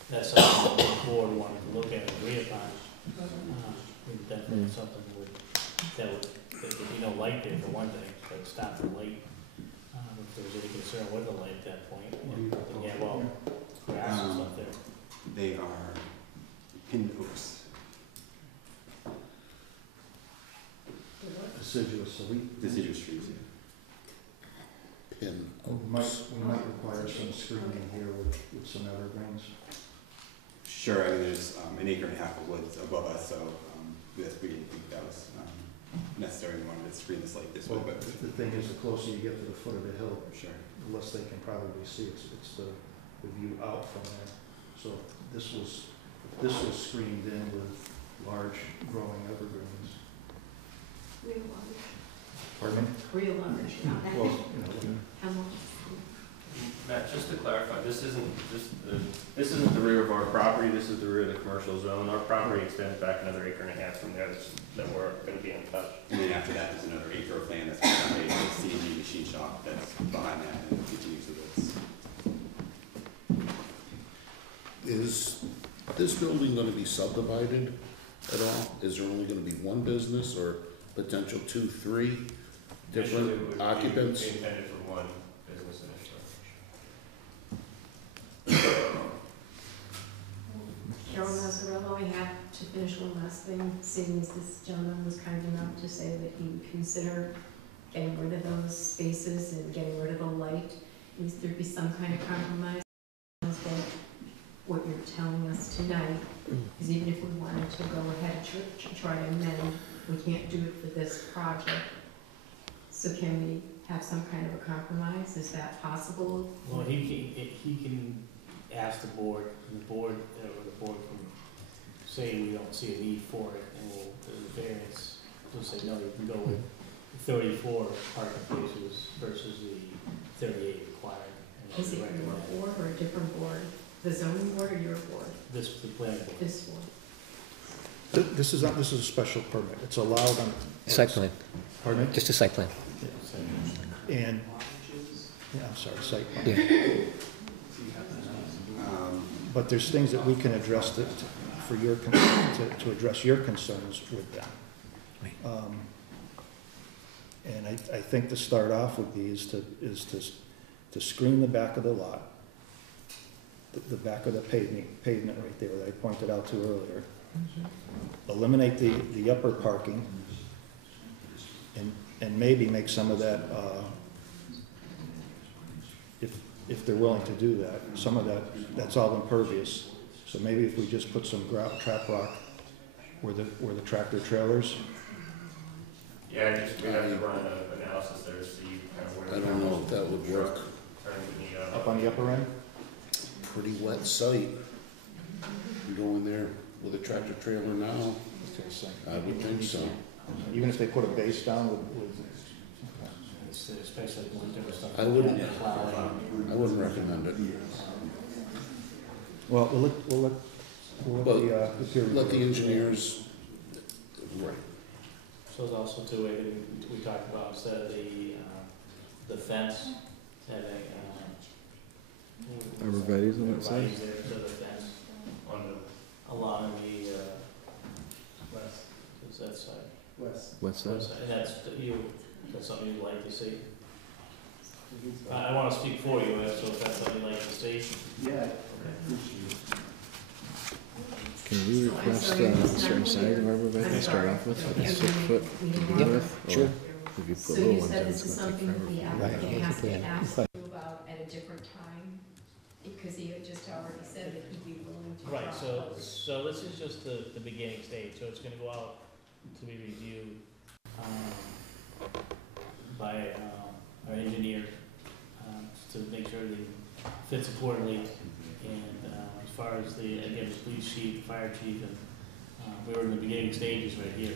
that's something the board wanted to look at and agree upon. Definitely something that would be no light there for one thing, but stop the light. If there was any concern with the light at that point, and yeah, well, grass and stuff there. They are pin oaks. Deciduous, so Deciduous trees, yeah. Pin we might require some screening here with some evergreens. Sure, I mean, there's an acre and a half of woods above us, so we didn't think that was necessary. We wanted to screen this like this way. But the thing is, the closer you get to the foot of the hill, sure, the less they can probably see. It's the view out from there. So this was screened in with large growing evergreens. Real large. Pardon me? Real large, not that. Well, you know, How much? Matt, just to clarify, this isn't the rear of our property, this is the rear of the commercial zone. Our property extends back another acre and a half from there that we're gonna be untouched. and then after that, there's another acre of land that's behind a C&G machine shop that's behind that and continues to this. Is this building gonna be subdivided at all? Is there only gonna be one business or potential 2, 3 Initially, it different would occupants? be intended for one business initially. Carol Mazzarello, I have to finish one last thing, seeing as this gentleman was kind enough to say that he would consider getting rid of those spaces and getting rid of the light. Is there be some kind of compromise? Sounds like what you're telling us tonight is even if we wanted to go ahead and try to amend, we can't do it for this project. So can we have some kind of a compromise? Is that possible? Well, he can ask the board, and the board can say we don't see a need for it, and the variance will say, no, you can go with 34 parking spaces versus the 38 required. And Is it your recommend board or a different board? The zoning board or your board? this, the planning board. This board. This is a special permit. It's allowed on. Site plan, Pardon me? just a site plan. And, yeah, I'm sorry, site plan. Yeah. But there's things that we can address to address your concerns with them. And I think to start off with these is to screen the back of the lot, the back of the pavement right there that I pointed out to earlier. Eliminate the upper parking and maybe make some of that, if they're willing to do that, some of that's all impervious. So maybe if we just put some trap rock where the tractor trailers. Yeah, we have to run an analysis there to see kind of where. I don't know if that would work. Up on the upper end? Pretty wet site. You go in there with a tractor trailer now? I would think so. Even if they put a base down with Especially winter and stuff. I wouldn't recommend it. Well, we'll let the engineers. Right. So there's also two ways we talked about, instead of the fence, having Arborvitae's on that side? arborvitae's there instead of the fence along the west, is that side. West. West side? And that's something you'd like to see? I want to speak for you, so if that's something you'd like to see. Yeah. Can we request a certain size of arborvitae to start off with, like a 6 foot to begin with? Or Sure. if you put So little you ones in, said this it's is gonna take something that the forever. applicant has to Yeah. ask you about at a different time? Because he had just already said that he'd be willing to. Right, drop those. so this is just the beginning stage, so it's gonna go out to be reviewed, by, our engineer, to make sure everything fits accordingly. And, as far as the, again, the police chief, the fire chief, and, we're in the beginning stages right here.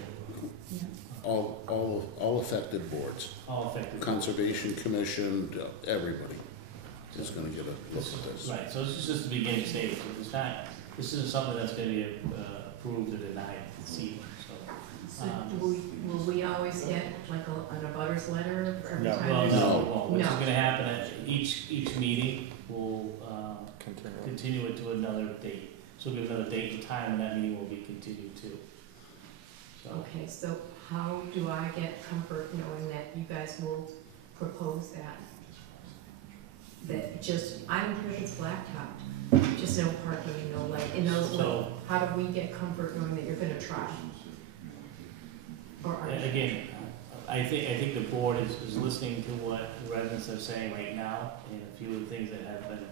All affected boards, All affected. Conservation Commission, everybody is gonna get a look at this. Right, so this is just the beginning stage, so it's not, this isn't something that's gonna be, approved or denied this evening, so. So will we always get like an abutters letter every No. time? Well, there's- no, it won't. What's No. gonna happen at each meeting, we'll, continue it to another date. So we'll give another date and time, and that meeting will be continued too. So, Okay, so how do I get comfort knowing that you guys will propose that? That just, I don't care if it's blacktop, just no parking and no light, in those, So- how do we get comfort knowing that you're gonna try? Or are you? again, I think the board is listening to what the residents are saying right now, and a few of the things that have been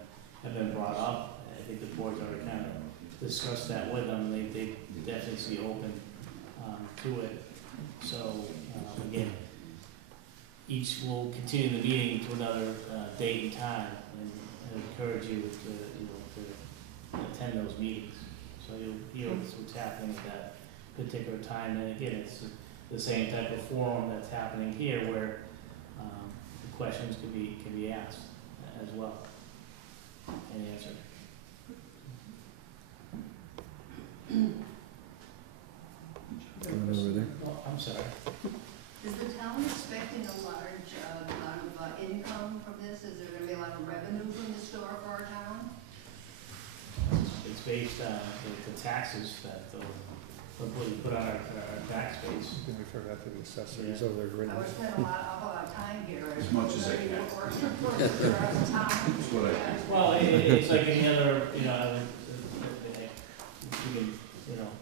brought up. I think the board's already kind of discussed that with them, they definitely see open, to it. So, again, each will continue the meeting to another, date and time, and encourage you to attend those meetings. So you'll hear what's happening at that particular time, and again, it's the same type of forum that's happening here, where, the questions can be asked as well, and answered. Going over there. Oh, I'm sorry. Is the town expecting a large amount of income from this? Is there gonna be a lot of revenue from the store for our town? It's based on the taxes that the we put on our tax base. You can refer that to the assessor, Yeah. he's over there grinning. I would spend a lot of time here. As much as I can. That's what I Well, it's like any other, you can,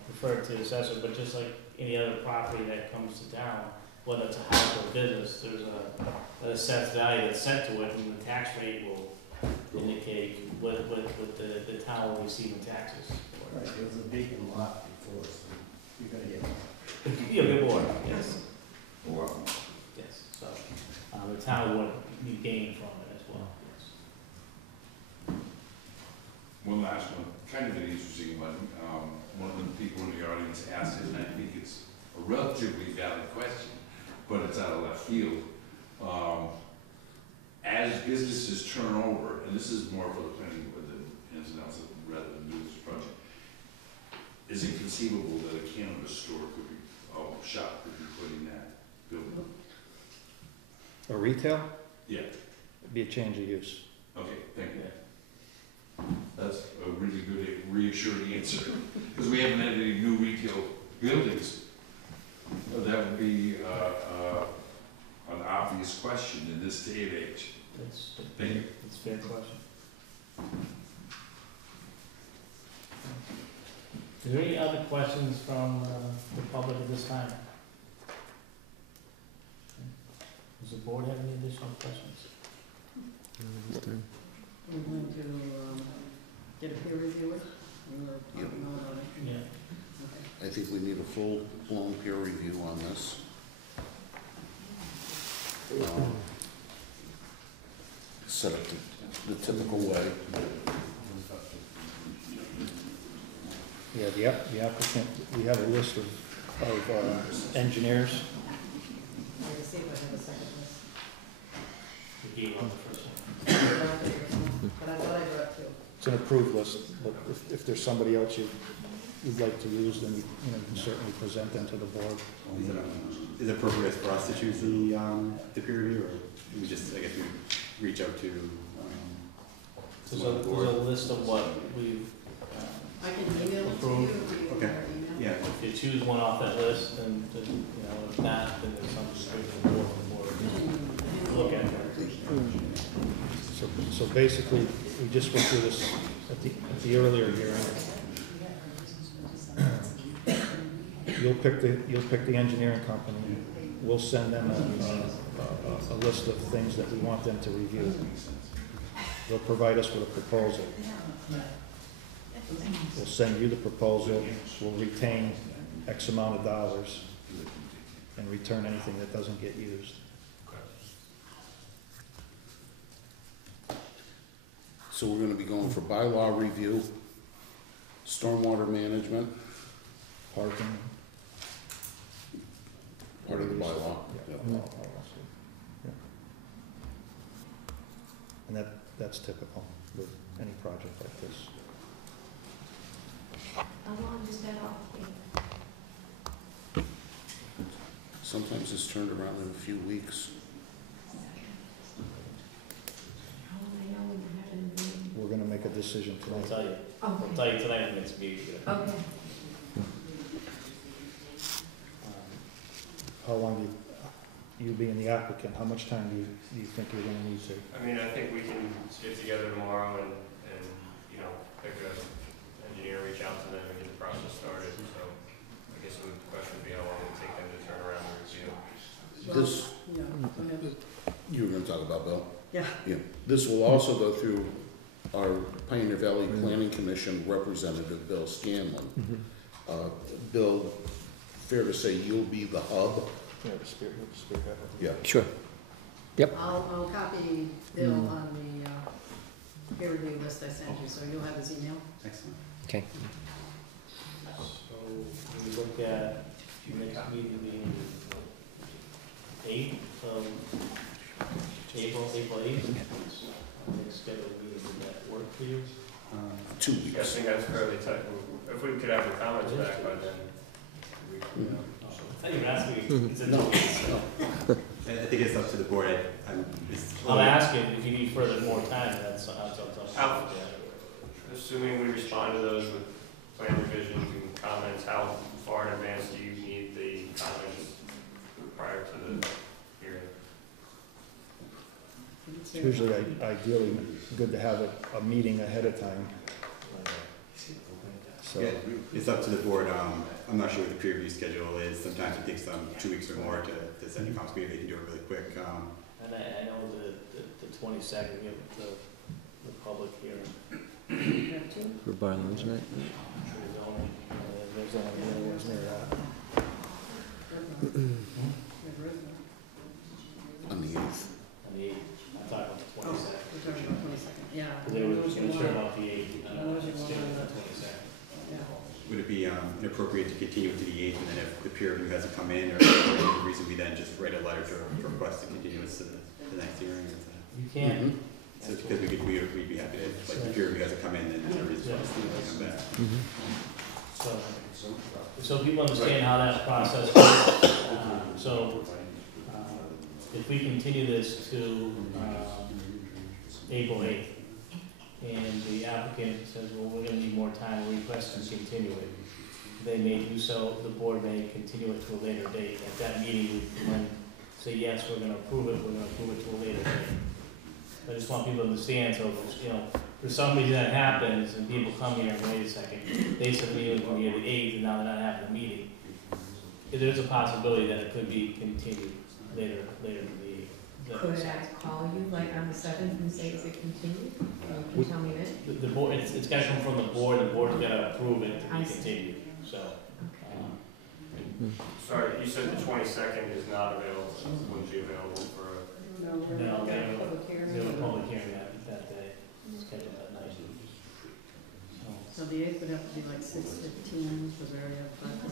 refer to the assessor, but just like any other property that comes to town, whether it's a house or a business, there's an assessed value that's set to it, and the tax rate will indicate what the town will receive in taxes. Right, it was a vacant lot before, so you're gonna get. Yeah, good board, yes, Well, yes, so, the town would be gained from it as well, yes. one last one, kind of an interesting one. One of the people in the audience asked it, and I think it's a relatively valid question, but it's out of left field. As businesses turn over, and this is more for the planning board than ins and outs of rather than do this project, is it conceivable that a cannabis store could be, shop could be put in that building? A retail? Yeah, It'd be a change of use. okay, thank you. That's a really good, reassuring answer, because we haven't had any new retail buildings. That would be, an obvious question in this day and age. Thank you. That's a fair question. Is there any other questions from the public at this time? Does the board have any additional questions? We're going to, get a peer reviewer, we were talking about it. Yeah. I think we need a full-blown peer review on this. Set up the typical way. Yeah, the applicant, we have a list of engineers. Let me see if I have a second list. You gave up the first one. But I thought I brought two. It's an approved list, but if there's somebody else you'd like to use, then you can certainly present them to the board. Is it appropriate for us to choose the peer review, or we just, I guess we reach out to, There's a list of what we've, I can email it to you. Okay. Yeah, Yeah. If you choose one off that list, then, if not, then there's something straight to the board to look at. So basically, we just went through this at the earlier hearing. You'll pick the engineering company. We'll send them a list of things that we want them to review. They'll provide us with a proposal. We'll send you the proposal. We'll retain X amount of dollars and return anything that doesn't get used. So we're gonna be going for bylaw review, stormwater management, Parking. part of the bylaw. Yep. Yeah. And that's typical with any project like this. How long does that all take? Sometimes it's turned around in a few weeks. How will I know when you're having a meeting? We're gonna make a decision I'll tonight. tell you. I'll Okay. tell you tonight when it's meeting. Okay. How long do you being the applicant, how much time do you think you're gonna need to? I mean, I think we can get together tomorrow and pick a engineer, reach out to them and get the process started, so I guess the question would be how long it would take them to turn around and review. This, Yeah. you were gonna talk about, Bill? Yeah. Yeah. This will also go through our Pioneer Valley Planning Commission representative, Bill Scanlon. Bill, fair to say you'll be the hub? Yeah, the spearhead. Yeah. Sure. Yep. I'll copy Bill on the peer review list I sent you, so you'll have his email. Excellent. Okay. So when we look at next meeting being 8th of April 8th. Next scheduled meeting, would that work for you? 2 I weeks. think that's fairly tight. If we could have the comments back by then, we could. I didn't even ask you, it's a No. I think it's up to the board. I'm asking if you need further more time, that's How, assuming we respond to those with plan revisions and comments, how far in advance do you need the comments prior to the hearing? It's usually ideally good to have a meeting ahead of time. So, Yeah, it's up to the board. I'm not sure what the peer review schedule is. Sometimes it takes them 2 weeks or more to send a comments. Maybe they can do it really quick. And I know the 22nd, you have the public hearing. For bylaws, right? there's only the other ones near that. On the 8th. On the 8th, I'm talking about the 22nd. We're talking about 22nd, yeah. Because they were concerned about the 8th, Those are it's one still on the the- 22nd. Yeah. Would it be inappropriate to continue it to the 8th, and then if the peer review hasn't come in, or for any reason, we then just write a letter to request a continuance to the next hearing? You can. So because we'd be happy to, like, the peer review hasn't come in, then there's no reason for us to come back. So people understand how that process works. If we continue this to April 8th, and the applicant says, well, we're gonna need more time, we request to continue it, they may do so, the board may continue it to a later date. At that meeting, we can then say, yes, we're gonna approve it to a later date. I just want people to understand, so, for some reason that happens, and people come here and wait a second, they said the meeting was gonna be the 8th, and now they're not having a meeting. There's a possibility that it could be continued later in the 8th. Could I call you like on the 7th and say, is it continued? You can tell me then? The board, it's gotta come from the board's gotta approve it to I be see. continued, so. Sorry, you said the 22nd is not available, wouldn't be available for a... No, we're No, gonna they have a have public hearing. They have a public hearing that day, scheduled that night. So the 8th would have to be like 6:15, because we already have 5:45.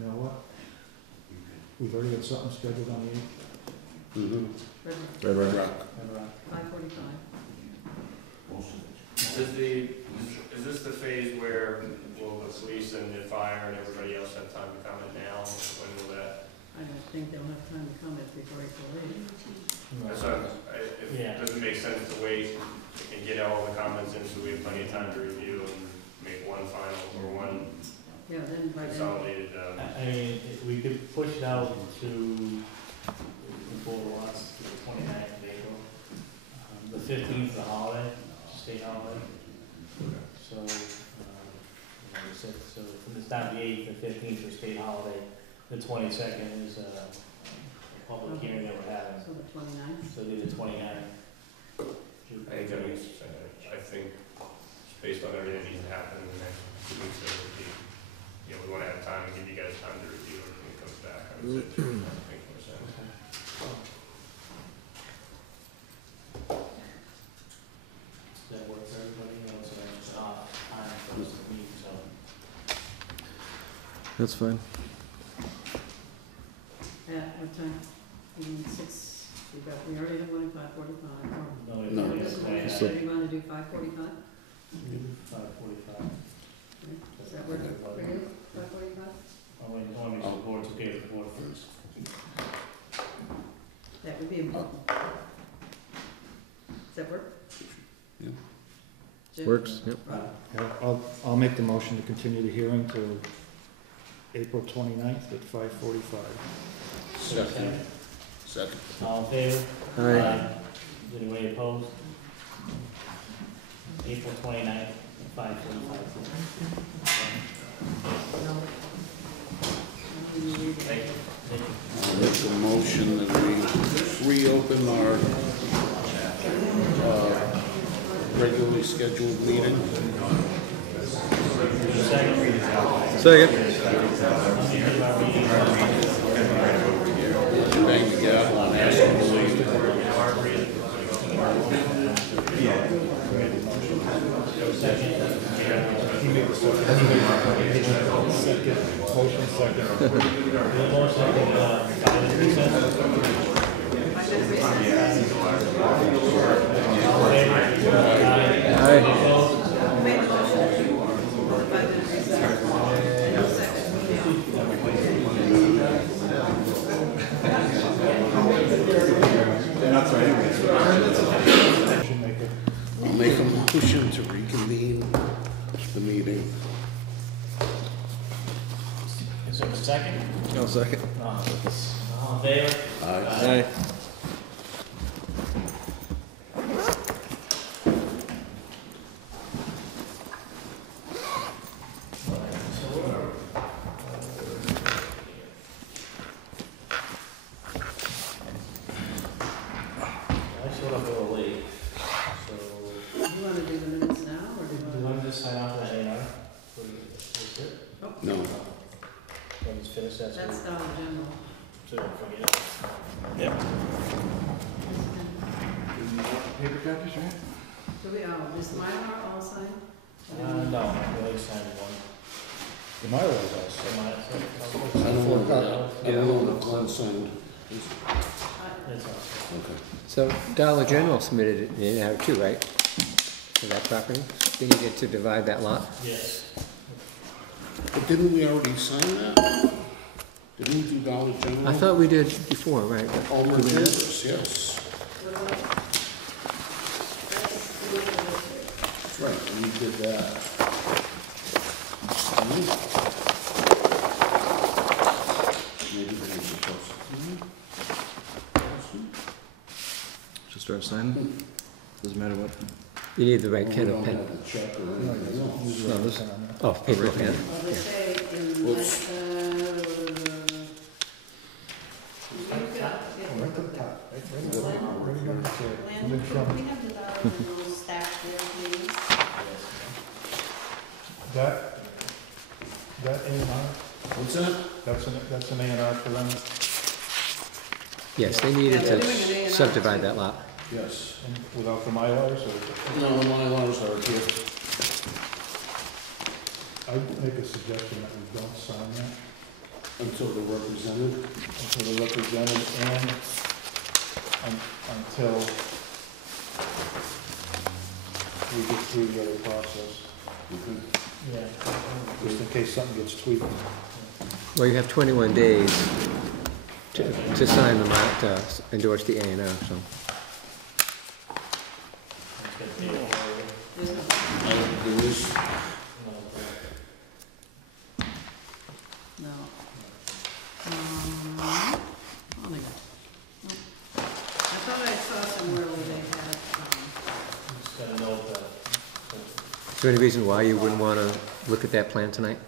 You know what? We've already got something scheduled on the 8th. Red Rock. 5:45. Is this the phase where will the police and the fire and everybody else have time to comment now? When will that? I don't think they'll have time to comment before April 8th. So it doesn't make sense to wait and get all the comments in so we have plenty of time to review and make one final or one Yeah, then by then. consolidated, I mean, if we could push it out to before lots to the 29th of April. The 15th is a holiday, state holiday. So, so from the time the 8th, the 15th is a state holiday, the 22nd is a public hearing that we're having. So the 29th? So it'll be the 29th. I think, based on everything that needs to happen in the next 2 weeks, it would be, you know, we want to have time to give you guys time to review it when it comes back. I would say that makes more sense. Does that work for everybody? You know, it's an off time for us to meet, so. That's fine. At what time? You mean 6, we already have one at 5:45. No, we No, don't. this one, so you want to do 5:45? 5:45. Does that work for you, 5:45? I want to make sure the board's okay with the board first. That would be important. Does that work? Yeah. Jim? Works, yep. Yeah, I'll make the motion to continue the hearing to April 29th at 5:45. Second. Second. All in favor? Aye. Is anybody opposed? April 29th, 5:45. No. Thank you. Thank you. I'll make a motion that we reopen our regularly scheduled meeting. Second. Bang the gavel and ask them to leave. Motion second. I'll make a motion to reconvene the meeting. Is there a second? I'll second. All in favor? Aye. Aye. I showed up a little late, so Do you want to do the minutes now, or do do you you want want to just sign off on that A&R? Is it? No. Let me just finish that. to? That's Dollar General. So don't forget it. Paper copies, right? Do we, is Mylar all signed? No, we only signed one. The Mylar was also. I don't know what Glenn signed. That's all. Okay. So Dollar General submitted it in out too, right? For that property? They needed to divide that lot? Yes. But didn't we already sign that? Didn't we do Dollar General? I thought we did before, right? but Oh, do we not? Merchandise, yes. That's right, we did that. Maybe they were supposed to. Should start signing? Doesn't matter what. You need the right We kind don't of pen. have a check or anything else. No, this, Oh, paper pen. Well, they say in, Whoops. Right to the top. Right to the top. Right to the top. Land, we have the Dollar General stacked there, please. That A&R, What's that? that's an A&R for them, Yes, they needed Yeah, they're doing an to A&R. subdivide that lot. Yes. and without the Mylars, or? No, the Mylars are here. I'd make a suggestion that we don't sign that Until they're represented. until they're represented and until we get through the other process, Okay. Yeah. just in case something gets tweaked. Well, you have 21 days to sign them out, to endorse the A&R, so. There is, saw somewhere where they had, Just gotta know that. Is there any reason why you wouldn't want to look at that plan tonight?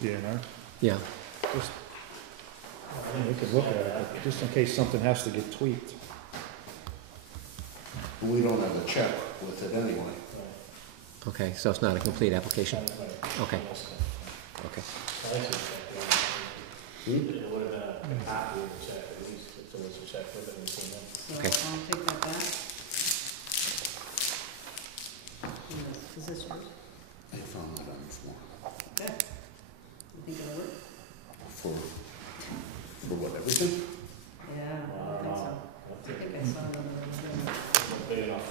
Yeah, no? Yeah. Just, I mean, we could look at it, but just in case something has to get tweaked. We don't have a check with it anyway. Okay, so it's not a complete application? Okay. Okay. It would have been a copy of the check, at least, if there was a check with it, we've seen it. so Okay. I'll take that back. Is this yours? I found that on the floor. Okay. You think it'll work? For what, everything? Yeah, I think so. I think I saw it on the Big enough.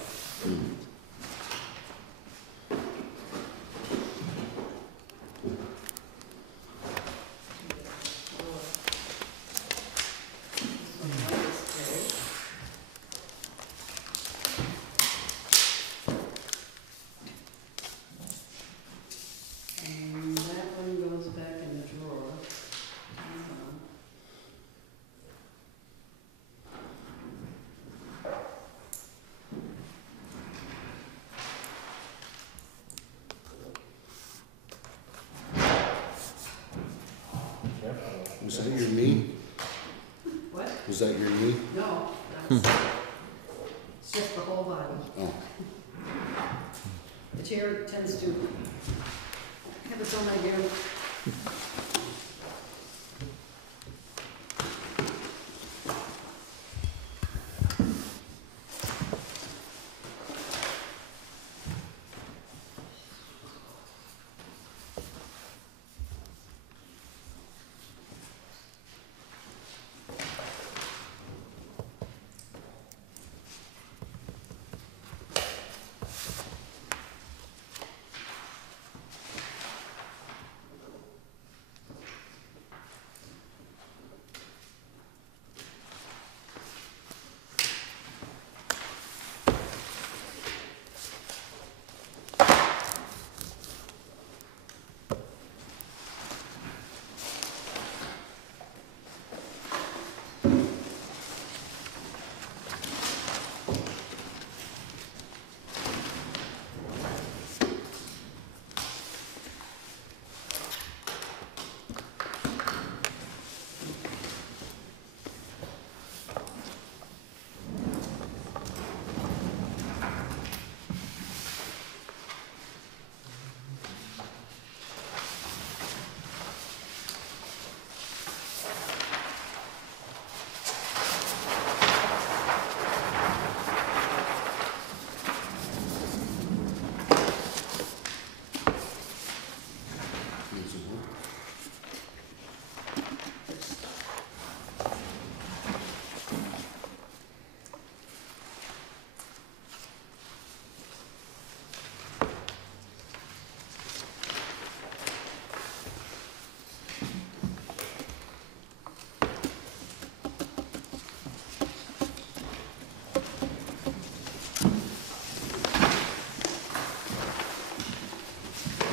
And that one goes back in the drawer. Was that your knee? What? Was that your knee? No, that's, it's just the whole body. Oh. The chair tends to have its own idea.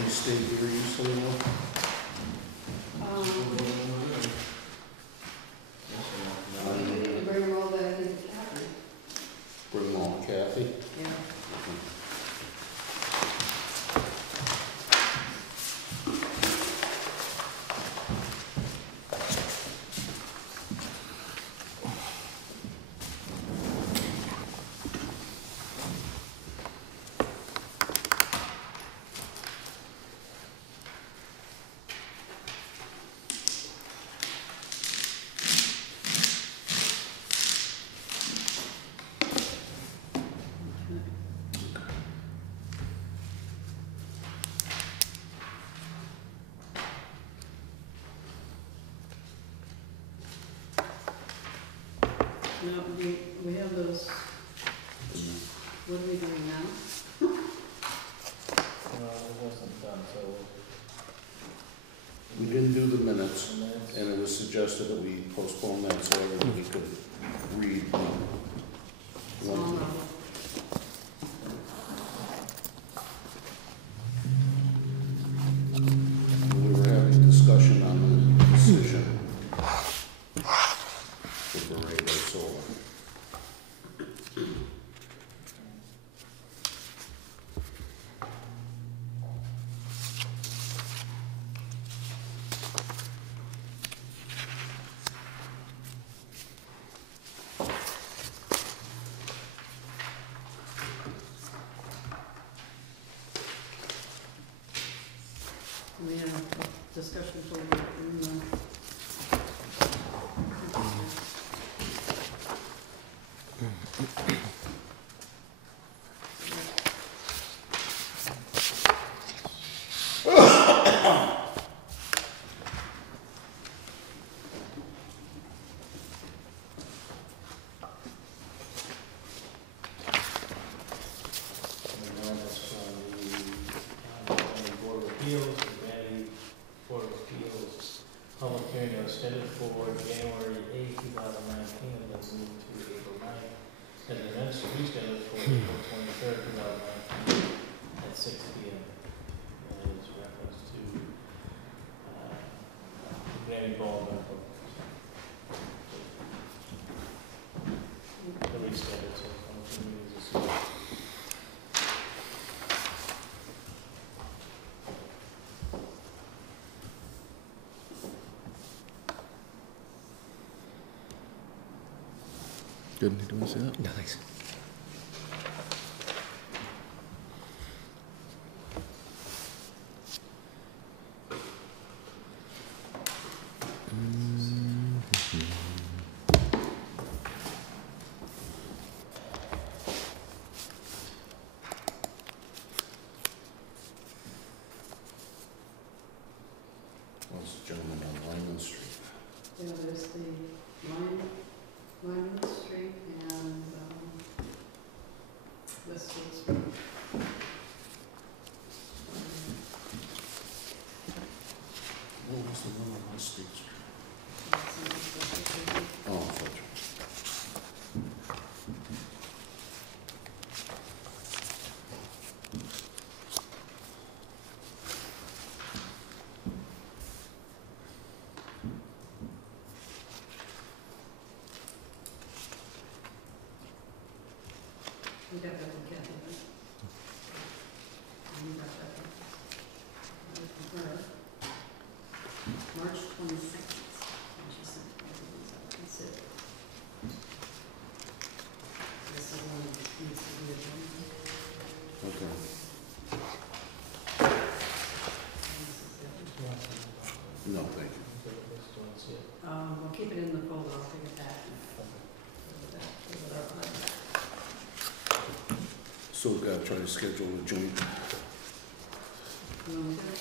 Stay here, you say, Will? We need to bring them all back into Kathy. Bring them all to Kathy? Yeah. No, we have those, what are we doing now? It wasn't done, so. We didn't do the minutes, and it was suggested that we postpone that so everybody could read. one. We were having discussion on the decision for Borrego Solar. discussion for in Public hearing was scheduled for January 8, 2019, and then moved to April 9th. And the events rescheduled for April 23rd, 2019 at 6 p.m. That is reference to the Granby Ball Medical. The rescheduled, so function meetings this week. Good, do you want to see that? No, thanks. What's the gentleman on Lyman Street? Yeah, there's the Lyman Street and, Westfield Street. What was the one on West Street? Oh, that's right. We got that from Kathy, right? And we got that from her. March 22nd, when she sent these out. That's it. This is one that needs to be adjourned. Okay. No, thank you. We'll keep it in the folder, I'll take it back. So we've got to try to schedule a joint. You want to do it?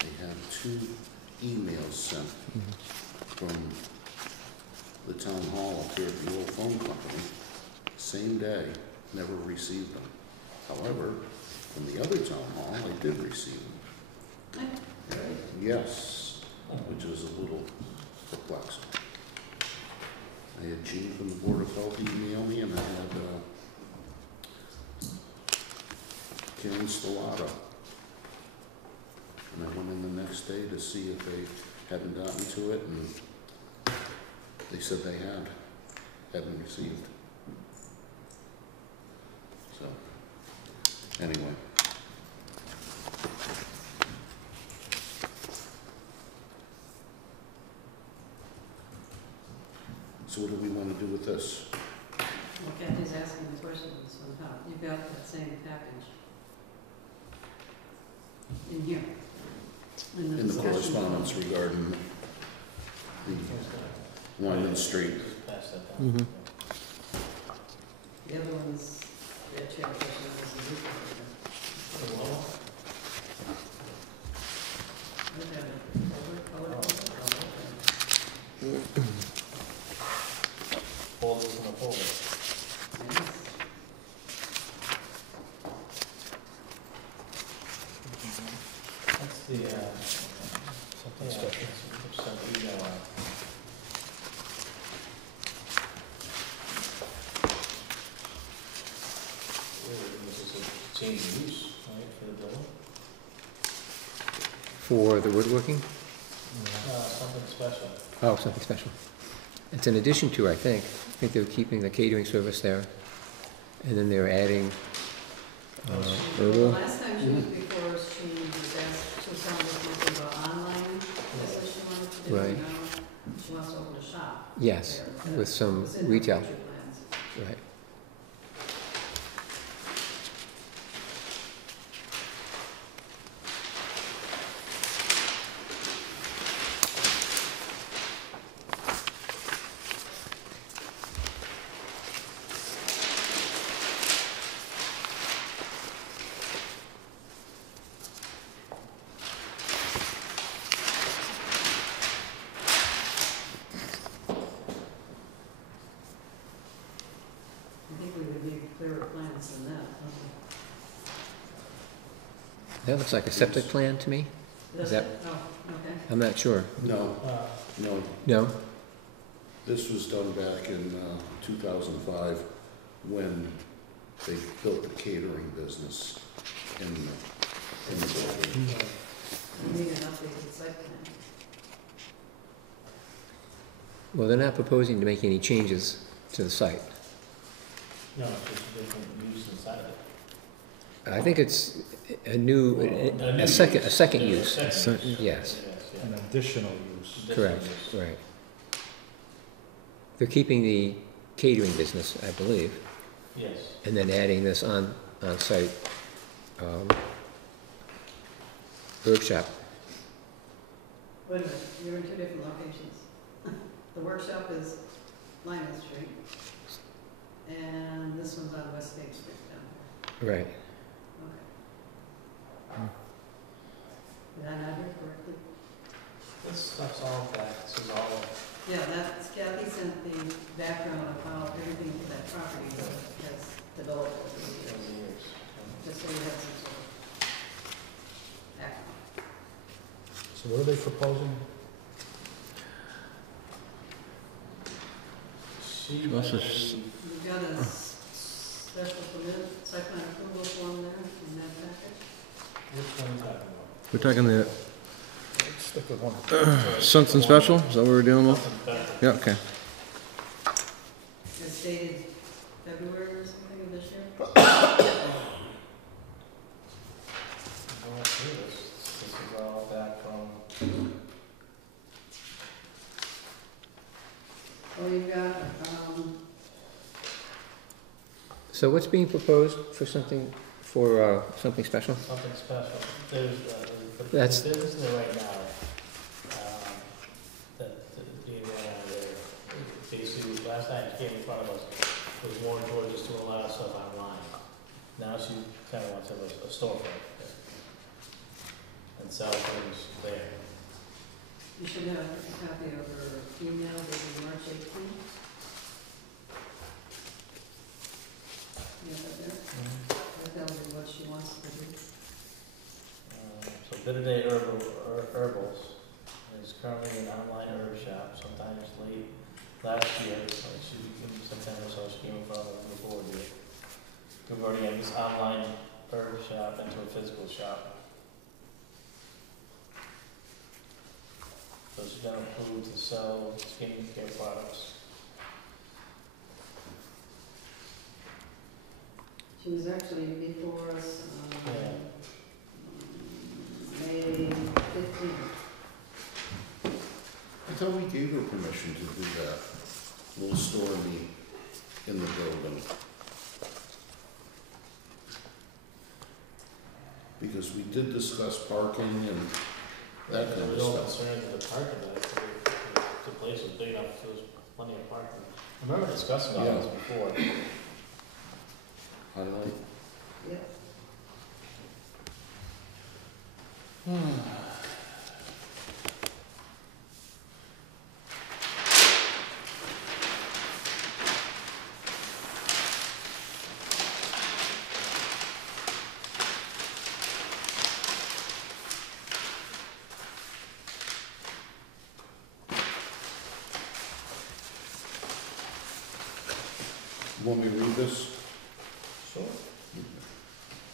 They have 2 emails sent from the town hall up here at the old phone company, same day, never received them. However, from the other town hall, I did receive them. Yes, which is a little perplexing. I had Gene from the Board of Health email me, and I had Karen Stellato. And I went in the next day to see if they hadn't gotten to it, and they said they hadn't received. So, anyway. So what do we want to do with this? Well, Kathy's asking the question, so how, you've got that same package in here. In In the correspondence regarding the Lyman Street. Mm-hmm. The other one's, the chairperson was a new person. Look at it, color. Folders in a folder. Yes. That's the, something special. Some email out. This is a change of use, right, for the building? For the woodworking? Something special. Oh, something special. It's in addition to, I think they're keeping the catering service there, and then they're adding The herbal. last time she was before us, she was asked to tell us something about online, that's what she wanted to do. Right. Now she wants to open a shop. Yes, there. with some It's in her retail. future plans. Right. That looks like a septic plan to me. Is that, Oh, okay. I'm not sure. No, no. No? This was done back in 2005 when they built the catering business in the building. We need an updated site plan. Well, they're not proposing to make any changes to the site. No, it's just a different use inside of it. I think it's a new, a second use. Yes, An additional use. correct, right. They're keeping the catering business, I believe, Yes. and then adding this on-site workshop. Wait a minute, you're in two different locations. The workshop is Lyman Street, and this one's on West State Street down here. Right. Okay. Did I not hear correctly? This stuff's all back, this is all, Yeah, that's, Kathy sent the background of how everything for that property has developed over the years. over the years. Just so you have some sort of background. So what are they proposing? She, Also You've got a special permit, site plan approval form there in that package. which one are you talking about? We're talking the Let's stick with one. something special? Is that what we're dealing with? Something better. Yeah, okay. It's dated February or something of this year. Going through this, this is all back from, Oh, you've got, So what's being proposed for something something special? something special. There's, That's- there isn't there right now, that, being right out there. Basically, last time she came in front of us, was more towards just doing a lot of stuff online. Now she kinda wants to have a storefront there. And sell things there. you should have a copy of her email dated March 18th. You have that there? That tells you what she wants to do. So Bitter Day Herbals is currently an online herb shop, sometimes late last year, like September, so she came in front of the board here. Converting this online herb shop into a physical shop. So she's gonna approve to sell skincare products. She was actually before us, Yeah. May 15th. I thought we gave her permission to do that, little store in the building. Because we did discuss parking and that kind There of was no stuff. concern with the parking, but the place was big enough, so there was plenty of parking. I remember discussing all this before. Highlight. Yep. Want me to read this? Sure.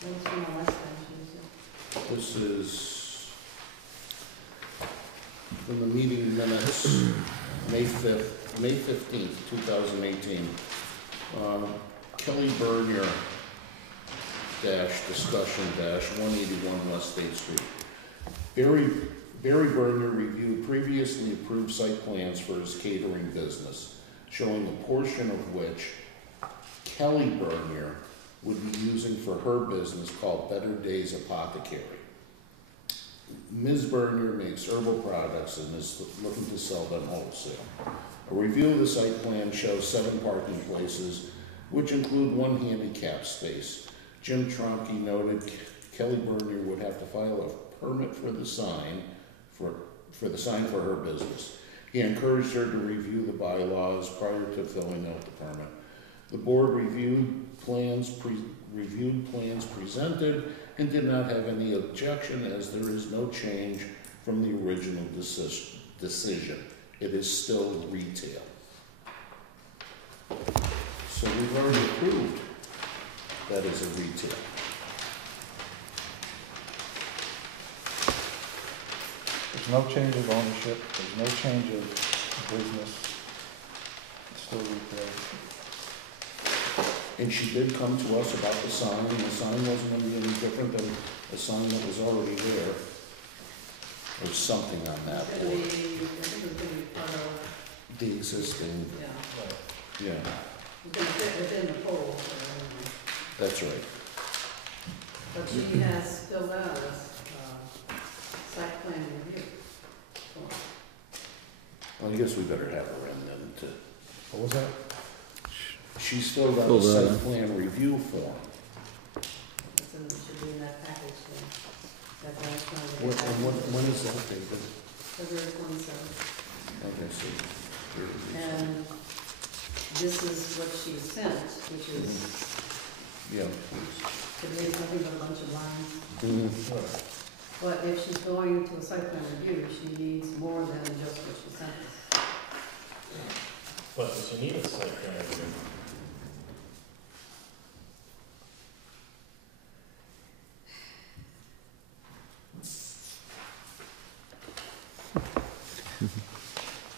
That was from the last time she was here. This is from the meeting minutes, May 15th, 2018. Kelly Bernier discussion 181 West State Street. Barry Bernier reviewed previously approved site plans for his catering business, showing a portion of which Kelly Bernier would be using for her business called Better Days Apothecary. Ms. Bernier makes herbal products and is looking to sell them wholesale. A review of the site plan shows 7 parking places, which include 1 handicap space. Jim Tronky noted Kelly Bernier would have to file a permit for the sign for her business. He encouraged her to review the bylaws prior to filling out the permit. The board reviewed plans presented and did not have any objection as there is no change from the original decision. It is still retail. So we've already approved that as a retail. There's no change of ownership, there's no change of business, it's still retail. And she did come to us about the sign, and the sign wasn't going to be any different than the sign that was already there. There's something on that It's gonna board. be, I think it's gonna be part of, The existing, yeah, yeah, it's gonna fit within the pole, anyway. that's right. But she has filled out a, site plan review. Well, I guess we better have her in then to, What was that? she's filled out a Filled out site a- plan review form. It's in, it should be in that package, that last one. When is that dated? February 27th. Okay, so. And this is what she sent, which is, Yeah. today's nothing but a bunch of lines. Mhm. But if she's going to a site plan review, she needs more than just what she sent us. But does she need a site plan review?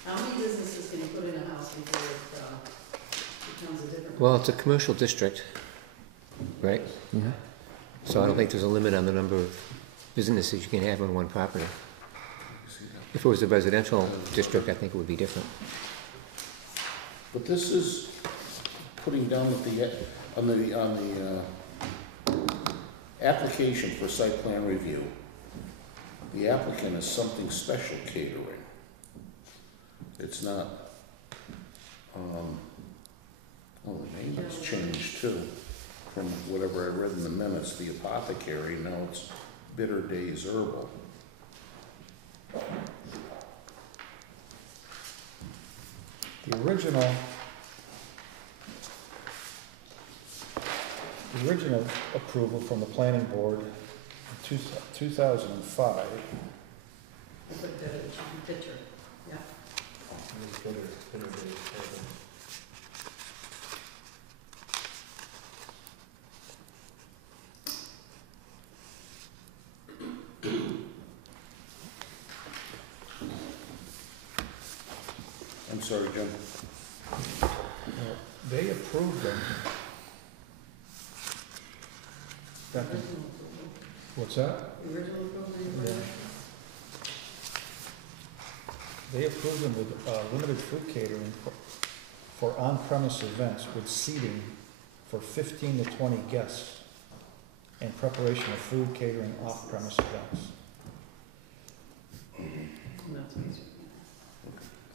How many businesses can you put in a house before it becomes a different? Well, it's a commercial district, right? So I don't think there's a limit on the number of businesses you can have on one property. If it was a residential district, I think it would be different. But this is putting down at the, on the application for site plan review, the applicant is Something Special Catering. It's not, oh, the name has changed too, from whatever I read in the minutes, the apothecary, now it's Bitter Days Herbal. The original approval from the planning board in 2005. It's like the picture, yeah. I'm sorry, Jim. They approved them. Back in- Original approval. What's that? The original approval, Yeah. They approved them with limited food catering for on-premise events with seating for 15 to 20 guests and preparation of food catering off-premise events. And that's what it's-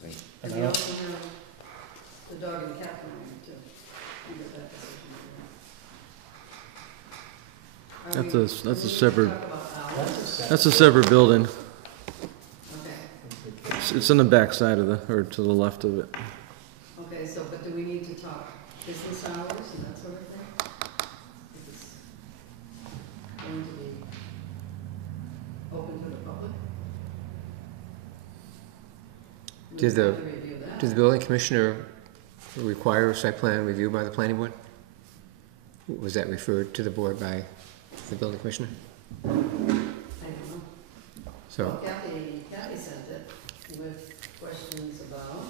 Thank you. And And they I don't- also have the dog and cat plan too. You get that decision. Are we- That's a do we separate, talk about hours? that's a separate building. Okay, It's on the back side of the, or to the left of it. okay, so, but do we need to talk business hours and that sort of thing? Is this going to be open to the public? We Did have to review that. the building commissioner require a site plan review by the planning board? Was that referred to the board by the building commissioner? I don't know. So, Well, Kathy sent it with questions about,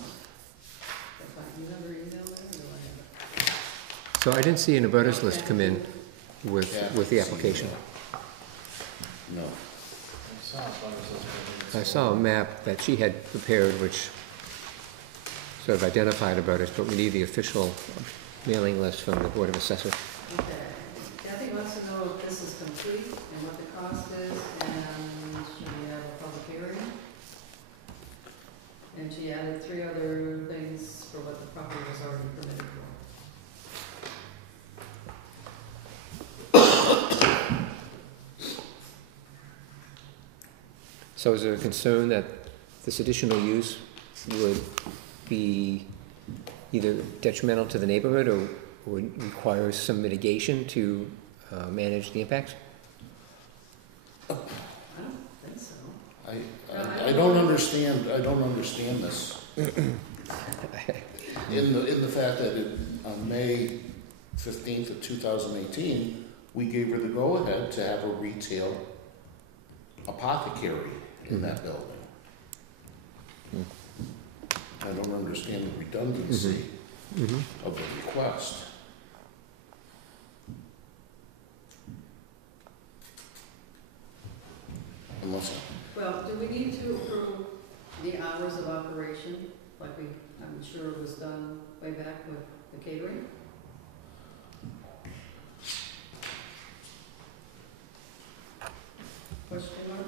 if I, you never emailed it, or I have it? so I didn't see an abutters list come in with the application. No. I saw a map that she had prepared which sort of identified abutters, but we need the official mailing list from the Board of Assessors. Okay. Kathy wants to know if this is complete and what the cost is, and she have a public hearing. And she added 3 other things for what the property was already permitted for. So is there a concern that this additional use would be either detrimental to the neighborhood or would require some mitigation to manage the impacts? I don't think so. I don't understand this. In the fact that on May 15th of 2018, we gave her the go-ahead to have a retail apothecary in that building. I don't understand the redundancy of the request. Unless, Well, do we need to approve the hours of operation, like I'm sure it was done way back with the catering? Question mark?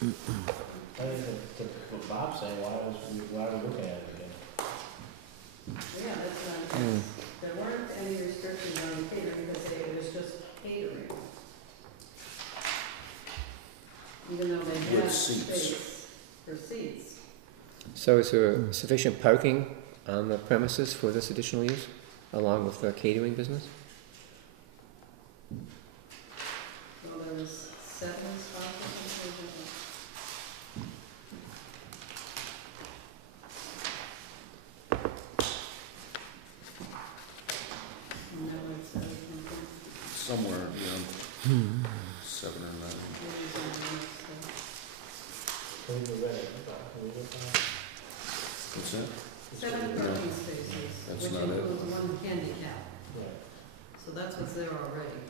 I think to what Bob's saying, why are we looking at it again? Yeah, that's not, there weren't any restrictions on catering because it was just catering. Even though they With had seats. space for seats. So is there sufficient parking on the premises for this additional use, along with the catering business? Well, there was 7 spots or something. No, it's somewhere around 7 or 9. What's that? 7 parking spaces, That's which not it. includes 1 handicap. So that's what's there already.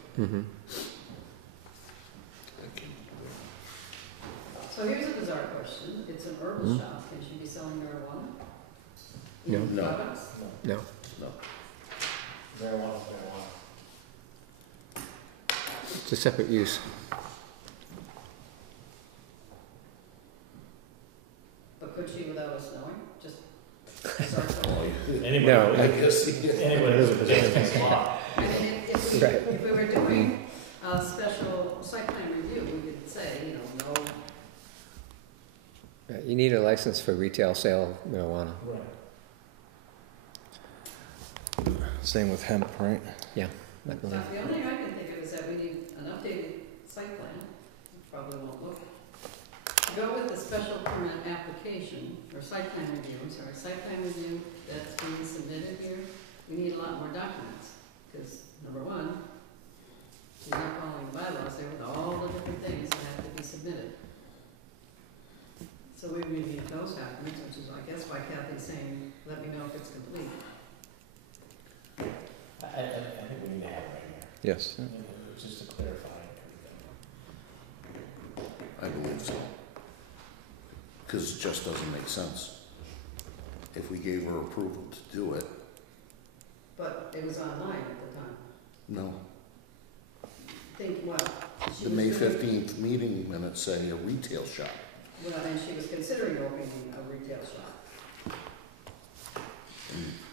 So here's a bizarre question. It's an herbal shop. Can she be selling marijuana? No. In No. products? No. No. Marijuana. It's a separate use. But could she without us knowing? Just start selling? Anybody, No, I guess, anybody who's a business law. I mean, if we were doing a special site plan review, we could say, no. Right, you need a license for retail sale of marijuana. Right. Same with hemp, right? Yeah, I believe. The only thing I can think of is that we need an updated site plan. Probably won't look. To go with the special permit application, or site plan review, site plan review that's being submitted here, we need a lot more documents. Because, number one, she's not following bylaws there with all the different things that have to be submitted. So we really need those documents, which is, I guess, why Kathy's saying, let me know if it's complete. I think we need to have it right here. Yes. Just to clarify everything. I believe so. Because it just doesn't make sense. If we gave her approval to do it, But it was online at the time. no. Well, she The was May doing- 15th meeting minutes say a retail shop. Well, and she was considering opening a retail shop.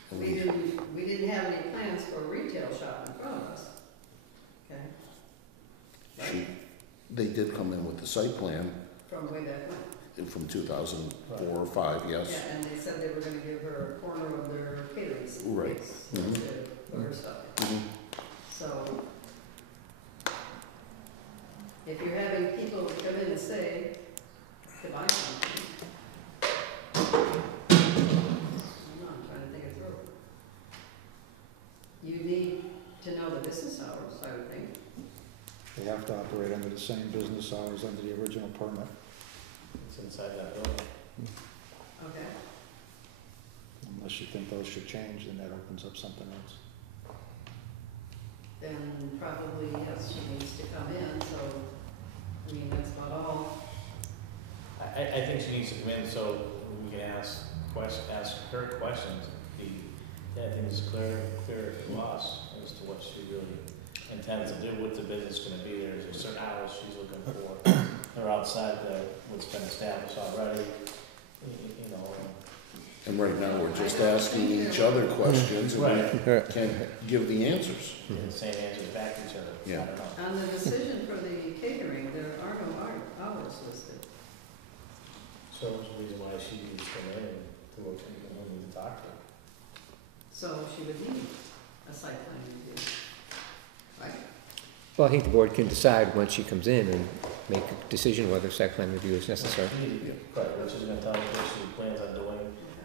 And We didn't have any plans for a retail shop in front of us. Okay, They did come in with the site plan from way back when. from 2004 or 5, yes. Yeah, and they said they were gonna give her a corner of their catering space. Right. To put her stuff in. So, if you're having people come in and say, to buy something, I don't know, I'm trying to think it through. You need to know the business hours, I would think. They have to operate under the same business hours under the original permit. It's inside that building. Okay. Unless you think those should change, then that opens up something else. Then probably, yes, she needs to come in, so, I mean, that's about all. I think she needs to come in so we can ask her questions. I think it's clear to us as to what she really intends to do, what the business is gonna be. There's a certain hours she's looking for. They're outside what's been established already, you know. And right now, we're just asking each other questions and we can give the answers. And the same answers back to each other. Yeah. I don't know. On the decision for the catering, there are no hours listed. So what's the reason why she needs to come in to look at the doctor? So she would need a site plan review, right? Well, I think the board can decide once she comes in and make a decision whether site plan review is necessary. Right, which is gonna tell us what she plans on doing,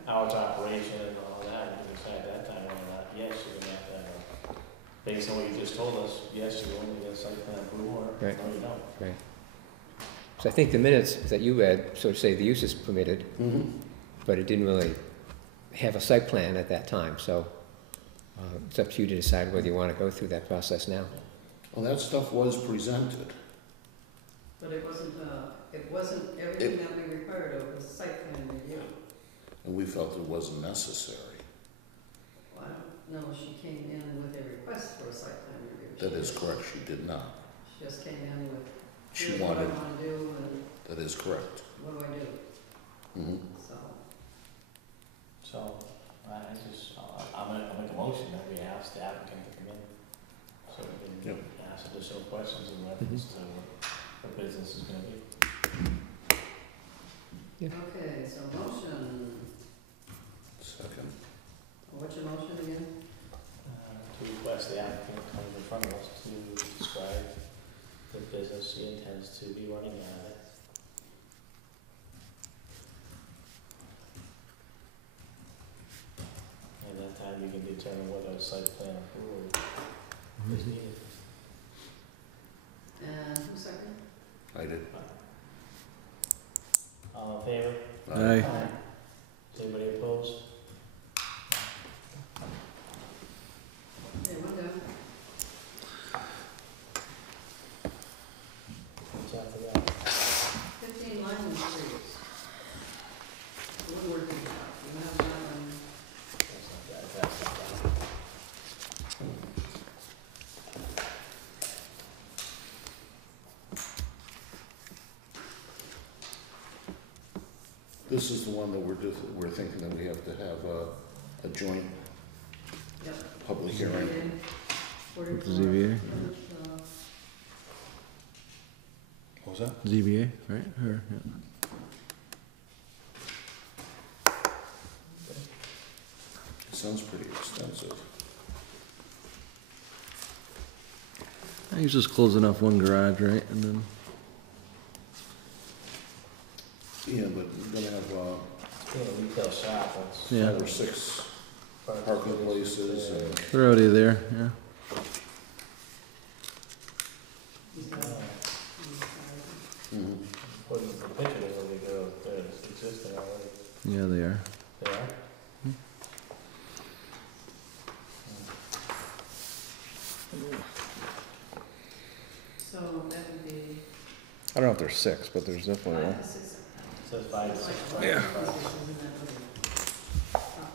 hours of operation and all that, and decide that time whether or not, yes, you're gonna have to have a, based on what you just told us, yes, you will need a site plan approval, or Right. no, you don't. Right. So I think the minutes that you read sort of say the use is permitted, but it didn't really have a site plan at that time, so it's up to you to decide whether you want to go through that process now. Well, that stuff was presented. But it wasn't everything that we required of was site plan review. And we felt it wasn't necessary. Well, I don't know, she came in with a request for a site plan review. That is correct, she did not. She just came in with, She here's what I wanted, want to do, and that is correct. what do I do? Mhm. So, I'll make a motion that we ask the applicant to come in, so we can ask additional questions in reference to what business is gonna be. Okay, so motion, Second. what's your motion again? To request the applicant come in front of us to describe the business she intends to be running out of. And that time we can determine whether a site plan approval is needed. And who second? I did. All in favor? Aye. Is anybody opposed? Okay, one down. What's after that? 15 Lyman Street. Woodworking shop, you have that one. That's not bad, that's not bad. This is the one that we're thinking that we have to have a joint public hearing. With the ZBA? What was that? ZBA, right? Her, yeah. Sounds pretty extensive. He's just closing off one garage, right? And then Yeah, but we're gonna have It's being a retail shop, it's. Yeah. 5 or 6 parking places and they're already there, yeah. According to the picture, they're really good, it's existing already. Yeah, they are. They are? So that would be. I don't know if there's 6, but there's definitely one. Says 5 to 6. Yeah.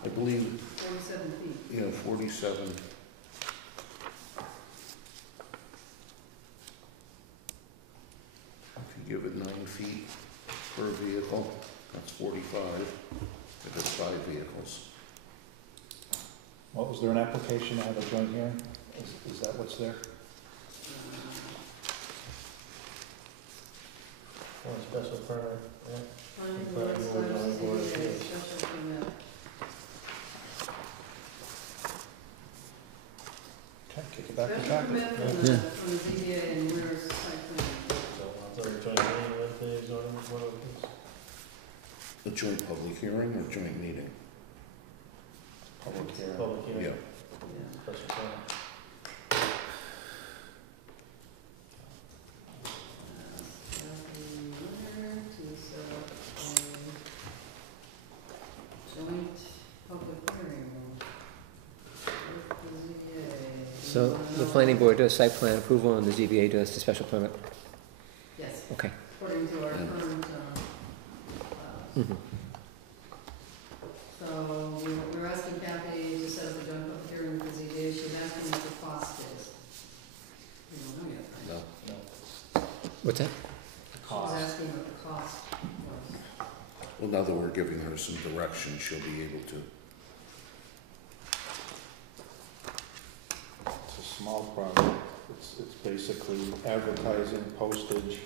I believe, 47 feet. yeah, 47. If you give it 9 feet per vehicle, that's 45. If it's 5 vehicles. What, was there an application to have a joint hearing? Is that what's there? One special permit, yeah. Planning Planning board, board, zoning board, ZBA, yeah. special permit. Okay, kick it back to Special back. permit from the ZBA and where's site plan? So, I'll join meeting with the zoning board of appeals. A joint public hearing or joint meeting? Public hearing. Public hearing. Yeah. Special permit. Joint public hearing with the ZBA. So the planning board does site plan approval and the ZBA does the special permit? Yes. Okay. According to our current, Mhm. so we're asking Kathy to set up a joint public hearing with the ZBA. She's asking what the cost is. We don't know yet, right? No. What's that? She was asking what the cost was. Well, now that we're giving her some direction, she'll be able to. It's a small project. It's basically advertising, postage,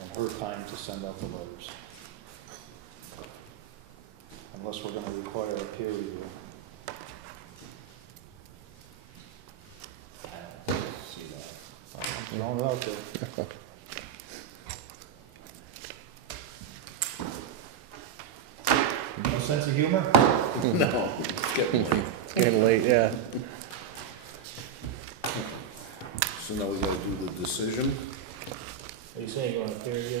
and her time to send out the letters. Unless we're gonna require a peer review. I don't see that. I'm throwing it out there. No sense of humor? No, it's getting late. It's getting late, yeah. So now we gotta do the decision. Are you saying you want a peer review?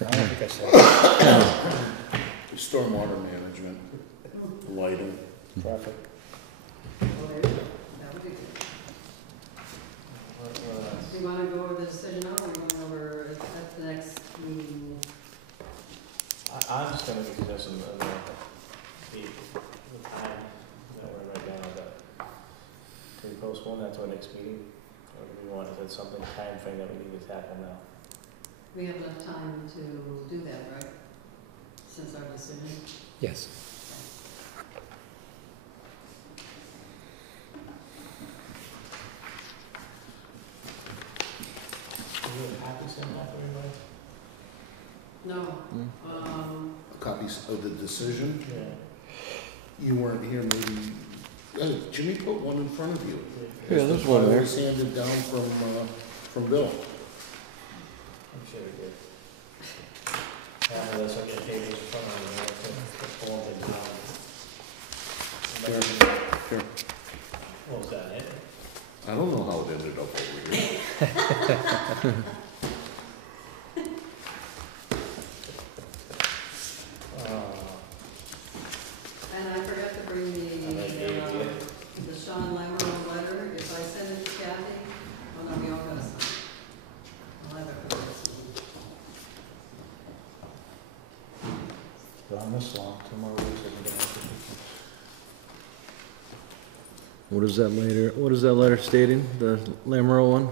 I don't think I said that. Stormwater management, lighting. Traffic. Well, there you go. That would be good. Do you want to go over the decision now, or you want to go over at the next meeting? I'm just gonna be suggesting the time that we're right down, but can we postpone that to our next meeting? Or do we want, is that something, time frame that we need to tackle now? We have enough time to do that, right? Since our decision? Yes. Are you happy sending that to everybody? No. Copies of the decision. Yeah. You weren't here, maybe, Jimmy put one in front of you. Yeah, there's one there. It was handed down from Bill. I'm sure we did. That's like a table in front of me, the form and Here. what was that, it? I don't know how it ended up over here. And I forgot to bring the Sean Lammer letter. If I send it to Kathy, oh no, we all gotta sign it. I'll have it for this one. Gone this long, 2 more weeks, I can get out. What is that letter stating? The Lamoureux one?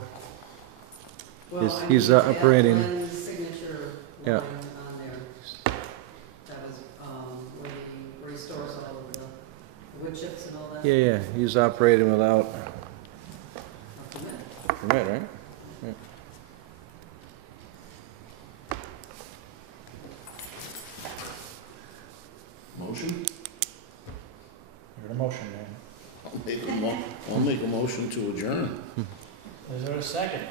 Well, He's- I he's, need to add operating- Glenn's signature Yeah. line on there. That was, where he stores all of the wood chips and all that. Yeah, he's operating without A permit. permit, right? Yeah. Motion? You're the motion man. I'll make a motion to adjourn. Is there a second?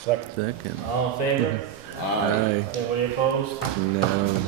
Second. Second. All in favor? Aye. Anybody opposed? No.